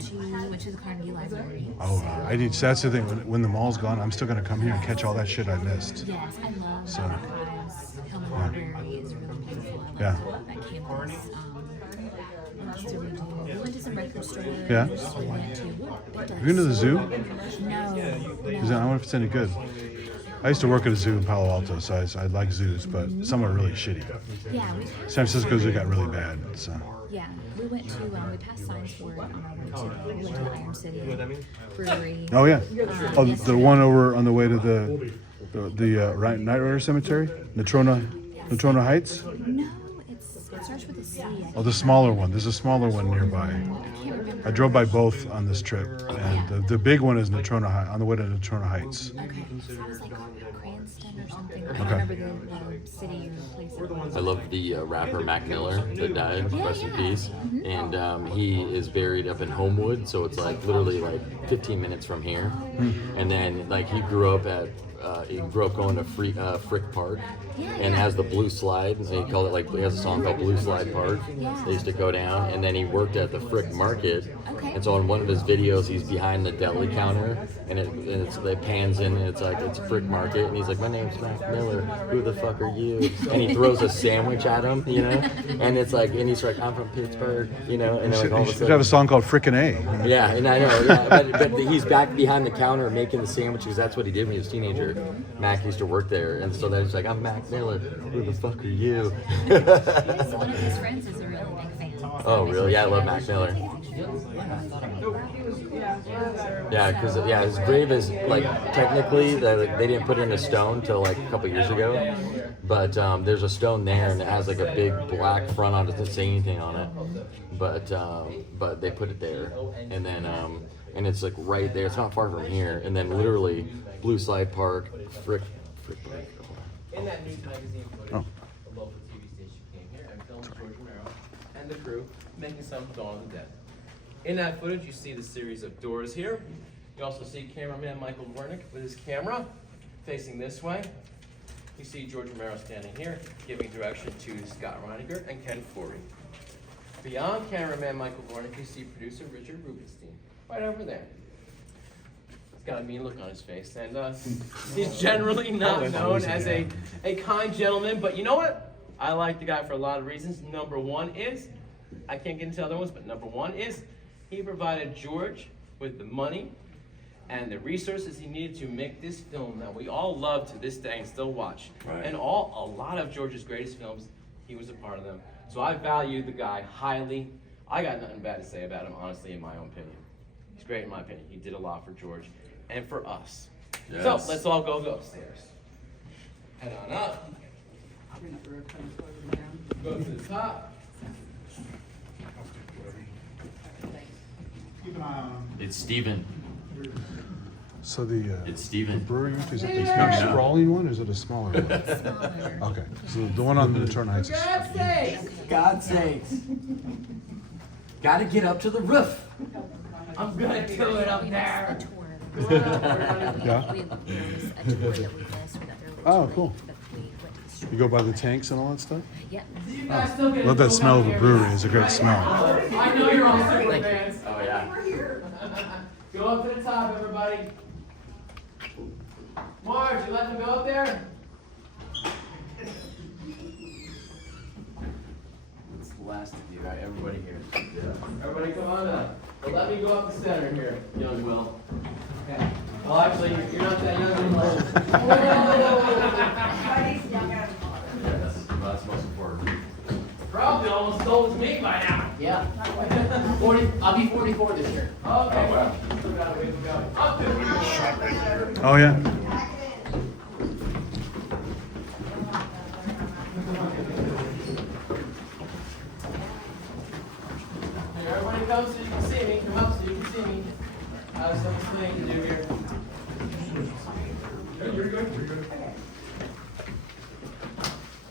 to the Carnegie Library. Oh, I need. That's the thing. When the mall's gone, I'm still gonna come here and catch all that shit I missed. Yes, I love So- archives. Hillman Library is really beautiful. I Yeah. love that campus. What else did we do? We went to some record stores. Yeah. We went to You been to the zoo? No. Is that, I wonder if it's any good. I used to work at a zoo in Palo Alto, so I like zoos, but some are really shitty. Yeah, San Francisco Zoo got really bad. So. yeah, we went to we passed signs for it on our way to. We went to Iron City Brewery. Oh yeah. Oh, the yesterday. one over on the way to the Night Rider Cemetery, Natrona Heights. No, it starts with a C. Oh, the smaller one. There's a smaller one nearby. I drove by both on this trip, and the big one is Natrona on the way to Natrona Heights. Okay, sounds like Cranston or something. I can't remember the city or the place. I love the rapper Mac Miller that died, rest in peace. And he is buried up in Homewood, so it's like literally like 15 minutes from here. And then like he grew up going to Frick Park, and has the blue slide. And he called it like he has a song called Blue Slide Park. They used to go down, and then he worked at the Frick Market. And so in one of his videos, he's behind the deli counter, and it pans in, and it's Frick Market, and he's like, "My name's Mac Miller. Who the fuck are you?" And he throws a sandwich at him, you know, and it's like, and he's like, "I'm from Pittsburgh," you know, and then like all of a You should sudden, have a song called Frickin' A. yeah, and I know, yeah, but he's back behind the counter making the sandwiches. That's what he did when he was a teenager. Mac used to work there, and so then he's like, "I'm Mac Miller. Who the fuck are you?" One of his friends is a really big fan. Oh, really? Yeah, I love Mac Miller. Yeah, because his grave is like technically they didn't put it in a stone till like a couple years ago, but there's a stone there and it has like a big black front on it. It doesn't say anything on it, but they put it there, and then and it's like right there. It's not far from here, and then literally Blue Slide Park, Frick. In that news magazine footage, Oh. the local TV station came here and filmed George Romero and the crew making some Dawn of the Dead. In that footage, you see the series of doors here. You also see cameraman Michael Wernick with his camera facing this way. You see George Romero standing here, giving direction to Scott Reiniger and Ken Forey. Beyond cameraman Michael Wernick, you see producer Richard Rubenstein, right over there. He's got a mean look on his face, and he's generally not known as a kind gentleman, but you know what? I like the guy for a lot of reasons. Number one is, I can't get into other ones, but number one is, he provided George with the money and the resources he needed to make this film that we all love to this day and still watch. Right. And a lot of George's greatest films, he was a part of them. So I value the guy highly. I got nothing bad to say about him, honestly, in my own opinion. He's great in my opinion. He did a lot for George and for us. Yes. So let's all go upstairs. Head on up. Go to the top. Keep an eye on him. It's Steven. So It's Steven. brewery, is it a big sprawling one or is it a smaller one? Okay, so the one on the Natrona Heights is. God's sakes. Gotta get up to the roof. I'm gonna do it up there. Yeah? We a tour that we missed. We got there a little Oh, too cool. late, but we went to the street. You go by the tanks and all that stuff? Yep. Love that smell of a brewery. It's a great smell. I know you're all super fans. Oh yeah. Go up to the top, everybody. Marge, you let them go up there? It's the last of you, right? Everybody here. Everybody come on up. But let me go up the center here, young Will. Okay. Well, actually, you're not that young anymore. That's most important. Probably almost as old as me by now. Yeah. 40. I'll be 44 this year. Okay. Up there. Oh, yeah? Hey, everybody come so you can see me. Come up so you can see me. I have some explaining to do here. You're good.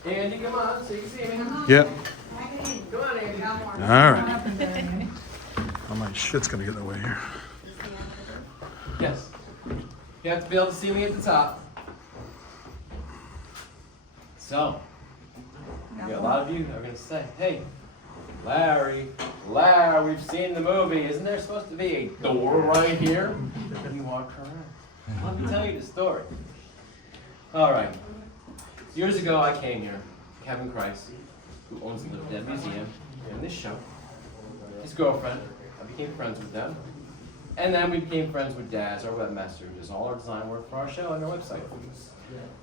Andy, come on so you can see me. Yep. Come on, Andy. All right. Oh, my shit's gonna get in the way here. Yes. You have to be able to see me at the top. So, a lot of you are going to say, hey, Larry, we've seen the movie. Isn't there supposed to be a door right here? And you walk around. Let me tell you the story. All right. Years ago, I came here. Kevin Christ, who owns the Little Dead Museum, in this show. His girlfriend. I became friends with them. And then we became friends with Daz, our webmaster, who does all our design work for our show and our website.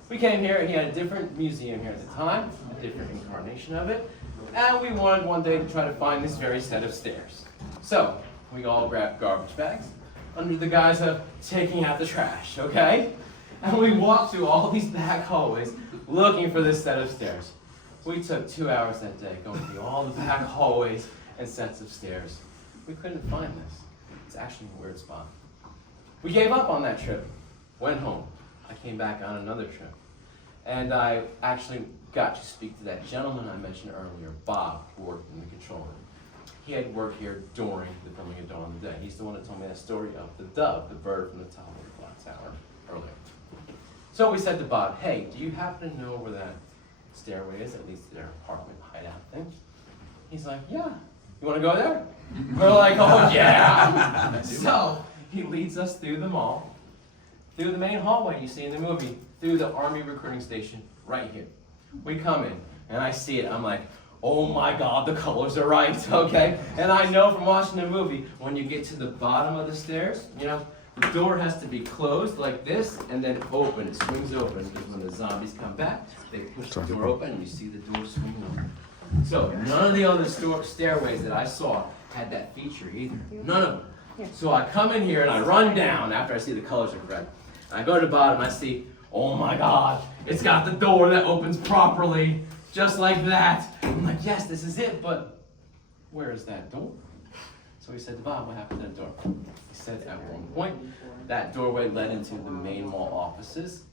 We came here, and he had a different museum here at the time, a different incarnation of it, and we wanted one day to try to find this very set of stairs. So, we all grabbed garbage bags under the guise of taking out the trash, okay? And we walked through all these back hallways looking for this set of stairs. We took 2 hours that day going through all the back hallways and sets of stairs. We couldn't find this. It's actually a weird spot. We gave up on that trip, went home. I came back on another trip. And I actually got to speak to that gentleman I mentioned earlier, Bob, who worked in the control room. He had worked here during the filming of Dawn of the Dead. He's the one that told me that story of the dove, the bird from the top of the clock tower earlier. So we said to Bob, hey, do you happen to know where that stairway is, at least their apartment hideout thing? He's like, yeah. You want to go there? We're like, oh yeah. So he leads us through the mall, through the main hallway you see in the movie, through the Army recruiting station right here. We come in, and I see it. I'm like, oh my God, the colors are right, okay? And I know from watching the movie, when you get to the bottom of the stairs, you know, the door has to be closed like this, and then open. It swings open, because when the zombies come back, they push the door open, and you see the door swing open. So none of the other stairways that I saw had that feature either. None of them. So I come in here and I run down after I see the colors are correct. And I go to the bottom and I see, oh my God, it's got the door that opens properly, just like that. I'm like, yes, this is it, but where is that door? So he said to Bob, what happened to that door? He said at one point, that doorway led into the main mall offices.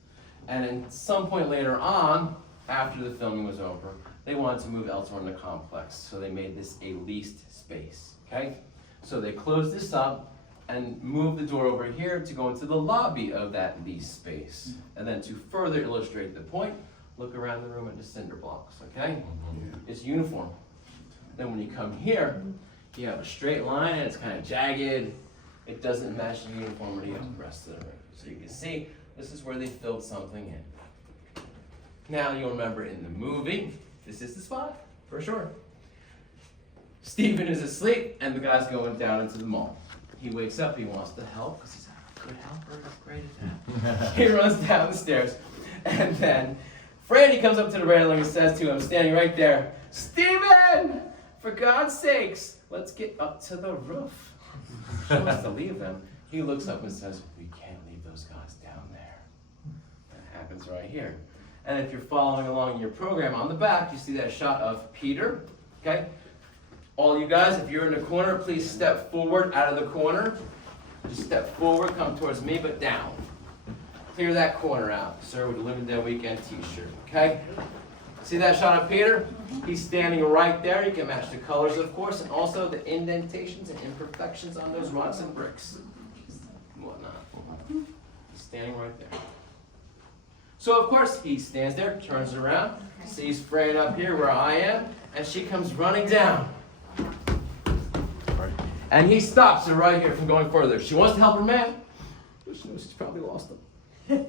And at some point later on, after the filming was over, they wanted to move elsewhere in the complex, so they made this a leased space, okay? So they closed this up and moved the door over here to go into the lobby of that leased space. And then to further illustrate the point, look around the room at the cinder blocks, okay? It's uniform. Then when you come here, you have a straight line and it's kind of jagged. It doesn't match the uniformity of the rest of the room. So you can see, this is where they filled something in. Now you'll remember in the movie, this is the spot, for sure. Stephen is asleep, and the guy's going down into the mall. He wakes up, he wants to help, because he's a good helper, he's great at that. He runs down the stairs, and then Franny comes up to the railing and says to him, standing right there, Stephen, for God's sakes, let's get up to the roof. She wants to leave them. He looks up and says, we can't leave those guys down there. That happens right here. And if you're following along in your program, on the back, you see that shot of Peter, okay? All you guys, if you're in the corner, please step forward out of the corner. Just step forward, come towards me, but down. Clear that corner out, sir, with a Living Dead Weekend t-shirt, okay? See that shot of Peter? He's standing right there. You can match the colors, of course, and also the indentations and imperfections on those rocks and bricks and whatnot. He's standing right there. So, of course, he stands there, turns around, sees Fran up here where I am, and she comes running down. And he stops her right here from going further. She wants to help her man, but she knows she's probably lost him.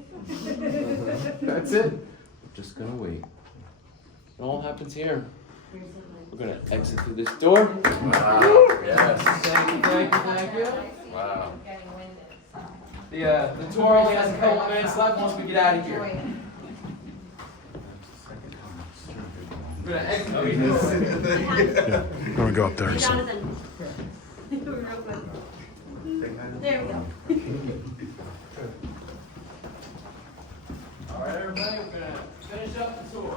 That's it. We're just going to wait. It all happens here. We're going to exit through this door. Wow. Yes. Thank you. Wow. The tour only has a couple minutes left once we get out of here. We're going to exit through this door. Yeah, I'm gonna go up there. So. Jonathan. There we go. All right, everybody, we're going to finish up the tour.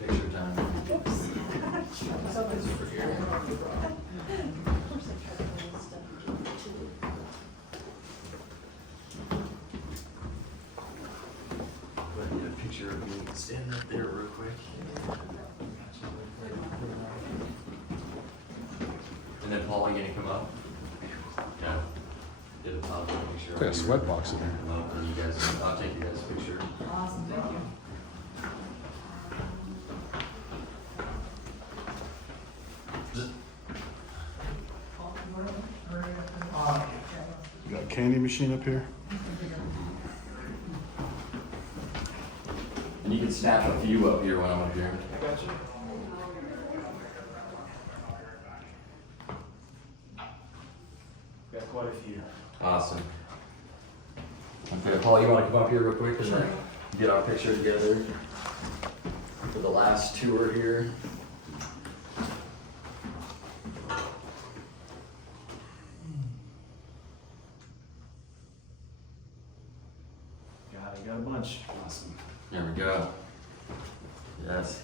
Picture time. Something's for here. A picture of me standing up there real quick. And then Paul, you gonna come up? Yeah. Did a pop picture. Got a sweat box in there. Come up and you guys, I'll take you guys a picture. candy machine up here. And you can snap a few up here when I'm up here. I got you. Got quite a few. Awesome. Okay, Paul, you want to come up here real quick and then get our picture together for the last tour here? Got a bunch. Awesome. There we go. Yes.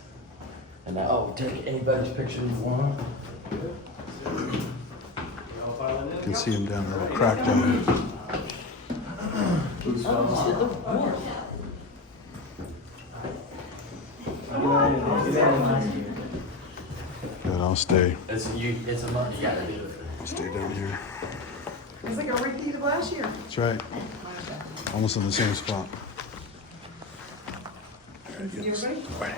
And now take anybody's picture you want. You can see him down there, cracked down there. Who's phone? Good, I'll stay. It's a month. You gotta do it. Stay down here. It's like a repeat of last year. That's right. Almost in the same spot. See everybody?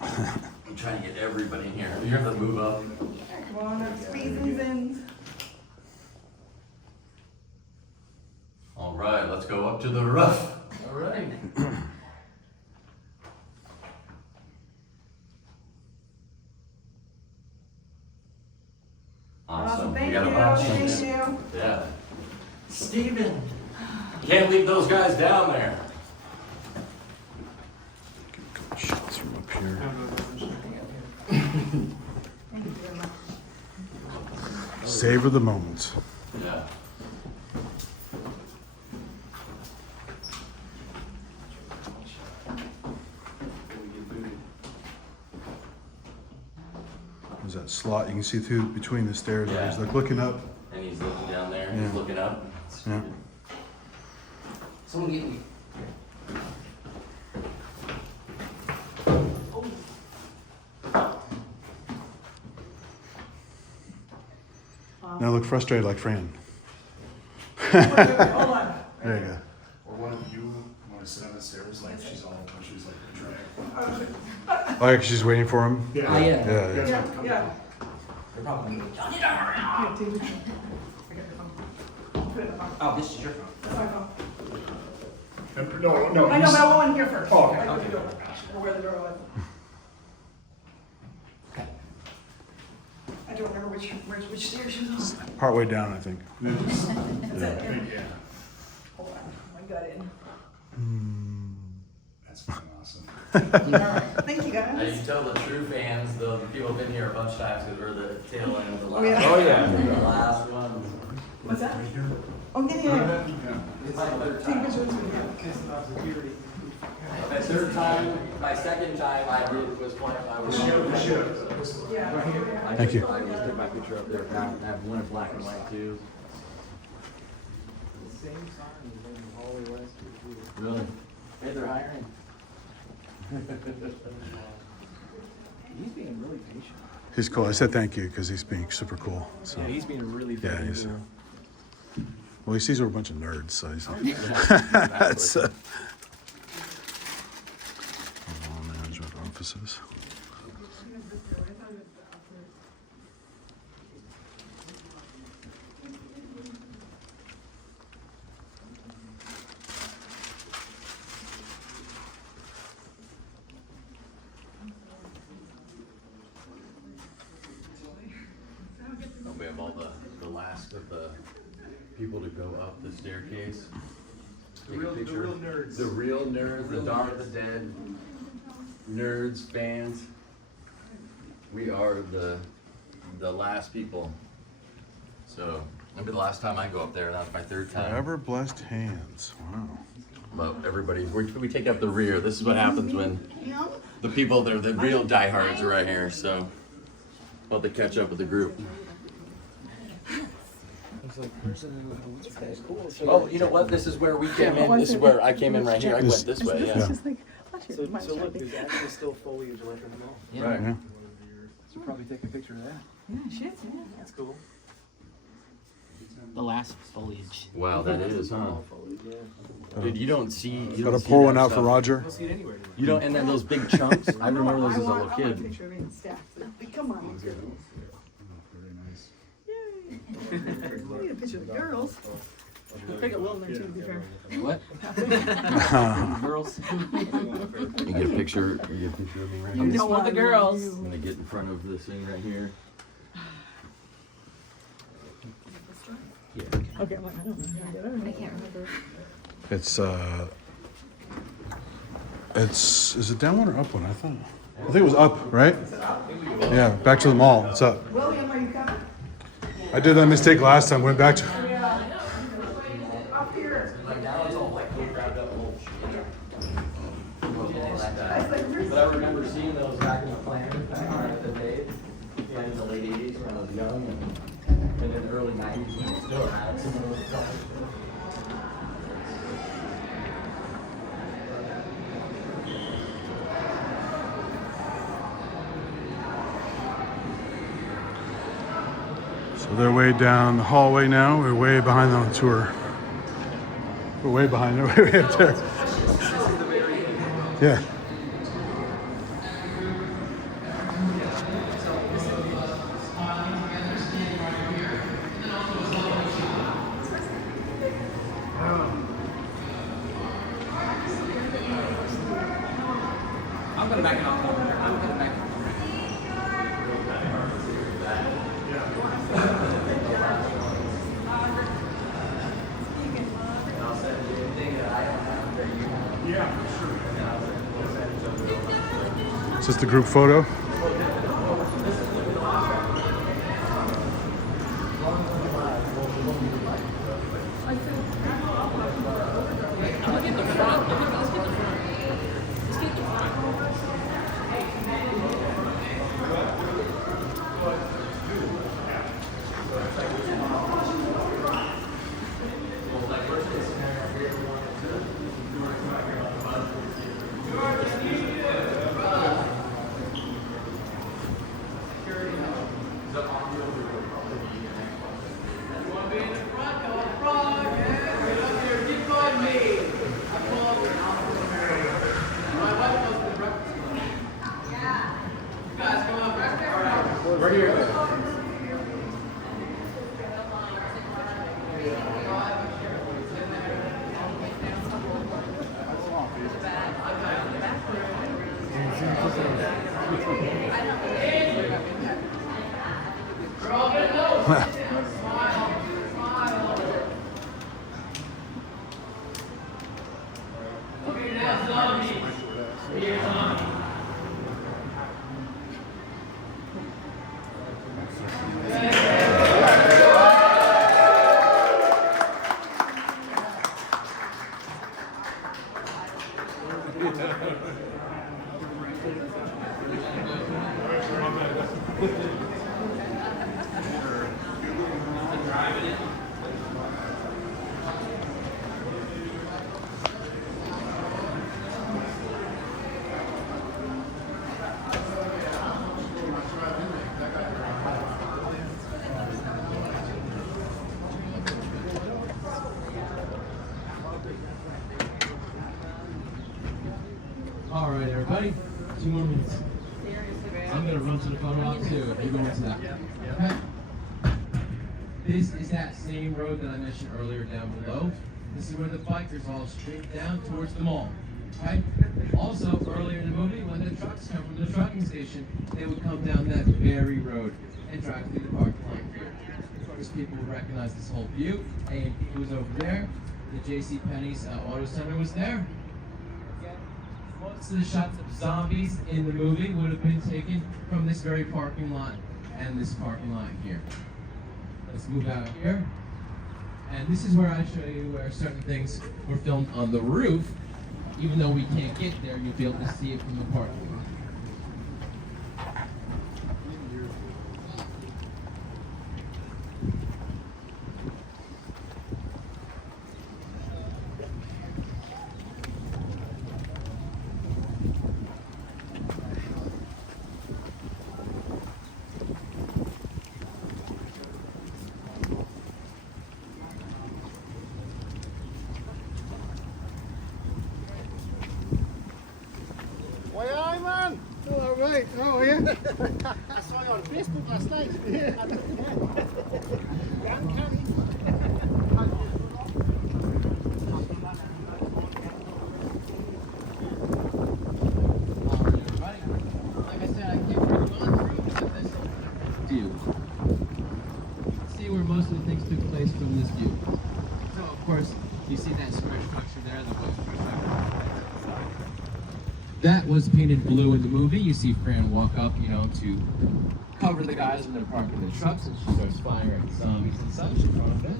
I'm trying to get everybody in here. You're gonna move up. Come on, I'm squeezing in. All right, let's go up to the roof. All right. Awesome. Thank We got a you. bunch. Thank you. Yeah. Steven. Can't leave those guys down there. Shots from up here. Savor the moments. Yeah. There's that slot you can see through between the stairs. Yeah. He's like looking up. And he's looking down there. Yeah. He's looking up. Yeah. Someone get me. Now look frustrated like Fran. Hold on. There you go. Or one of you want to sit on the stairs like she's all she's like a drag. Oh, yeah, 'cause she's waiting for him. Yeah. Oh, yeah. Yeah, yeah. Yeah. They're probably gonna go, Yeah, take it. Put it in the phone. oh, this is your phone. That's my phone. No. I know, but I want one here first. Oh, okay. I opened the door. Or where the door was. I don't remember which stairs she was on. Partway down, I think. That's it. Yeah. Hold on. I got it. That's fucking awesome. Thank you, Now you guys. tell the true fans, the people who've been here a bunch of times because we're the tail end of the last. yeah. Oh yeah. The last one. What's that? Oh, yeah. It's my third Take time. pictures with me. My third time, my second time I did was when I was. Yeah. Thank you. I just took my picture up there. I have one in black and white too. Really? Hey, they're hiring. He's being really patient. He's cool. I said thank you because he's being super cool. So Yeah, he's being really yeah, fucking he's. cool. Well, he sees we're a bunch of nerds, so he's. That's. Mall management offices. We have all the last of the people to go up the staircase. Take a picture. real nerds. The real nerds, the Dawn of the Dead nerds, fans. We are the last people. So maybe the last time I go up there, that's my third time. Forever blessed hands. Wow. But everybody, we take up the rear. This is what happens when the people that are the real diehards are right here. So about to catch up with the group. Oh, you know what? This is where we came in. This is where I came in right here. I went this way. Yeah. So look, there's actually still foliage left in the mall. Yeah. Right. Yeah. So probably take a picture of that. Yeah, shit, yeah. That's cool. The last foliage. Wow, that is, huh? Dude, you don't see. You Gotta don't see pour that one out for stuff. Roger. Don't see it anywhere. You don't, and then those big chunks. I remember those as a little I want a kid. picture of it stacked. Come on. Very nice. Yay. need a picture of the girls. Take a little there too, to be fair. What? Girls. You get a picture. You get a picture of me right You here. don't want the girls. I'm gonna get in front of this thing right here. Yeah. Okay, well, I don't know. I can't remember. It's is it down one or up one? I think it was up, right? Yeah, back to the mall. It's up. William, are you coming? I did that mistake last time. Went back to. Up here. Like now it's all like grabbed up old shit. But I remember seeing those back in the plans back at the day, in the late 80s when I was young, and in the early 90s when we still had some of those colors. So they're way down the hallway now. We're way behind them on tour. We're way behind. They're way up there. Yeah. I'm gonna back it off. I'm gonna back it off. Is this the group photo? All right, everybody, 2 more minutes. I'm gonna run to the photo op too. You're going to that. Okay. This is that same road that I mentioned earlier down below. This is where the bikers all straight down towards the mall. Okay. Also, earlier in the movie, when the trucks come from the trucking station, they would come down that very road and drive through the parking lot here. Of course, people would recognize this whole view. A&P was over there. The J.C. Penney's auto center was there. Most of the shots of zombies in the movie would have been taken from this very parking lot and this parking lot here. Let's move out here. And this is where I show you where certain things were filmed on the roof. Even though we can't get there, you'll be able to see it from the parking lot. Why, I'm right. Oh, yeah. I saw you on Facebook last night. Like I said, I can't bring you on through this view. See where most of the things took place from this view. So, of course, you see that square structure there, the blue structure. That was painted blue in the movie. You see Fran walk up, you know, to cover the guys when they're parking their trucks, and she starts firing at the zombies and such in front of it.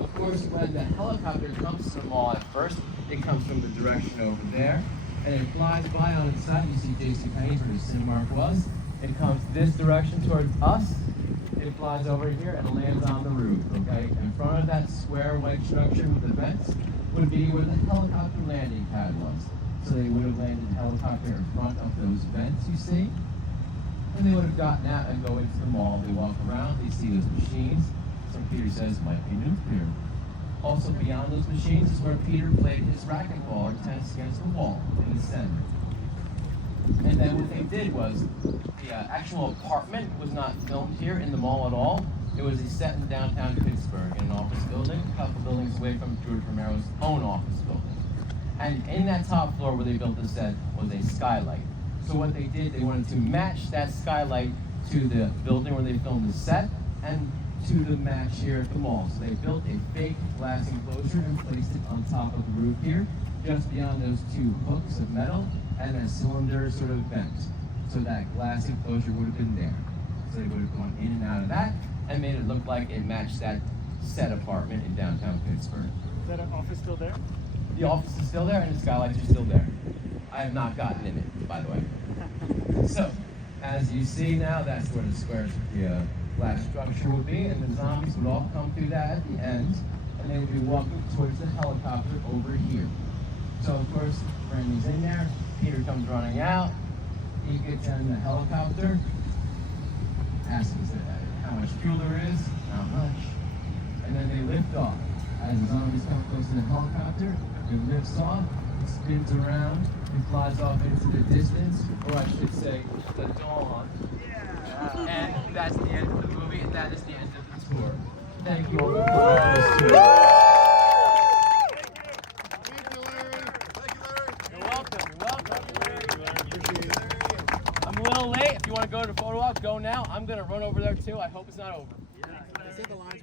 Of course, when the helicopter comes to the mall at first, it comes from the direction over there, and it flies by on its side. You see JCPenney's where the Cinemark was. It comes this direction towards us. It flies over here and lands on the roof, okay? In front of that square white structure with the vents would be where the helicopter landing pad was. So they would have landed the helicopter in front of those vents, you see? And they would have gotten out and go into the mall. They walk around, they see those machines. So Peter says, might be news Peter. Also beyond those machines is where Peter played his racquetball or tennis against the wall in the center. And then what they did was, the actual apartment was not filmed here in the mall at all. It was set in downtown Pittsburgh in an office building, a couple buildings away from George Romero's own office building. And in that top floor where they built the set was a skylight. So what they did, they wanted to match that skylight to the building where they filmed the set and to the match here at the mall. So they built a fake glass enclosure and placed it on top of the roof here, just beyond those two hooks of metal and a cylinder sort of vent. So that glass enclosure would have been there. So they would have gone in and out of that and made it look like it matched that set apartment in downtown Pittsburgh. Is that office still there? The office is still there and the skylights are still there. I have not gotten in it, by the way. So, as you see now, that's where the square, glass structure would be, and the zombies would all come through that at the end, and they would be walking towards the helicopter over here. So, of course, Brandy's in there, Peter comes running out, he gets in the helicopter, asks how much fuel there is, not much, and then they lift off. As the zombies come close to the helicopter, it lifts off, it spins around, it flies off into the distance, or I should say, the dawn. And that's the end of the movie, and that is the end of the tour. Thank you all for coming on this tour. You're welcome, you're welcome. I'm a little late. If you want to go to the photo op, go now. I'm going to run over there too. I hope it's not over. I think the line's